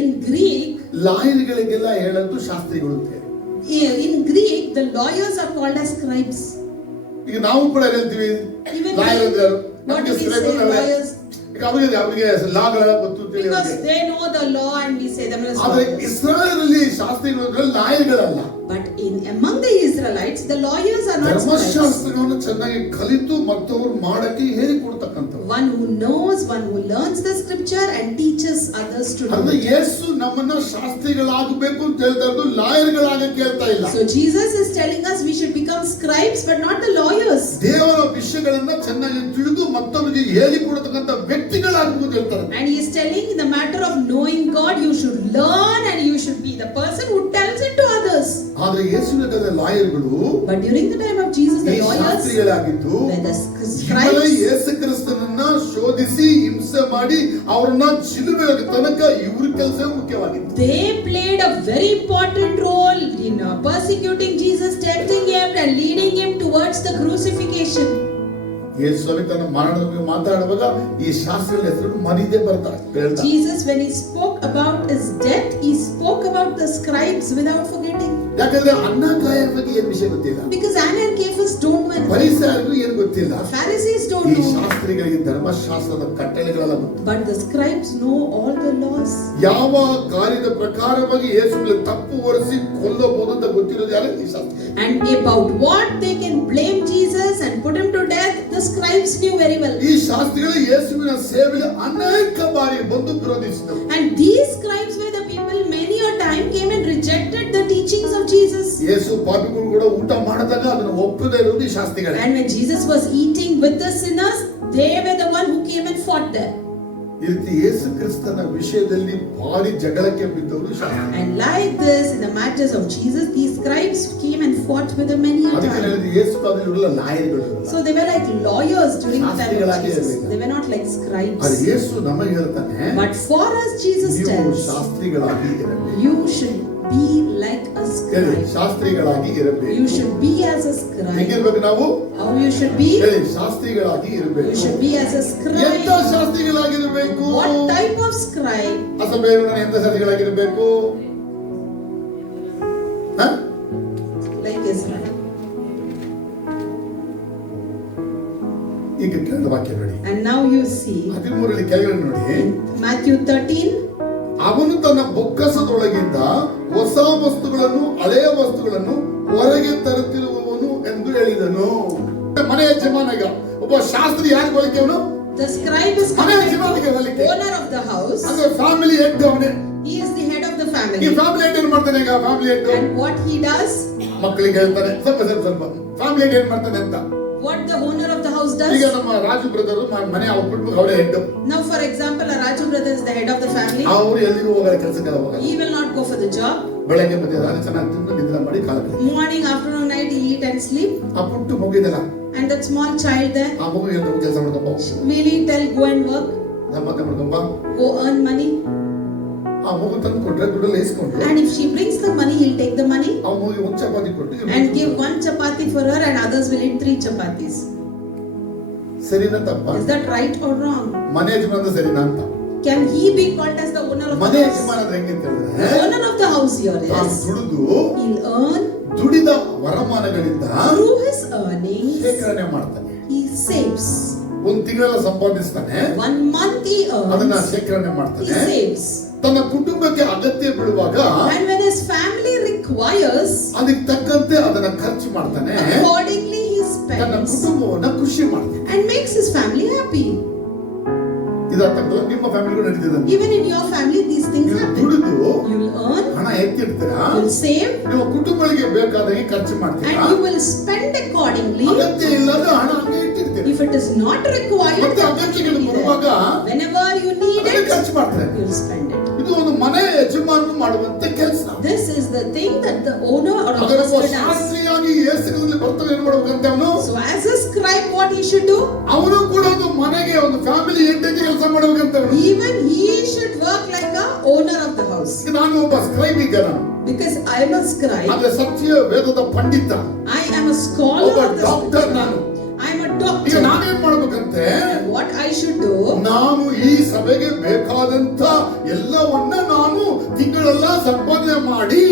In Greek, ಲಾಯರ್ಗಳಿಗೆಲ್ಲ ಹೇಳೋದು ಶಾಸ್ತ್ರಿಗಳು ಅಂತ ಹೇಳಿ. in Greek, the lawyers are called as scribes. ಈಗ ನಾವು ಕೂಡ ಹೇಳ್ತೀವಿ Even ಲಾಯರ್ we- ಅಂದರು. what ನಮಗೆ do we ಸ್ಕ್ರೈಬ್ say, ಅಂದ್ರೆ lawyers? ಈಗ ಅವರಿಗೆ ಲಾಗಳೆಲ್ಲ ಗೊತ್ತು ಅಂತ ಹೇಳಿ Because ಅವ್ರಿಗೆ. they know the law and we say them as ಆದ್ರೆ lawyers. ಇಸ್ರಾಯೇಲಲ್ಲಿ ಶಾಸ್ತ್ರಿಗಳು ಅಂದ್ರೆ ಲಾಯರ್ಗಳಲ್ಲ. But among the Israelites, the lawyers are not scribes. ಧರ್ಮಶಾಸ್ತ್ರಗಳನ್ನು ಚೆನ್ನಾಗಿ ಕಲಿತು ಮತ್ತವರು ಮಾಡಕ್ಕೆ ಹೇಳಿಕೊಡ್ತಕ್ಕಂಥವ್ರು. One who knows, one who learns the scripture and teaches others to know ಅಂದ್ರೆ it. ಯೇಸು ನಮ್ಮನ್ನ ಶಾಸ್ತ್ರಿಗಳಾಗಬೇಕು ಅಂತ ಹೇಳ್ತಾ ಇದ್ದು ಲಾಯರ್ಗಳಾಗಕ್ಕೆ ಹೇಳ್ತಾ ಇಲ್ಲ. So Jesus is telling us we should become scribes but not the lawyers. ದೇವರ ವಿಷಯಗಳನ್ನ ಚೆನ್ನಾಗಿ ತಿಳಿದು ಮತ್ತವರಿಗೆ ಹೇಳಿಕೊಡತಕ್ಕಂಥ ವ್ಯಕ್ತಿಗಳಾಗಬೇಕು ಅಂತ ಹೇಳ್ತಾರೆ. And he is telling in the matter of knowing God, you should learn and you should be the person who tells it to others. ಆದ್ರೆ ಯೇಸುವಿನ ಕಾಲದ ಲಾಯರ್ಗಳು But during the time of Jesus, the ಈ lawyers ಶಾಸ್ತ್ರಿಗಳಾಗಿದ್ದು were the ಇವರೇ scribes. ಯೇಸು ಕ್ರಿಸ್ತನನ್ನ ಶೋಧಿಸಿ ಹಿಂಸೆ ಮಾಡಿ ಅವರನ್ನ ಶಿಲುಬೆ ತನಕ ಇವ್ರ ಕೆಲಸ ಮುಖ್ಯವಾಗಿತ್ತು. They played a very important role in persecuting Jesus, tempting him and leading him towards the crucifixion. ಯೇಸು ಸ್ವಾಮಿ ತನ್ನ ಮರಣದ ಬಗ್ಗೆ ಮಾತಾಡುವಾಗ ಈ ಶಾಸ್ತ್ರಿಗಳ ಹೆಸರು ಮರೀದೇ ಬರ್ತಾರೆ. Jesus, when he spoke about his death, he spoke about the scribes without forgetting. ಯಾಕಂದ್ರೆ ಅನ್ನ ಕಾಯ ಬಗ್ಗೆ ಏನ್ ವಿಷಯ ಗೊತ್ತಿಲ್ಲ. Because Anna and Caiaphas don't know anything. ಪರಿಸರಗೂ ಏನು ಗೊತ್ತಿಲ್ಲ. The Pharisees don't ಈ know. ಶಾಸ್ತ್ರಿಗಳಿಗೆ ಧರ್ಮಶಾಸ್ತ್ರದ ಕಟ್ಟಳೆಗಳೆಲ್ಲ ಗೊತ್ತು. But the scribes know all the laws. ಯಾವ ಕಾರ್ಯದ ಪ್ರಕಾರವಾಗಿ ಯೇಸುವಿನ ತಪ್ಪು ಹೊರಿಸಿ ಕೊಲ್ಲಬಹುದು ಅಂತ ಗೊತ್ತಿರೋದು ಯಾರು? ಈ Shastri. And about what they can blame Jesus and put him to death, the scribes knew very well. ಈ ಶಾಸ್ತ್ರಿಗಳು ಯೇಸುವಿನ ಸೇವೆಯಲ್ಲಿ ಅನೇಕ ಬಾರಿ ಬಂದು ವಿರೋಧಿಸಿದರು. And these scribes were the people many a time came and rejected the teachings of Jesus. ಯೇಸು ಪಾಪಿಗಳು ಕೂಡ ಊಟ ಮಾಡಿದಾಗ ಅದನ್ನು ಒಪ್ಪದೇ ಇರೋದು ಈ ಶಾಸ್ತ್ರಿಗಳೇ. And when Jesus was eating with the sinners, they were the one who came and fought them. ಈ ರೀತಿ ಯೇಸು ಕ್ರಿಸ್ತನ ವಿಷಯದಲ್ಲಿ ಭಾರಿ ಜಗಳಕ್ಕೆ ಬಿದ್ದವರು ಶಾಸ್ತ್ರಿಗಳು. And like this, in the matters of Jesus, these scribes came and fought with them many a ಅದಕ್ಕೆ time. ಹೇಳಿದ್ರು ಯೇಸು ಕಾಲದಲ್ಲಿ ಇವರೆಲ್ಲ ಲಾಯರ್ಗಳು. So they were like lawyers during the time of ಶಾಸ್ತ್ರಿಗಳಾಗಿ Jesus. ಇರಲಿಲ್ಲ. They were not like ಅದು scribes. ಯೇಸು ನಮಗೆ ಹೇಳ್ತಾನೆ, But for us, Jesus ನೀವು tells, ಶಾಸ್ತ್ರಿಗಳಾಗಿ ಇರಬೇಕು. you should be like a ಹೇಳಿ, scribe. ಶಾಸ್ತ್ರಿಗಳಾಗಿ ಇರಬೇಕು. You should be as a scribe. ಹೇಗಿರ್ಬೇಕು ನಾವು? How you should be? ಹೇಳಿ, ಶಾಸ್ತ್ರಿಗಳಾಗಿ You ಇರಬೇಕು. should be as a ಎಂತ scribe. ಶಾಸ್ತ್ರಿಗಳಾಗಿರಬೇಕು? What type of scribe? ಅಸಭೆಯನ್ನು ಎಂತ ಶಾಸ್ತ್ರಿಗಳಾಗಿರಬೇಕು? ಹ? Like Israel. ಈಗ ಕೆಳದ ವಾಕ್ಯ ನೋಡಿ. And now you see 13ರಲ್ಲಿ ಕೆಳಗಡೆ ನೋಡಿ. in Matthew 13, ಅವನು ತನ್ನ ಬೊಕ್ಕಸದೊಳಗಿಂದ ಹೊಸ ವಸ್ತುಗಳನ್ನು ಹಳೆಯ ವಸ್ತುಗಳನ್ನು ಹೊರಗೆ ತರುತ್ತಿರುವವನು ಎಂದು ಹೇಳಿದನು. ಮನೆ ಯಜಮಾನಗ ಒಬ್ಬ ಶಾಸ್ತ್ರಿ ಯಾರು ಹೋಲಿಕೆ ಅವನು? the scribe is ಮನೆ compared ಯಜಮಾನಿಗೆ to ಹೋಲಿಕೆ. owner of the house. ಅಂದ್ರೆ ಫ್ಯಾಮಿಲಿ ಹೆಡ್ ಅವನೇ. He is the head of the ಈ family. ಫ್ಯಾಮಿಲಿ ಹೆಡ್ ಏನ್ ಮಾಡ್ತಾನೆ? ಈಗ family head And what he does, ಮಕ್ಕಳಿಗೆ ಹೇಳ್ತಾನೆ ಸ್ವಲ್ಪ ಫ್ಯಾಮಿಲಿ ಹೆಡ್ ಏನ್ ಮಾಡ್ತಾನೆ ಅಂತ. what the owner of the house ಈಗ does. ನಮ್ಮ ರಾಜು ಬ್ರದರ್ ಮನೆ ಅವ್ರ ಕುಟುಂಬಕ್ಕೆ ಅವರೇ head. Now for example, a Raju brother is the head of the family. ಅವರು ಎಲ್ಲಿಗೂ ಹೋಗಲ್ಲ, ಕೆಲಸಕ್ಕೆ ಹೋಗಲ್ಲ. He will not go for the job. ಬೆಳಗ್ಗೆ ಮಧ್ಯಾಹ್ನ ಚೆನ್ನಾಗಿ ತಿಂದು ನಿದ್ರೆ ಮಾಡಿ ಕಾಲ ಕಳೆದ. Morning, afternoon, night, he eat and sleep. ಆ ಪುಟ್ಟು ಮಗುದಲ್ಲ, And that small child there, ಆ ಮಗು ಏನು ಕೆಲಸ ಮಾಡ್ಕೊಂಬ, will he tell go and work, ಸಂಪಾದನೆ ಮಾಡ್ಕೊಂಬ. go earn money? ಆ ಮಗು ತಂದು ಕೊಟ್ರೆ ದುಡ್ಡಲ್ಲಿ ಇಸ್ಕೊಂಡ್ರು. And if she brings the money, he'll take the money ಆ ಮಗುಗೆ ಒಂದು ಚಪಾತಿ ಕೊಟ್ಟು and give one chapati for her and others will eat 3 chapatis. ಸರಿನಾ ತಪ್ಪ? Is that right or wrong? ಮನೆ ಯಜಮಾನ ಸರಿನಾ ಅಂತ? Can he be called as the owner of ಮನೆ the house? ಯಜಮಾನ ಹೆಂಗೆ ಅಂತ The ಹೇಳಿದ್ರೆ owner of the house here ತಾನು is ದುಡಿದು he'll earn ದುಡಿದ ವರಮಾನಗಳಿಂದ through his earnings. ಶೇಖರಣೆ ಮಾಡ್ತಾನೆ. He saves. ಒಂದು ತಿಂಗಳೆಲ್ಲ ಸಂಪಾದಿಸ್ತಾನೆ, 1 month he ಅದನ್ನ earns. ಶೇಖರಣೆ He ಮಾಡ್ತಾನೆ. saves. ತನ್ನ ಕುಟುಂಬಕ್ಕೆ ಅಗತ್ಯ ಬೀಳುವಾಗ And when his family requires, ಅದಕ್ಕೆ ತಕ್ಕಂತೆ ಅದನ್ನ ಖರ್ಚು ಮಾಡ್ತಾನೆ. accordingly he ತನ್ನ spends ಕುಟುಂಬವನ್ನ ಖುಷಿ ಮಾಡ್ತಾನೆ. and makes his family happy. ಇದಲ್ಲ ನಿಮ್ಮ ಫ್ಯಾಮಿಲಿಗೂ ನಡೀತಿದೆ. Even in your family these things ನೀವು happen. ದುಡಿದು You'll earn, ಹಣ ಎತ್ತಿಡ್ತೀರಾ, you'll save, ನೀವು ಕುಟುಂಬಗಳಿಗೆ ಬೇಕಾದಾಗೆ ಖರ್ಚು ಮಾಡ್ತೀರಾ. and you will spend accordingly. ಅಗತ್ಯ ಇಲ್ಲದ ಹಣ ಹಂಗೆ ಇಟ್ಟಿರ್ತೀರಿ. If it is not required, ಮತ್ತೆ ಅಗತ್ಯಗಳು ಬರುವಾಗ whenever you need ಅದನ್ನ it, ಖರ್ಚು ಮಾಡ್ತಾರೆ. you'll spend it. ಇದು ಒಂದು ಮನೆ ಯಜಮಾನನು ಮಾಡುವಂತ ಕೆಲಸ. This is the thing that the owner or ಅದರ master does. ಶಾಸ್ತ್ರೀಯಾಗಿ ಯೇಸುವಿನಲ್ಲಿ ಬರ್ತವೆ ಏನು ಮಾಡಬೇಕಂತ ಅವನು, So as a scribe, what he should do? ಅವನು ಕೂಡ ಒಂದು ಮನೆಗೆ ಒಂದು ಫ್ಯಾಮಿಲಿ ಹೆಡ್ಡಾಗಿ ಕೆಲಸ ಮಾಡಬೇಕಂತ ಅವನು. Even he should work like a owner of the house. ನಾನು ಒಬ್ಬ ಸ್ಕ್ರೈಬ್ ಈಗ ನಾನು, Because I am a scribe. ಅಂದ್ರೆ ಸತ್ಯ ವೇದದ ಪಂಡಿತ, I am a scholar ಒಬ್ಬ of the ಡಾಕ್ಟರ್ scripture. ನಾನು. I am a ಈಗ doctor. ನಾನೇನ್ ಮಾಡ್ಬೇಕಂತೆ, What I should do? ನಾನು ಈ ಸಭೆಗೆ ಬೇಕಾದಂತ ಎಲ್ಲವನ್ನ ನಾನು ತಿಂಗಳೆಲ್ಲ ಸಂಪಾದನೆ ಮಾಡಿ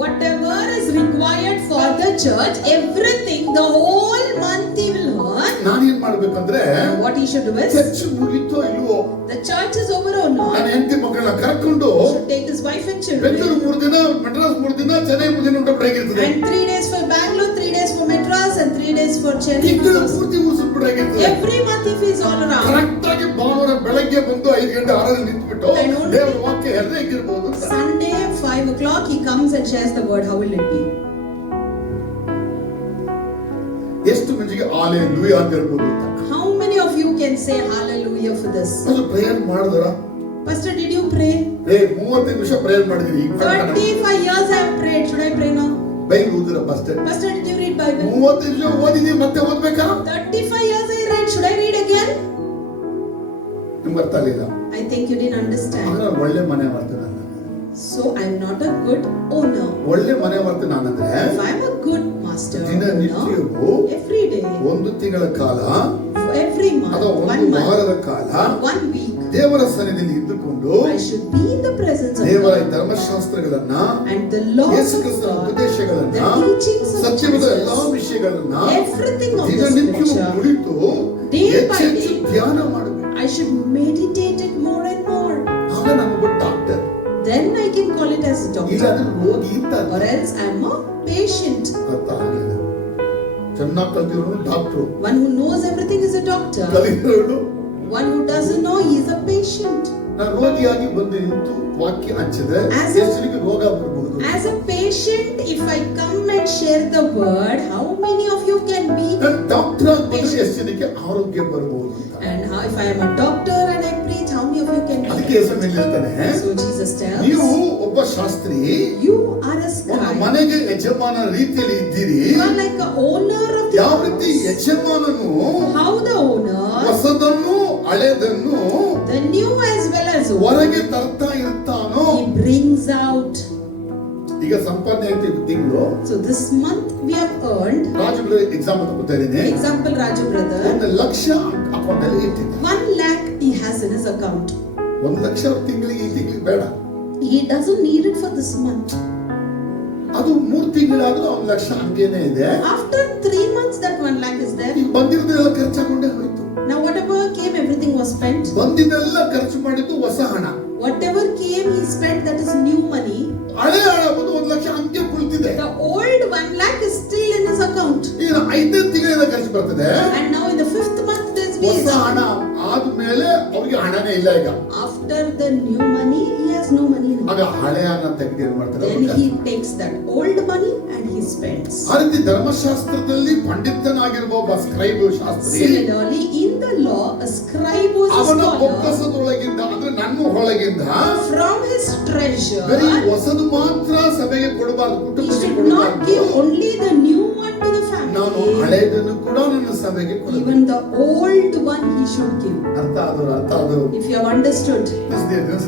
Whatever is required for the church, everything, the whole month he will earn. ನಾನೇನ್ ಮಾಡ್ಬೇಕಂದ್ರೆ, What he should do is, church ಮುಗಿತೋ ಇಲ್ವೋ, the church is over or ನನ್ನ not, ಹೆಂಡತಿ ಮಕ್ಕಳನ್ನ ಕರ್ಕೊಂಡು he should take his wife and Bengaluru children. 3 ದಿನ, ಮೆಡ್ರಾಸ್ 3 ದಿನ, ಚೆನ್ನೈ 3 ದಿನ ಊಟ ಬಿಡಾಗಿರ್ತದೆ. And 3 days for Bangalore, 3 days for Madras, and 3 days for Chennai. ತಿಂಗಳು ಪೂರ್ತಿ ಊರ್ಸುಟ್ ಬಿಡಾಗಿರ್ತದೆ. Every month if he is all around. Correct ಆಗಿ ಭಾನುವಾರ ಬೆಳಗ್ಗೆ ಬಂದು 5 ಗಂಟೆ ಆರಾಧನೆ ನಿಂತ್ಬಿಟ್ಟು I know. ದೇವರ ವಾಕ್ಯ ಹೇಗಿರ್ಬೋದು ಅಂತ. Sunday 5 o'clock he comes and shares the word. How will it be? ಎಷ್ಟು ಮಂದಿಗೆ ಹಾಲೆಲೂಯಾ ಅಂತ ಹೇಳ್ಬೋದು ಅಂತ. How many of you can say hallelujah for this? ಅದು ಪ್ರೇಯರ್ ಮಾಡಿದ್ರ? Pastor, did you pray? 35 ನಿಮಿಷ ಪ್ರೇಯರ್ ಮಾಡಿದೀನಿ. 35 years I have prayed. Should I pray now? Bible ಓದಿರ first. Pastor, did you read Bible? 35 ನಿಮಿಷ ಓದಿದೀನಿ, ಮತ್ತೆ ಓದ್ಬೇಕಾ? 35 years I read. Should I read again? ನಿಮ್ಗೆ ಅರ್ಥ ಆಗಲಿಲ್ಲ. I think you didn't understand. ನಾನು ಒಳ್ಳೆ ಮನೆ ಮಾಡ್ತೇನೆ ನಾನು. So I'm not a good owner. ಒಳ್ಳೆ ಮನೆ ಮಾಡ್ತೇನೆ ನಾನಂದ್ರೆ If I'm a good master ದಿನನಿತ್ಯವೂ owner, every day, ಒಂದು ತಿಂಗಳ ಕಾಲ every month, ಅಥವಾ 1 ಒಂದು month, ವಾರದ ಕಾಲ 1 week, ದೇವರ ಸನ್ನಿಧಿಯಲ್ಲಿ ಇದ್ದುಕೊಂಡು I should be in the presence of ದೇವರ God ಧರ್ಮಶಾಸ್ತ್ರಗಳನ್ನ, and the laws ಯೇಸು of ಕ್ರಿಸ್ತನ God, ಉಪದೇಶಗಳನ್ನ, the teachings of ಸತ್ಯವಾದ Jesus, ಎಲ್ಲಾ ವಿಷಯಗಳನ್ನ everything of the ದಿನನಿತ್ಯವೂ scripture. ಕುಳಿತು Day by ಹೆಚ್ಚೆಚ್ಚು day, ಧ್ಯಾನ ಮಾಡಬೇಕು. I should meditate it more and more. ಆಗ ನಾನೊಬ್ಬ doctor, Then I can call it as a doctor. ಇಲ್ಲಾಂದ್ರೆ ರೋಗಿ ಅಂತ Or else I'm a patient. ಅರ್ಥ ಆಗಲಿಲ್ಲ. ಚೆನ್ನಾಗಿ ಕಲ್ತಿರೋನು doctor, One who knows everything is a doctor. ಕಲಿತಿರೋನು One who doesn't know, he is a patient. ನಾನು ರೋಗಿಯಾಗಿ ಬಂದು ನಿಂತು ವಾಕ್ಯ ಹಂಚಿದ್ರೆ As a- ಎಷ್ಟರಿಗೆ ರೋಗ ಬರಬಹುದು. As a patient, if I come and share the word, how many of you can be? ನಾನು ಡಾಕ್ಟರ್ ಆಗಿ ಬಂದ್ರೆ ಎಷ್ಟು ಜನಕ್ಕೆ ಆರೋಗ್ಯ ಬರಬಹುದು ಅಂತ. And how, if I am a doctor and I preach, how many of you can ಅದಕ್ಕೆ be? ಹೆಸರು ಹೇಳಿರ್ತಾನೆ, So Jesus ನೀವು tells, ಒಬ್ಬ ಶಾಸ್ತ್ರಿ, you are a ಒಂದು scribe. ಮನೆಗೆ ಯಜಮಾನ ರೀತಿಯಲ್ಲಿ ಇದ್ದೀರಿ. You are like a owner of the ಯಾವ ರೀತಿ house. ಯಜಮಾನನು How the owner, ಹೊಸದನ್ನು ಹಳೆದನ್ನು the new as well as old, ಹೊರಗೆ ತರ್ತಾ ಇರ್ತಾನೋ. he brings out. ಈಗ ಸಂಪಾದನೆ ಆಯ್ತು ತಿಂಗಳು. So this month we have earned. Raju ಎಕ್ಸಾಂಪಲ್ ತಗೋತಾ ಇದ್ದೀನಿ. Example, Raju brother, 1 ಲಕ್ಷ ಅಕೌಂಟ್ ಅಲ್ಲಿ ಇಟ್ಟಿದ್ದ. 1 lakh he has in his account. 1 ಲಕ್ಷ ತಿಂಗಳಿಗೆ ಈ ತಿಂಗಳಿಗೆ ಬೇಡ, He doesn't need it for this month. ಅದು 3 ತಿಂಗಳಾದ್ರೂ 1 ಲಕ್ಷ ಹಂಗೇನೆ ಇದೆ. After 3 months that 1 lakh is there. ಈಗ ಬಂದಿರೋದೆಲ್ಲ ಖರ್ಚಾಗೊಂಡೇ ಹೋಯ್ತು. Now whatever came, everything was spent. ಬಂದಿದ್ದೆಲ್ಲ ಖರ್ಚು ಮಾಡಿದ್ದು ಹೊಸ ಹಣ. Whatever came, he spent, that is new money. ಹಳೆ ಹಣ ಬಂದು 1 ಲಕ್ಷ ಹಂಗೆ ಕುಳಿತಿದೆ. The old 1 lakh is still in his account. ಈಗ 5ನೇ ತಿಂಗಳಿಂದ ಖರ್ಚು ಬರ್ತದೆ. And now in the 5th month, there's ಹೊಸ been. ಹಣ ಆದ್ಮೇಲೆ ಅವ್ರಿಗೆ ಹಣನೇ ಇಲ್ಲ ಈಗ. After the new money, he has no money now. ಆಗ ಹಳೆ ಹಣ ತೆಗೆದು ಏನ್ ಮಾಡ್ತಾರೆ? Then he takes that old money and he spends. ಆ ರೀತಿ ಧರ್ಮಶಾಸ್ತ್ರದಲ್ಲಿ ಪಂಡಿತನಾಗಿರುವ ಒಬ್ಬ ಸ್ಕ್ರೈಬ್ Shastri Similarly, in the law, a scribe was a ಅವನ scholar. ಬೊಕ್ಕಸದೊಳಗಿಂದ ಅಂದ್ರೆ ನನ್ನ ಒಳಗಿಂದ From his treasure, ಬರೀ ಹೊಸದು ಮಾತ್ರ ಸಭೆಗೆ ಕೊಡಬಾರ್ದು, he ಕುಟುಂಬಕ್ಕೆ should not give ಕೊಡಬಾರ್ದು. only the new one to the ನಾನು family. ಹಳೆಯದನ್ನು ಕೂಡ ನನ್ನ ಸಭೆಗೆ ಕೊಡಬೇಕು. Even the old one he should give. ಅರ್ಥ ಆದವರು If you have understood,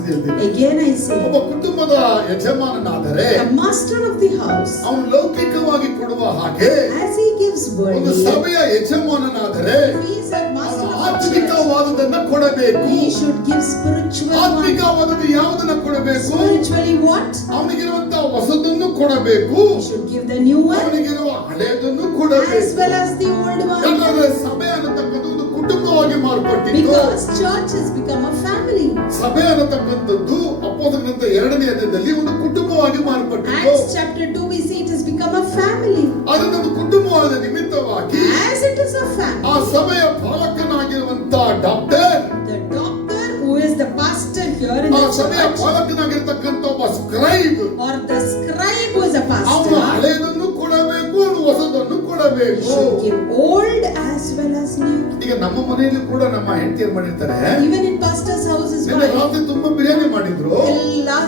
ಹೇಳ್ತೀನಿ. again I say, ಒಬ್ಬ ಕುಟುಂಬದ ಯಜಮಾನನಾದರೆ the master of the house, ಅವನು ಲೌಕಿಕವಾಗಿ ಕೊಡುವ ಹಾಗೆ as he gives gives ಒಂದು worldly, ಸಭೆಯ ಯಜಮಾನನಾದರೆ if he is a master of a church, ಆತ್ಮಿಕವಾದದನ್ನ ಕೊಡಬೇಕು. he should give spiritual one. ಆತ್ಮಿಕವಾದದ್ದು ಯಾವುದನ್ನ ಕೊಡಬೇಕು? Spiritually what? ಅವನಿಗಿರುವಂತಹ ಹೊಸದನ್ನು ಕೊಡಬೇಕು, He should give the new one ಅವನಿಗಿರುವ ಹಳೆಯದನ್ನು as ಕೊಡಬೇಕು. well as the old one. ಯಾಕಂದ್ರೆ ಸಭೆ ಅನ್ನತಕ್ಕಂಥದ್ದು ಒಂದು ಕುಟುಂಬವಾಗಿ ಮಾರ್ಪಟ್ಟಿತ್ತು. Because church has become a family. ಸಭೆ ಅನ್ನತಕ್ಕಂಥದ್ದು ಅಪೊಸ್ತಲರ ಎರಡನೇ ಅಧ್ಯಾಯದಲ್ಲಿ ಒಂದು ಕುಟುಂಬವಾಗಿ ಮಾರ್ಪಟ್ಟಿತ್ತು. Acts chapter 2 we see it has become a family. ಅದನ್ನ ಒಂದು ಕುಟುಂಬವಾದ ನಿಮಿತ್ತವಾಗಿ As it is a ಆ family, ಸಭೆಯ ಪಾಲಕನಾಗಿರುವಂತಹ doctor, the doctor who is the pastor here in ಆ the ಸಭೆಯ church, ಪಾಲಕನಾಗಿರ್ತಕ್ಕಂಥ ಒಬ್ಬ scribe, or the scribe who is a ಅವನು pastor, ಹಳೆಯದನ್ನು ಕೊಡಬೇಕು, ಅವನು ಹೊಸದನ್ನು ಕೊಡಬೇಕು. should give old as well as new. ಈಗ ನಮ್ಮ ಮನೆಯಲ್ಲಿ ಕೂಡ ನಮ್ಮ ಹೆಂಡತಿಯರು ಮಾಡಿರ್ತಾರೆ. Even in pastor's house is ನಿನ್ನೆ why. ರಾತ್ರಿ ತುಂಬಾ ಬಿರಿಯಾನಿ ಮಾಡಿದ್ರು.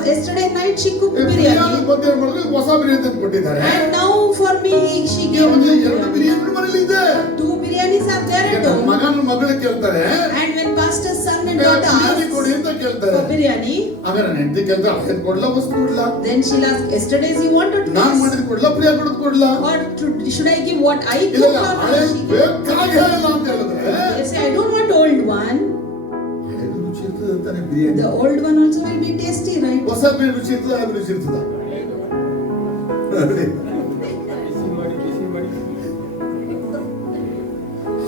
Yesterday night she cooked biryani biryani. ಬಂದು ಮಾಡಿದ್ರೆ ಹೊಸ ಬಿರಿಯಾನಿ ತಂದು ಕೊಟ್ಟಿದ್ದಾರೆ. And now for me she gave ಎರಡು me ಎರಡು biryani. ಬಿರಿಯಾನಿ ಮನೇಲಿ ಇದೆ. 2 biryanis are there ಈಗ at ನಮ್ಮ home. ಮಗನ ಮಗಳು ಕೇಳ್ತಾರೆ, And when pastor's son and biryani daughter ಕೊಡಿ ask ಅಂತ ಕೇಳ್ತಾರೆ. for biryani, ಆಗ ನನ್ನ ಹೆಂಡತಿ ಕೇಳ್ತಾರೆ, ಅದೇನ್ ಕೊಡ್ಲಾ ಹೊಸ ಕೊಡ್ಲಾ, then she'll ask, yesterday's you wanted to ನಾನ್ ಮಾಡಿದ್ ಕೊಡ್ಲಾ, ಪ್ರಿಯಾ ಕೊಡದ್ ಕೊಡ್ಲಾ, or should I give what I ಇಲ್ಲ cook or ಹಳೆ what she give? ಬೇಕಾಗಿ ಹೇಳಲ್ಲ ಅಂತ ಹೇಳಿದ್ರೆ They say I don't want old one. ಹಳೆದು ರುಚಿ ಇರ್ತದೆ ಅಂತಾನೆ biryani. The old one also will be tasty, right? ಹೊಸ ಬಿರಿಯಾನಿ ರುಚಿ ಇರ್ತದ, ಅದು ರುಚಿ ಇರ್ತದ.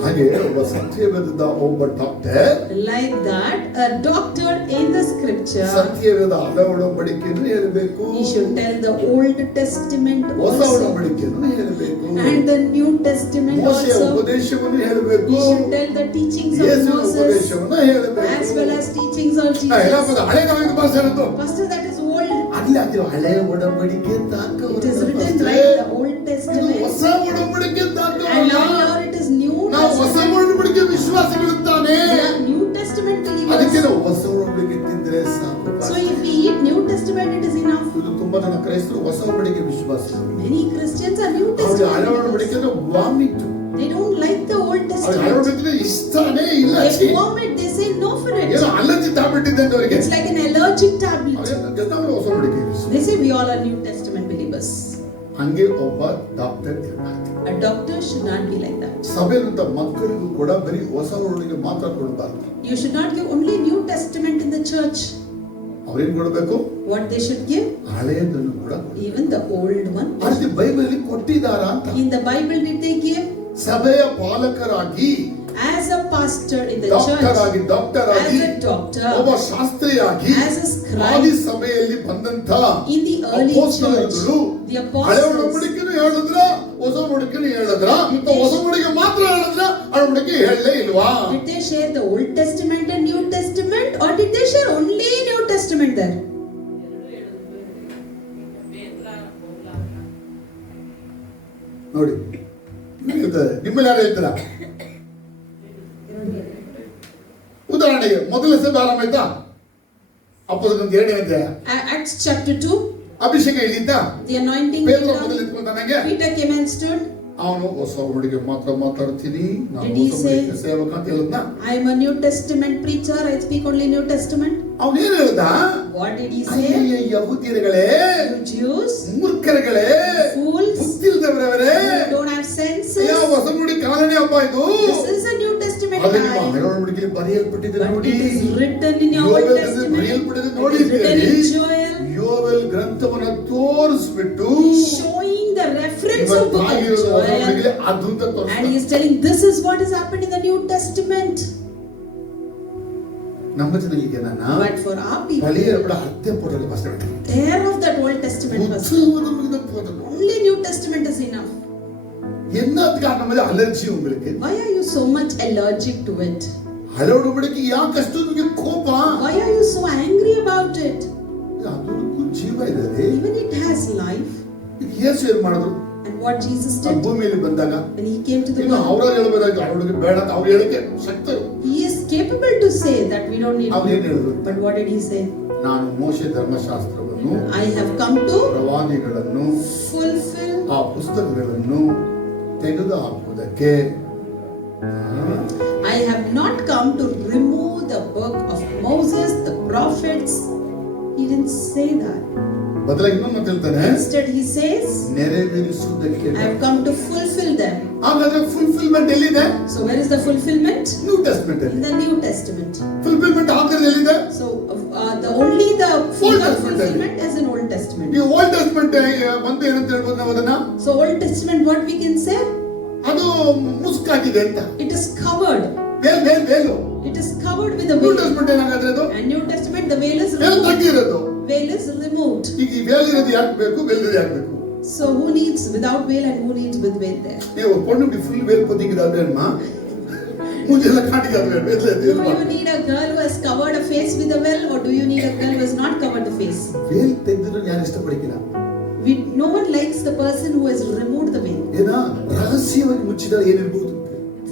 ಹಾಗೆ ಒಬ್ಬ ಸತ್ಯವೇದ ಒಬ್ಬ doctor Like that, a doctor in the scripture, ಸತ್ಯವೇದ ಹಳೆ ಒಡಂಬಡಿಕೆಯನ್ನು ಹೇಳಬೇಕು, he should tell the Old Testament ಹೊಸ also ಒಡಂಬಡಿಕೆಯನ್ನು ಹೇಳಬೇಕು, and the New Testament ಮೋಶೆಯ also. ಉಪದೇಶವನ್ನು ಹೇಳಬೇಕು, He should tell the teachings of ಯೇಸುವಿನ Moses ಉಪದೇಶವನ್ನು ಹೇಳಬೇಕು. as well as teachings of ಹಾ, ಎಲ್ಲ Jesus. ಹಳೆ ಕಾಲದ ಭಾಷೆ ಇರೋದು. Pastor, that is old. ಅಲ್ಲಿ ಅದು ಹಳೆ ಒಡಂಬಡಿಕೆ ಅಂತ It is written ಹಾಕಬಹುದು. right, the Old ಇದು Testament. ಹೊಸ ಒಡಂಬಡಿಕೆ ಅಂತ And now ಹಾಕಬಹುದು. here it is New ನಾವು ಹೊಸ Testament. ಒಡಂಬಡಿಕೆ ವಿಶ್ವಾಸಿಗಳಿರ್ತಾನೆ. We are New Testament ಅದಕ್ಕೆ believers. ನಾವು ಹೊಸ ಒಡಂಬಡಿಕೆ ತಿಂದ್ರೆ ಸಾಕು. So if we eat New Testament, it is enough. ಇದು ತುಂಬಾ ಜನ ಕ್ರೈಸ್ತರು ಹೊಸ ಒಡಂಬಡಿಕೆ ವಿಶ್ವಾಸಿಗಳು. Many Christians are New ಅವ್ರಿಗೆ ಹಳೆ Testament ಒಡಂಬಡಿಕೆ believers. Vomit, They don't like the Old ಅವ್ರಿಗೆ ಹಳೆ Testament. ಒಡಂಬಡಿಕೆ ಇಷ್ಟನೇ ಇಲ್ಲ. They vomit, they say no for ಏನೋ it. ಅಲರ್ಜಿ ಟ್ಯಾಬ್ಲೆಟ್ ಇದೆ ಅಂತ ಅವರಿಗೆ. It's like an allergic tablet. ಅವ್ರಿಗೆ ಹೊಸ ಒಡಂಬಡಿಕೆ ವಿಶ್ವಾಸ. They say we all are New Testament believers. ಹಂಗೆ ಒಬ್ಬ ಡಾಕ್ಟರ್ ಇರಬಾರ್ದು. A doctor should not be like that. ಸಭೆಯಂತ ಮಕ್ಕಳಿಗೂ ಕೂಡ ಬರೀ ಹೊಸ ಒಡಂಬಡಿಕೆ ಮಾತ್ರ ಕೊಡಬಾರ್ದು. You should not give only New Testament in the church. ಅವ್ರೇನ್ ಕೊಡಬೇಕು? What they should give? ಹಳೆಯದನ್ನು ಕೂಡ ಕೊಡಬೇಕು. Even the old one. ಅದಕ್ಕೆ ಬೈಬಲ್ ಕೊಟ್ಟಿದ್ದಾರ ಅಂತ. In the Bible, did they give? ಸಭೆಯ ಪಾಲಕರಾಗಿ, As a pastor in the doctor church, ಆಗಿ, ಡಾಕ್ಟರ್ as ಆಗಿ, a doctor, ಒಬ್ಬ ಶಾಸ್ತ್ರಿಯಾಗಿ, as a scribe, ಆದಿ ಸಭೆಯಲ್ಲಿ ಬಂದಂತ in the early church, ಅಪೊಸ್ತಲರು the ಹಳೆ apostles, ಒಡಂಬಡಿಕೆನೂ ಹೇಳಿದ್ರ, ಹೊಸ ಒಡಂಬಡಿಕೆನೂ ಹೇಳಿದ್ರ, ಅಥವಾ ಹೊಸ ಒಡಂಬಡಿಕೆ ಮಾತ್ರ ಹೇಳಿದ್ರ, ಹಳೆ ಒಡಂಬಡಿಕೆ ಹೇಳಲೇ ಇಲ್ವಾ? did they share the Old Testament and New Testament, or did they share only New Testament there? ನೋಡಿ, ಹೇಳ್ತಾರೆ. ನಿಮ್ಮಲ್ಲಿ ಯಾರು ಹೇಳ್ತೀರಾ? ಉದಾಹರಣೆಗೆ ಮೊದಲ ಸಭೆ ಆರಂಭ ಆಯ್ತಾ? ಅಪೊಸ್ತಲರ ಎರಡನೇ ಅಧ್ಯಾಯ, Acts chapter 2, ಅಭಿಷೇಕ ಇಲ್ಲಿದ್ದ, the anointing ಪೇತ್ರ came ಮೊದಲು down. ಎತ್ಕೊಳ್ತಾನೆ. Peter came and stood. ಅವನು ಹೊಸ ಒಡಂಬಡಿಕೆ ಮಾತ್ರ ಮಾತಾಡ್ತೀನಿ, ನಾನು Did he ಹೊಸ say- ಒಡಂಬಡಿಕೆ ಸೇವಕ ಅಂತ ಹೇಳಿದ್ನ. I am a New Testament preacher, I speak only New Testament. ಅವನೇನು ಹೇಳ್ದ? What did he say? ಅಯ್ಯಯ್ಯ ಯಹೂದ್ಯರುಗಳೇ, You Jews, ಮೂರ್ಖರುಗಳೇ, fools, ಬುದ್ಧಿಲ್ದವರವರೇ, you don't have senses. ಅಯ್ಯೋ ಹೊಸ ಒಡಂಬಡಿಕೆ ಕಾಲನೇ ಹಬ್ಬ ಇದು. This is a New Testament ಅದು ನಿಮ್ಮ time. ಹಳೆ ಒಡಂಬಡಿಕೆಯಲ್ಲಿ ಬರೆಯಲ್ಪಟ್ಟಿದೆ But ನೋಡಿ. it is written in your Old ಯೋವೇಲಲ್ಲಿ Testament. ಬರೆಯಲ್ಪಟ್ಟಿದೆ It ನೋಡಿ is written ಅಂತೇಳಿ in Joel, ಯೋವೇಲ್ ಗ್ರಂಥವನ್ನ ತೋರಿಸ್ಬಿಟ್ಟು showing the reference of book of ಇವತ್ತಾಗಿರೋದು ಹೊಸ Joel. ಒಡಂಬಡಿಕೆಯಲ್ಲಿ ಅದು ಅಂತ And he ತೋರಿಸ್ತಾರೆ. is telling this is what has happened in the New Testament. ನಮ್ಮ ಜನರಿಗೆ ನನ್ನ But for our people, ಹಳೆಯ ಕೂಡ ಅರ್ಧ ಪೋಟಲ್ಲಿ ಭಾಷೆ tear of that Old Testament was only New Testament is enough. என்னதுக்கு நம்ம அலர்ஜி உங்களுக்கு? Why are you so much allergic to it? ಹಳೆ ಒಡಂಬಡಿಕೆ ಯಾಕೆ ಅಷ್ಟು ನಿಮಗೆ ಕೋಪ? Why are you so angry about it? ಅದಕ್ಕೂ ಜೀವ ಇದೆ. Even it has life. ಯೇಸು ಏನು ಮಾಡಿದ್ರು? And what Jesus ಆ did ಭೂಮಿಯಲ್ಲಿ ಬಂದಾಗ when he came to the ಇನ್ನು world, ಅವರ ಹೇಳಬೇಕಾಗಿ ಅವರಿಗೆ ಬೇಡ ಅಂತ ಅವ್ರು ಹೇಳಕ್ಕೆ ಶಕ್ತರು. he is capable to say that we don't need ಅವ್ರು ಏನು ಹೇಳಿದ್ರು? But what did he say? ನಾನು ಮೋಶೆ ಧರ್ಮಶಾಸ್ತ್ರವನ್ನು, I have come to ಪ್ರವಾದಿಗಳನ್ನು, fulfill. ಆ ಪುಸ್ತಕಗಳನ್ನು ತೆಗೆದು ಹಾಕುವುದಕ್ಕೆ. I have not come to remove the book of Moses, the prophets. He didn't say that. ಬದಲಾಗಿ ಇನ್ನೊಂದು ಮಾತು ಹೇಳ್ತಾನೆ, Instead he says, ನೆರವೇರಿಸುವುದಕ್ಕೆ. I have come to fulfill them. ಹಾಗಾದ್ರೆ ಫುಲ್ಫಿಲ್ಮೆಂಟ್ ಎಲ್ಲಿದೆ? So where is the fulfillment? New testament In ಅಲ್ಲಿ. the New Testament. Fulfilment ಆಗಿರೋದು ಎಲ್ಲಿದೆ? So only the Old Testament. fulfillment is in Old Testament. ಈ old testament ಬಂದು ಏನಂತ ಹೇಳ್ಬೋದು ನಾವು ಅದನ್ನ? So Old Testament, what we can say? ಅದು ಮುಸ್ಕಾಗಿದೆ ಅಂತ. It is covered. Veil. It is covered with a new veil. Testament ಏನಾಗುತ್ತೆ ಅದು? And New Testament, the veil is veil removed. ತೆಗೆದಿರೋದು. Veil is removed. ಈಗ ಈ ವೇಲ್ ಇರೋದು ಯಾಕೆ ಬೇಕು? ವೇಲ್ ಇರೋದು ಯಾಕೆ ಬೇಕು? So who needs without veil and who needs with veil there? ನೀವು ಪೊಣ್ಣು ಫುಲ್ ವೇಲ್ ಪೊತ್ತಿಗಿದಾದ್ರೆ ಅಮ್ಮ ಮುಜೆಲ್ಲ ಕಾಣಿಗಾದ್ರೆ veil Do you need a girl who has covered a face with a veil, or do you need a girl who has not covered the face? Veil ತೆಗೆದ್ರು ಯಾರು ಇಷ್ಟಪಡಕ್ಕಿಲ್ಲ. No one likes the person who has removed the veil. ಏನ ರಹಸ್ಯವಾಗಿ ಮುಚ್ಚಿದಾಗ ಏನಿರ್ಬೋದು?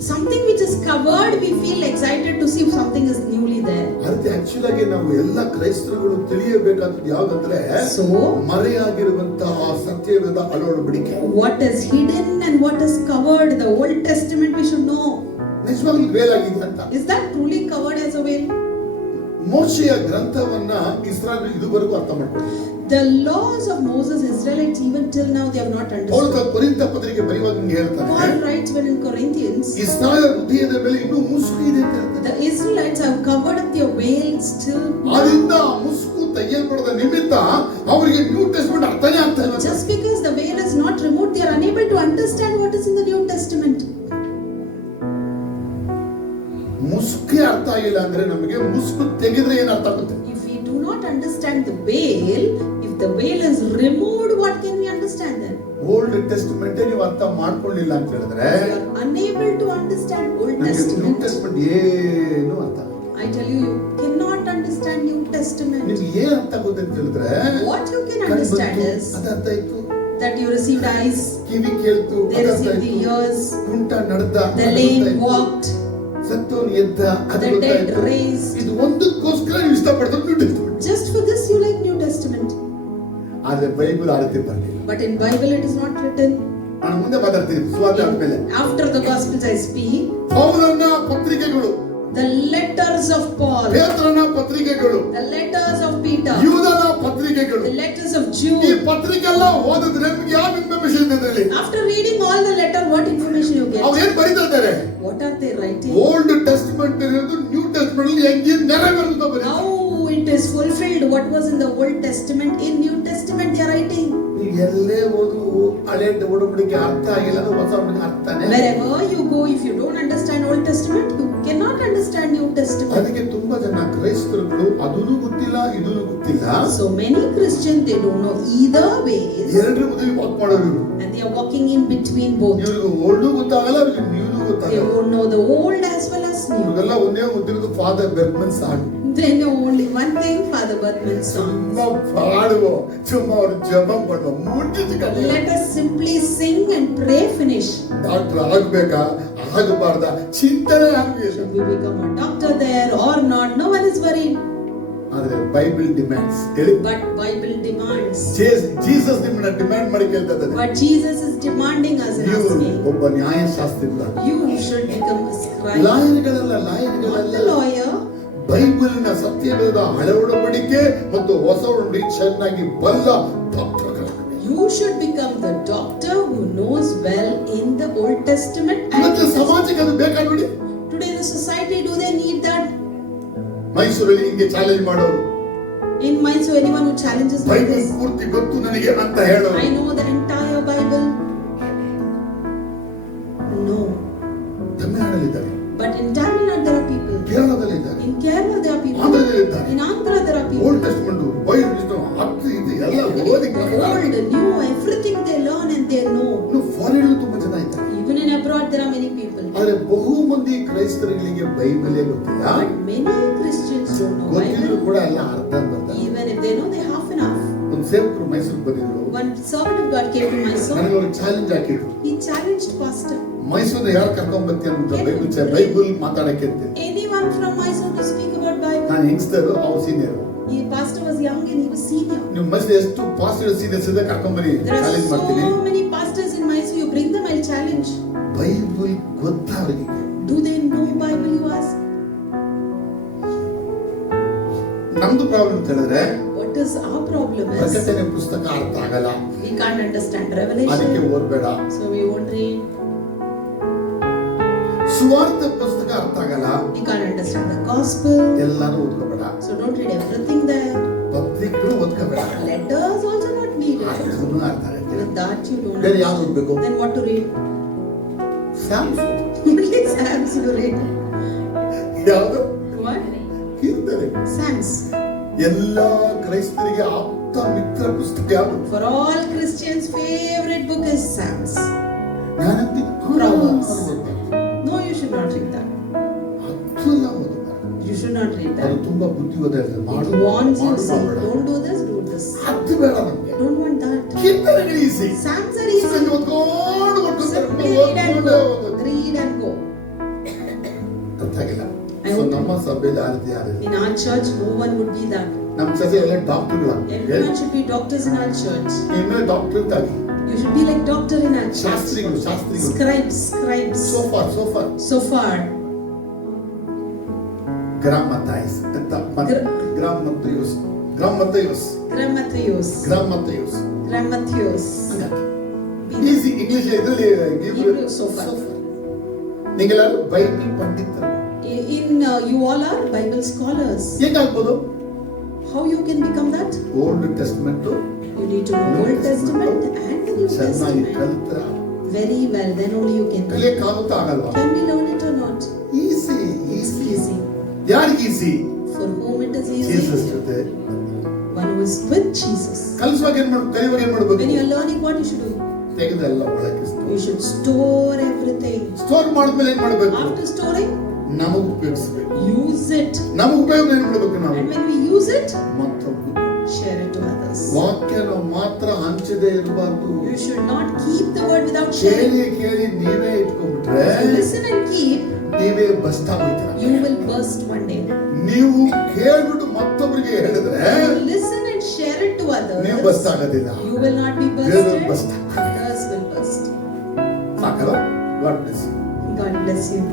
Something which is covered, we feel excited to see if something is newly there. ಅರ್ಥ ಆಕ್ಚುಲ್ ಆಗಿ ನಾವು ಎಲ್ಲ ಕ್ರೈಸ್ತರುಗಳು ತಿಳಿಯಬೇಕಾದದ್ದು ಯಾವ್ದಂದ್ರೆ So ಮರೆಯಾಗಿರುವಂತಹ ಸತ್ಯವೇದ ಅಳವಡಿಕೆ. what is hidden and what is covered, the Old Testament we should know. ನಿಜವಾಗ್ಲೂ ವೇಲಾಗಿದೆ ಅಂತ. Is that truly covered as a veil? ಮೋಶೆಯ ಗ್ರಂಥವನ್ನ ಇಸ್ರಾಯೇಲ್ ಇದುವರೆಗೂ ಅರ್ಥ ಮಾಡ್ಕೊಳ್ಳಿ. The laws of Moses, Israelites, even till now they have not ಪೌಲ understood. ಕೊರಿಂಥ ಪತ್ರಿಕೆ ಬರೆಯುವಾಗ ಹಿಂಗೆ ಹೇಳ್ತಾನೆ, Paul writes when in Corinthians, Israel ಹೃದಯದ ಮೇಲೆ ಇನ್ನೂ ಮುಸುಕು ಇದೆ ಅಂತ ಹೇಳ್ತಾನೆ. the Israelites have covered up their veils till now. ಅದರಿಂದ ಮುಸುಕು ತೆಗೆಯಲ್ಪಡದ ನಿಮಿತ್ತ ಅವರಿಗೆ ನ್ಯೂ ಟೆಸ್ಟ್ಮೆಂಟ್ ಅರ್ಥನೇ ಆಗ್ತಾ ಇಲ್ಲ. Just because the veil is not removed, they are unable to understand what is in the New Testament. ಮುಸುಕೆ ಅರ್ಥ ಆಗಿಲ್ಲ ಅಂದ್ರೆ ನಮಗೆ ಮುಸುಕು ತೆಗೆದ್ರೆ ಏನ್ ಅರ್ಥ ಆಗುತ್ತೆ? If we do not understand the veil, if the veil is removed, what can we understand then? Old testament ನೀವು ಅರ್ಥ ಮಾಡ್ಕೊಳ್ಳಿಲ್ಲ ಅಂತ ಹೇಳಿದ್ರೆ If you are unable to understand Old new Testament, testament ಏನು ಅರ್ಥ ಆಗಲ್ಲ. I tell you, you cannot understand New Testament. ನಿಮ್ಗೆ ಏನ್ ಅರ್ಥ ಆಗುತ್ತೆ ಅಂತ ಹೇಳಿದ್ರೆ What you can understand is ಅದ ಅರ್ಥ ಆಯ್ತು, that you received eyes, ಕಿವಿ ಕೇಳ್ತು, they ಅದ ಅರ್ಥ received the ಆಯ್ತು, ears, ಕುಂಟ ನಡೆದ, the lame walked, ಸತ್ತೋನ್ ಎದ್ದ, ಅದು the dead ಗೊತ್ತಾಯ್ತು. raised. ಇದು ಒಂದಕ್ಕೋಸ್ಕರ ನೀವು ಇಷ್ಟಪಡ್ತಾರೆ new testament. Just for this you like New Testament. ಆದ್ರೆ ಬೈಬಲ್ ಆ ರೀತಿ ಬರಲಿಲ್ಲ. But in Bible it is not written. ನಾನು ಮುಂದೆ ಮಾತಾಡ್ತೀನಿ ಸುವಾರ್ತೆ ಆದ್ಮೇಲೆ. After the Gospels I speak. ಪೌಲನ ಪತ್ರಿಕೆಗಳು, The letters of Paul, ಪೇತ್ರನ ಪತ್ರಿಕೆಗಳು, the letters of Peter, ಯೂದನ ಪತ್ರಿಕೆಗಳು, the letters of ಈ Jude. ಪತ್ರಿಕೆ ಎಲ್ಲ ಓದಿದ್ರೆ ನಿಮ್ಗೆ ಯಾವ ಇನ್ಫಾರ್ಮೇಶನ್ ಇದೆ ಅದರಲ್ಲಿ? After reading all the letter, what information you ಅವ್ರು get? ಏನ್ ಬರೀತಾ ಇದ್ದಾರೆ? What are they writing? Old testament ಇರೋದು ನ್ಯೂ ಟೆಸ್ಟ್ಮೆಂಟ್ ಅಲ್ಲಿ ಹೆಂಗೆ ನೆರವೇರುತ್ತಾ ಬರೀತಾರೆ. How it is fulfilled, what was in the Old Testament, in New Testament they are writing. ನೀವು ಎಲ್ಲೇ ಹೋದ್ರು ಹಳೆ ಒಡಂಬಡಿಕೆ ಅರ್ಥ ಆಗಿಲ್ಲ ಅಂದ್ರೆ ಹೊಸ ಒಡಂಬಡಿಕೆ ಅರ್ಥನೇ. Wherever you go, if you don't understand Old Testament, you cannot understand New Testament. ಅದಕ್ಕೆ ತುಂಬಾ ಜನ ಕ್ರೈಸ್ತರುಗಳು ಅದೂ ಗೊತ್ತಿಲ್ಲ ಇದೂ ಗೊತ್ತಿಲ್ಲ, So many Christians, they don't know either ways, ಎರಡರ ಮಧ್ಯೆ ವಾಕ್ ಮಾಡೋರು ಇವ್ರು. and they are walking in between both. ಇವ್ರಿಗೆ ಓಲ್ಡು ಗೊತ್ತಾಗಲ್ಲ, ಅವ್ರಿಗೆ ನ್ಯೂನು They ಗೊತ್ತಾಗಲ್ಲ. won't know the old as well as new. ಇವ್ರಿಗೆಲ್ಲ ಒಂದೇ ಗೊತ್ತಿರೋದು father Berman song. They know only one thing, Father Bertman's song. ಸುಮ್ಮ ಪಾಡುವ, ಸುಮ್ಮ ಅವ್ರು ಜಪ ಮಾಡುವ, ಮುಟ್ಟಿಸಿ ಕಲಿಯ. Let us simply sing and pray, finish. Doctor ಆಗ್ಬೇಕಾ ಆಗಬಾರ್ದ ಚಿಂತನೆ ಆಗಿಲ್ಲ. Should we become a doctor there or not? No one is worried. ಆದ್ರೆ ಬೈಬಲ್ ಡಿಮ್ಯಾಂಡ್ಸ್ ಹೇಳಿ. But Bible demands. ಜೀಸಸ್ ನಿಮ್ಮನ್ನ ಡಿಮ್ಯಾಂಡ್ ಮಾಡಿ ಕೇಳ್ತಾ ಇದ್ದಾರೆ. But Jesus is demanding us and ನೀವು asking. ಒಬ್ಬ ನ್ಯಾಯಶಾಸ್ತ್ರಿ. You should become a scribe. ಲಾಯರ್ಗಳಲ್ಲ, Not the lawyer. ಬೈಬಲಿನ ಸತ್ಯವೇದ ಹಳೆ ಒಡಂಬಡಿಕೆ ಮತ್ತು ಹೊಸ ಒಡಂಬಡಿಕೆ ಚೆನ್ನಾಗಿ ಬಲ್ಲ ಡಾಕ್ಟರ್ಗಳಾಗಬೇಕು. You should become the doctor who knows well in the Old Testament. ಇವತ್ತು ಸಮಾಜಕ್ಕೆ ಅದು ಬೇಕಾ ನೋಡಿ. Today the society, do they need that? ಮೈಸೂರಲ್ಲಿ ಹಿಂಗೆ ಚಾಲೆಂಜ್ ಮಾಡೋರು, In Mysore, anyone who challenges like Bible this, ಪೂರ್ತಿ ಗೊತ್ತು ನನಗೆ ಅಂತ ಹೇಳೋರು. I know the entire Bible. No. ತಮಿಳುನಾಡಲ್ಲಿದ್ದಾರೆ, But in Tamil Nadu there are people. ಕೇರಳದಲ್ಲಿದ್ದಾರೆ, In Kerala there are people. ಆಂಧ್ರದಲ್ಲಿದ್ದಾರೆ. In Andhra there are people. Old testament Bible ಅದು ಇದು ಎಲ್ಲ ಓದಿ Old, new, everything they learn and they know. Foreign ತುಂಬಾ ಜನ ಇದ್ದಾರೆ. Even in abroad there are many people. ಆದ್ರೆ ಬಹು ಮಂದಿ ಕ್ರೈಸ್ತರಿಗೆ ಬೈಬಲೇ ಗೊತ್ತಿಲ್ಲ. But many Christians don't know ಗೊತ್ತಿದ್ರು Bible. ಕೂಡ ಎಲ್ಲ ಅರ್ಧ ಬರ್ತಾರೆ. Even if they know, they half enough. ಒಂದು ಸೇವಕರು ಮೈಸೂರಿಗೆ ಬಂದಿದ್ರು, One servant of God came to Mysore. ನನಗೆ ಒಂದು ಚಾಲೆಂಜ್ ಹಾಕಿದ್ರು. He challenged pastor. ಮೈಸೂರಿನ ಯಾರು ಕರ್ಕೊಂಡ್ ಬರ್ತೀಯ ಅಂತ ಬೈಬಲ್ ಮಾತಾಡಕ್ಕೆ ಅಂತ. Anyone from Mysore to speak about Bible? ನಾನು ಯಂಗ್ಸ್ಟರ್, ಅವ್ರು senior. The pastor was young and he was senior. ನೀವು ಮೈಸೂರು ಎಷ್ಟು ಪಾಸ್ಟರ್ ಸೀನಿಯರ್ಸ್ ಇದೆ ಕರ್ಕೊಂಡ್ ಬನ್ನಿ, There are ಚಾಲೆಂಜ್ ಮಾಡ್ತೀನಿ. so many pastors in Mysore. You bring them, I'll challenge. Bible ಗೊತ್ತಾ ಅವರಿಗೆ? Do they know Bible, you ask? ನಮ್ದು ಪ್ರಾಬ್ಲಮ್ ಅಂತ ಹೇಳಿದ್ರೆ What What is our problem is ಪ್ರಕಟಣೆ ಪುಸ್ತಕ ಅರ್ಥ ಆಗಲ್ಲ, we can't understand ಅದಕ್ಕೆ Revelation, ಓದ್ಬೇಡ. so we won't read. ಸುವಾರ್ತೆ ಪುಸ್ತಕ ಅರ್ಥ ಆಗಲ್ಲ, We can't understand the gospel, ಎಲ್ಲಾನು ಓದ್ಕೋಬೇಡ. so don't read everything there. ಪತ್ರಿಕೆಗಳು ಓದ್ಕೋಬೇಡ, Letters also not needed. ಅದನ್ನು ಅರ್ಥ ಆಗುತ್ತೆ. With that you don't ಬೇರೆ ಯಾವ್ದು understand. ಓದ್ಬೇಕು? Then what to read? Sam's Only Psalms you read. ಯಾವುದು? What? ಕೀರ್ತನೆ. Psalms. ಎಲ್ಲಾ ಕ್ರೈಸ್ತರಿಗೆ ಆಪ್ತ ಮಿತ್ರ ಪುಸ್ತಕ ಯಾವುದು? For all Christians, favorite book is Psalms. ನಾನಂತೀನಿ Proverbs. No, you should not read that. ಅದೆಲ್ಲ ಓದಬಾರ್ದು. You should not read ಅದು that. ತುಂಬಾ ಬುದ್ಧಿವಾದ It wants you to say, don't do this, do this. ಅದು ಬೇಡ ನಮ್ಗೆ. Don't want that. ಕೀರ್ತನೆಗಳು ಈಸಿ. Psalms are easy. ಓದ್ಕೊಂಡು Simply read and go. Read and go. ಅರ್ಥ ಆಗಿಲ್ಲ. I So, hope- ನಮ್ಮ ಸಭೆಯಲ್ಲಿ ಆ ರೀತಿ ಯಾರಿಲ್ಲ. In our church, no one would be that. ನಮ್ಮ ಸಭೆ ಎಲ್ಲ ಡಾಕ್ಟರ್ಗಳು. Everyone should be doctors in our church. ಇನ್ನು ಡಾಕ್ಟರ್ ತಾಗಿ You should be like doctor in our church. ಶಾಸ್ತ್ರಿಗಳು. Scribes. So far So far. ಗ್ರಾಮತೈಸ್ ಅಂತ ಗ್ರಾಮತೈಸ್ Grammathios. ಈಸಿ ಇಂಗ್ಲಿಷ್ ಇದರಲ್ಲಿ Hebrew, sofa. ನೀವೆಲ್ಲರೂ ಬೈಬಲ್ ಪಂಡಿತರು. You all are Bible scholars. ಹೇಗಾಗ್ಬೋದು? How you can become that? Old testament You need to know Old Testament and the New ಚೆನ್ನಾಗಿ Testament ಕಲಿತ್ರ very well. Then only you can. ಕಲಿಯಕ್ಕಾಗುತ್ತಾ ಆಗಲ್ವಾ? Can we learn it or not? Easy. Easy. ಯಾರಿಗೆ easy? For whom it is easy? Jesus ಜೊತೆ One who is with Jesus. ಕಲಿಸುವಾಗ ಏನ್ ಮಾಡ್ಬೇಕು? ಕಲಿಯುವಾಗ ಏನ್ When ಮಾಡ್ಬೇಕು? you are learning, what you should do? ತೆಗೆದೆಲ್ಲ ಒಳಗೆ You should store everything. Store ಮಾಡಿದ್ಮೇಲೆ ಏನ್ ಮಾಡ್ಬೇಕು? After storing, ನಮಗ್ ಉಪಯೋಗಿಸ್ಬೇಕು. use it. ನಮಗ್ ಉಪಯೋಗ ಏನ್ ಮಾಡ್ಬೇಕು ನಾವು? And when we use it, ಮತ್ತೊಬ್ಬರು share it to others. ವಾಕ್ಯನ ಮಾತ್ರ ಹಂಚದೇ ಇರಬಾರ್ದು. You should not keep the word without sharing. ಕೇಳಿ ನೀವೇ ಇಟ್ಕೊಂಡ್ಬಿಟ್ರೆ If you listen and keep, ನೀವೇ ಬಸ್ಟ್ ಆಗೋಯ್ತೀರ. you will burst one day. ನೀವು ಕೇಳ್ಬಿಟ್ಟು ಮತ್ತೊಬ್ಬರಿಗೆ ಹೇಳಿದ್ರೆ If you listen and share it to ನೀವು others, ಬಸ್ಟ್ ಆಗೋದಿಲ್ಲ. you will not be ಬೇರೆ bursted. Bust Others will burst. ಸಾಕಲ್ಲ? God bless you. God bless you.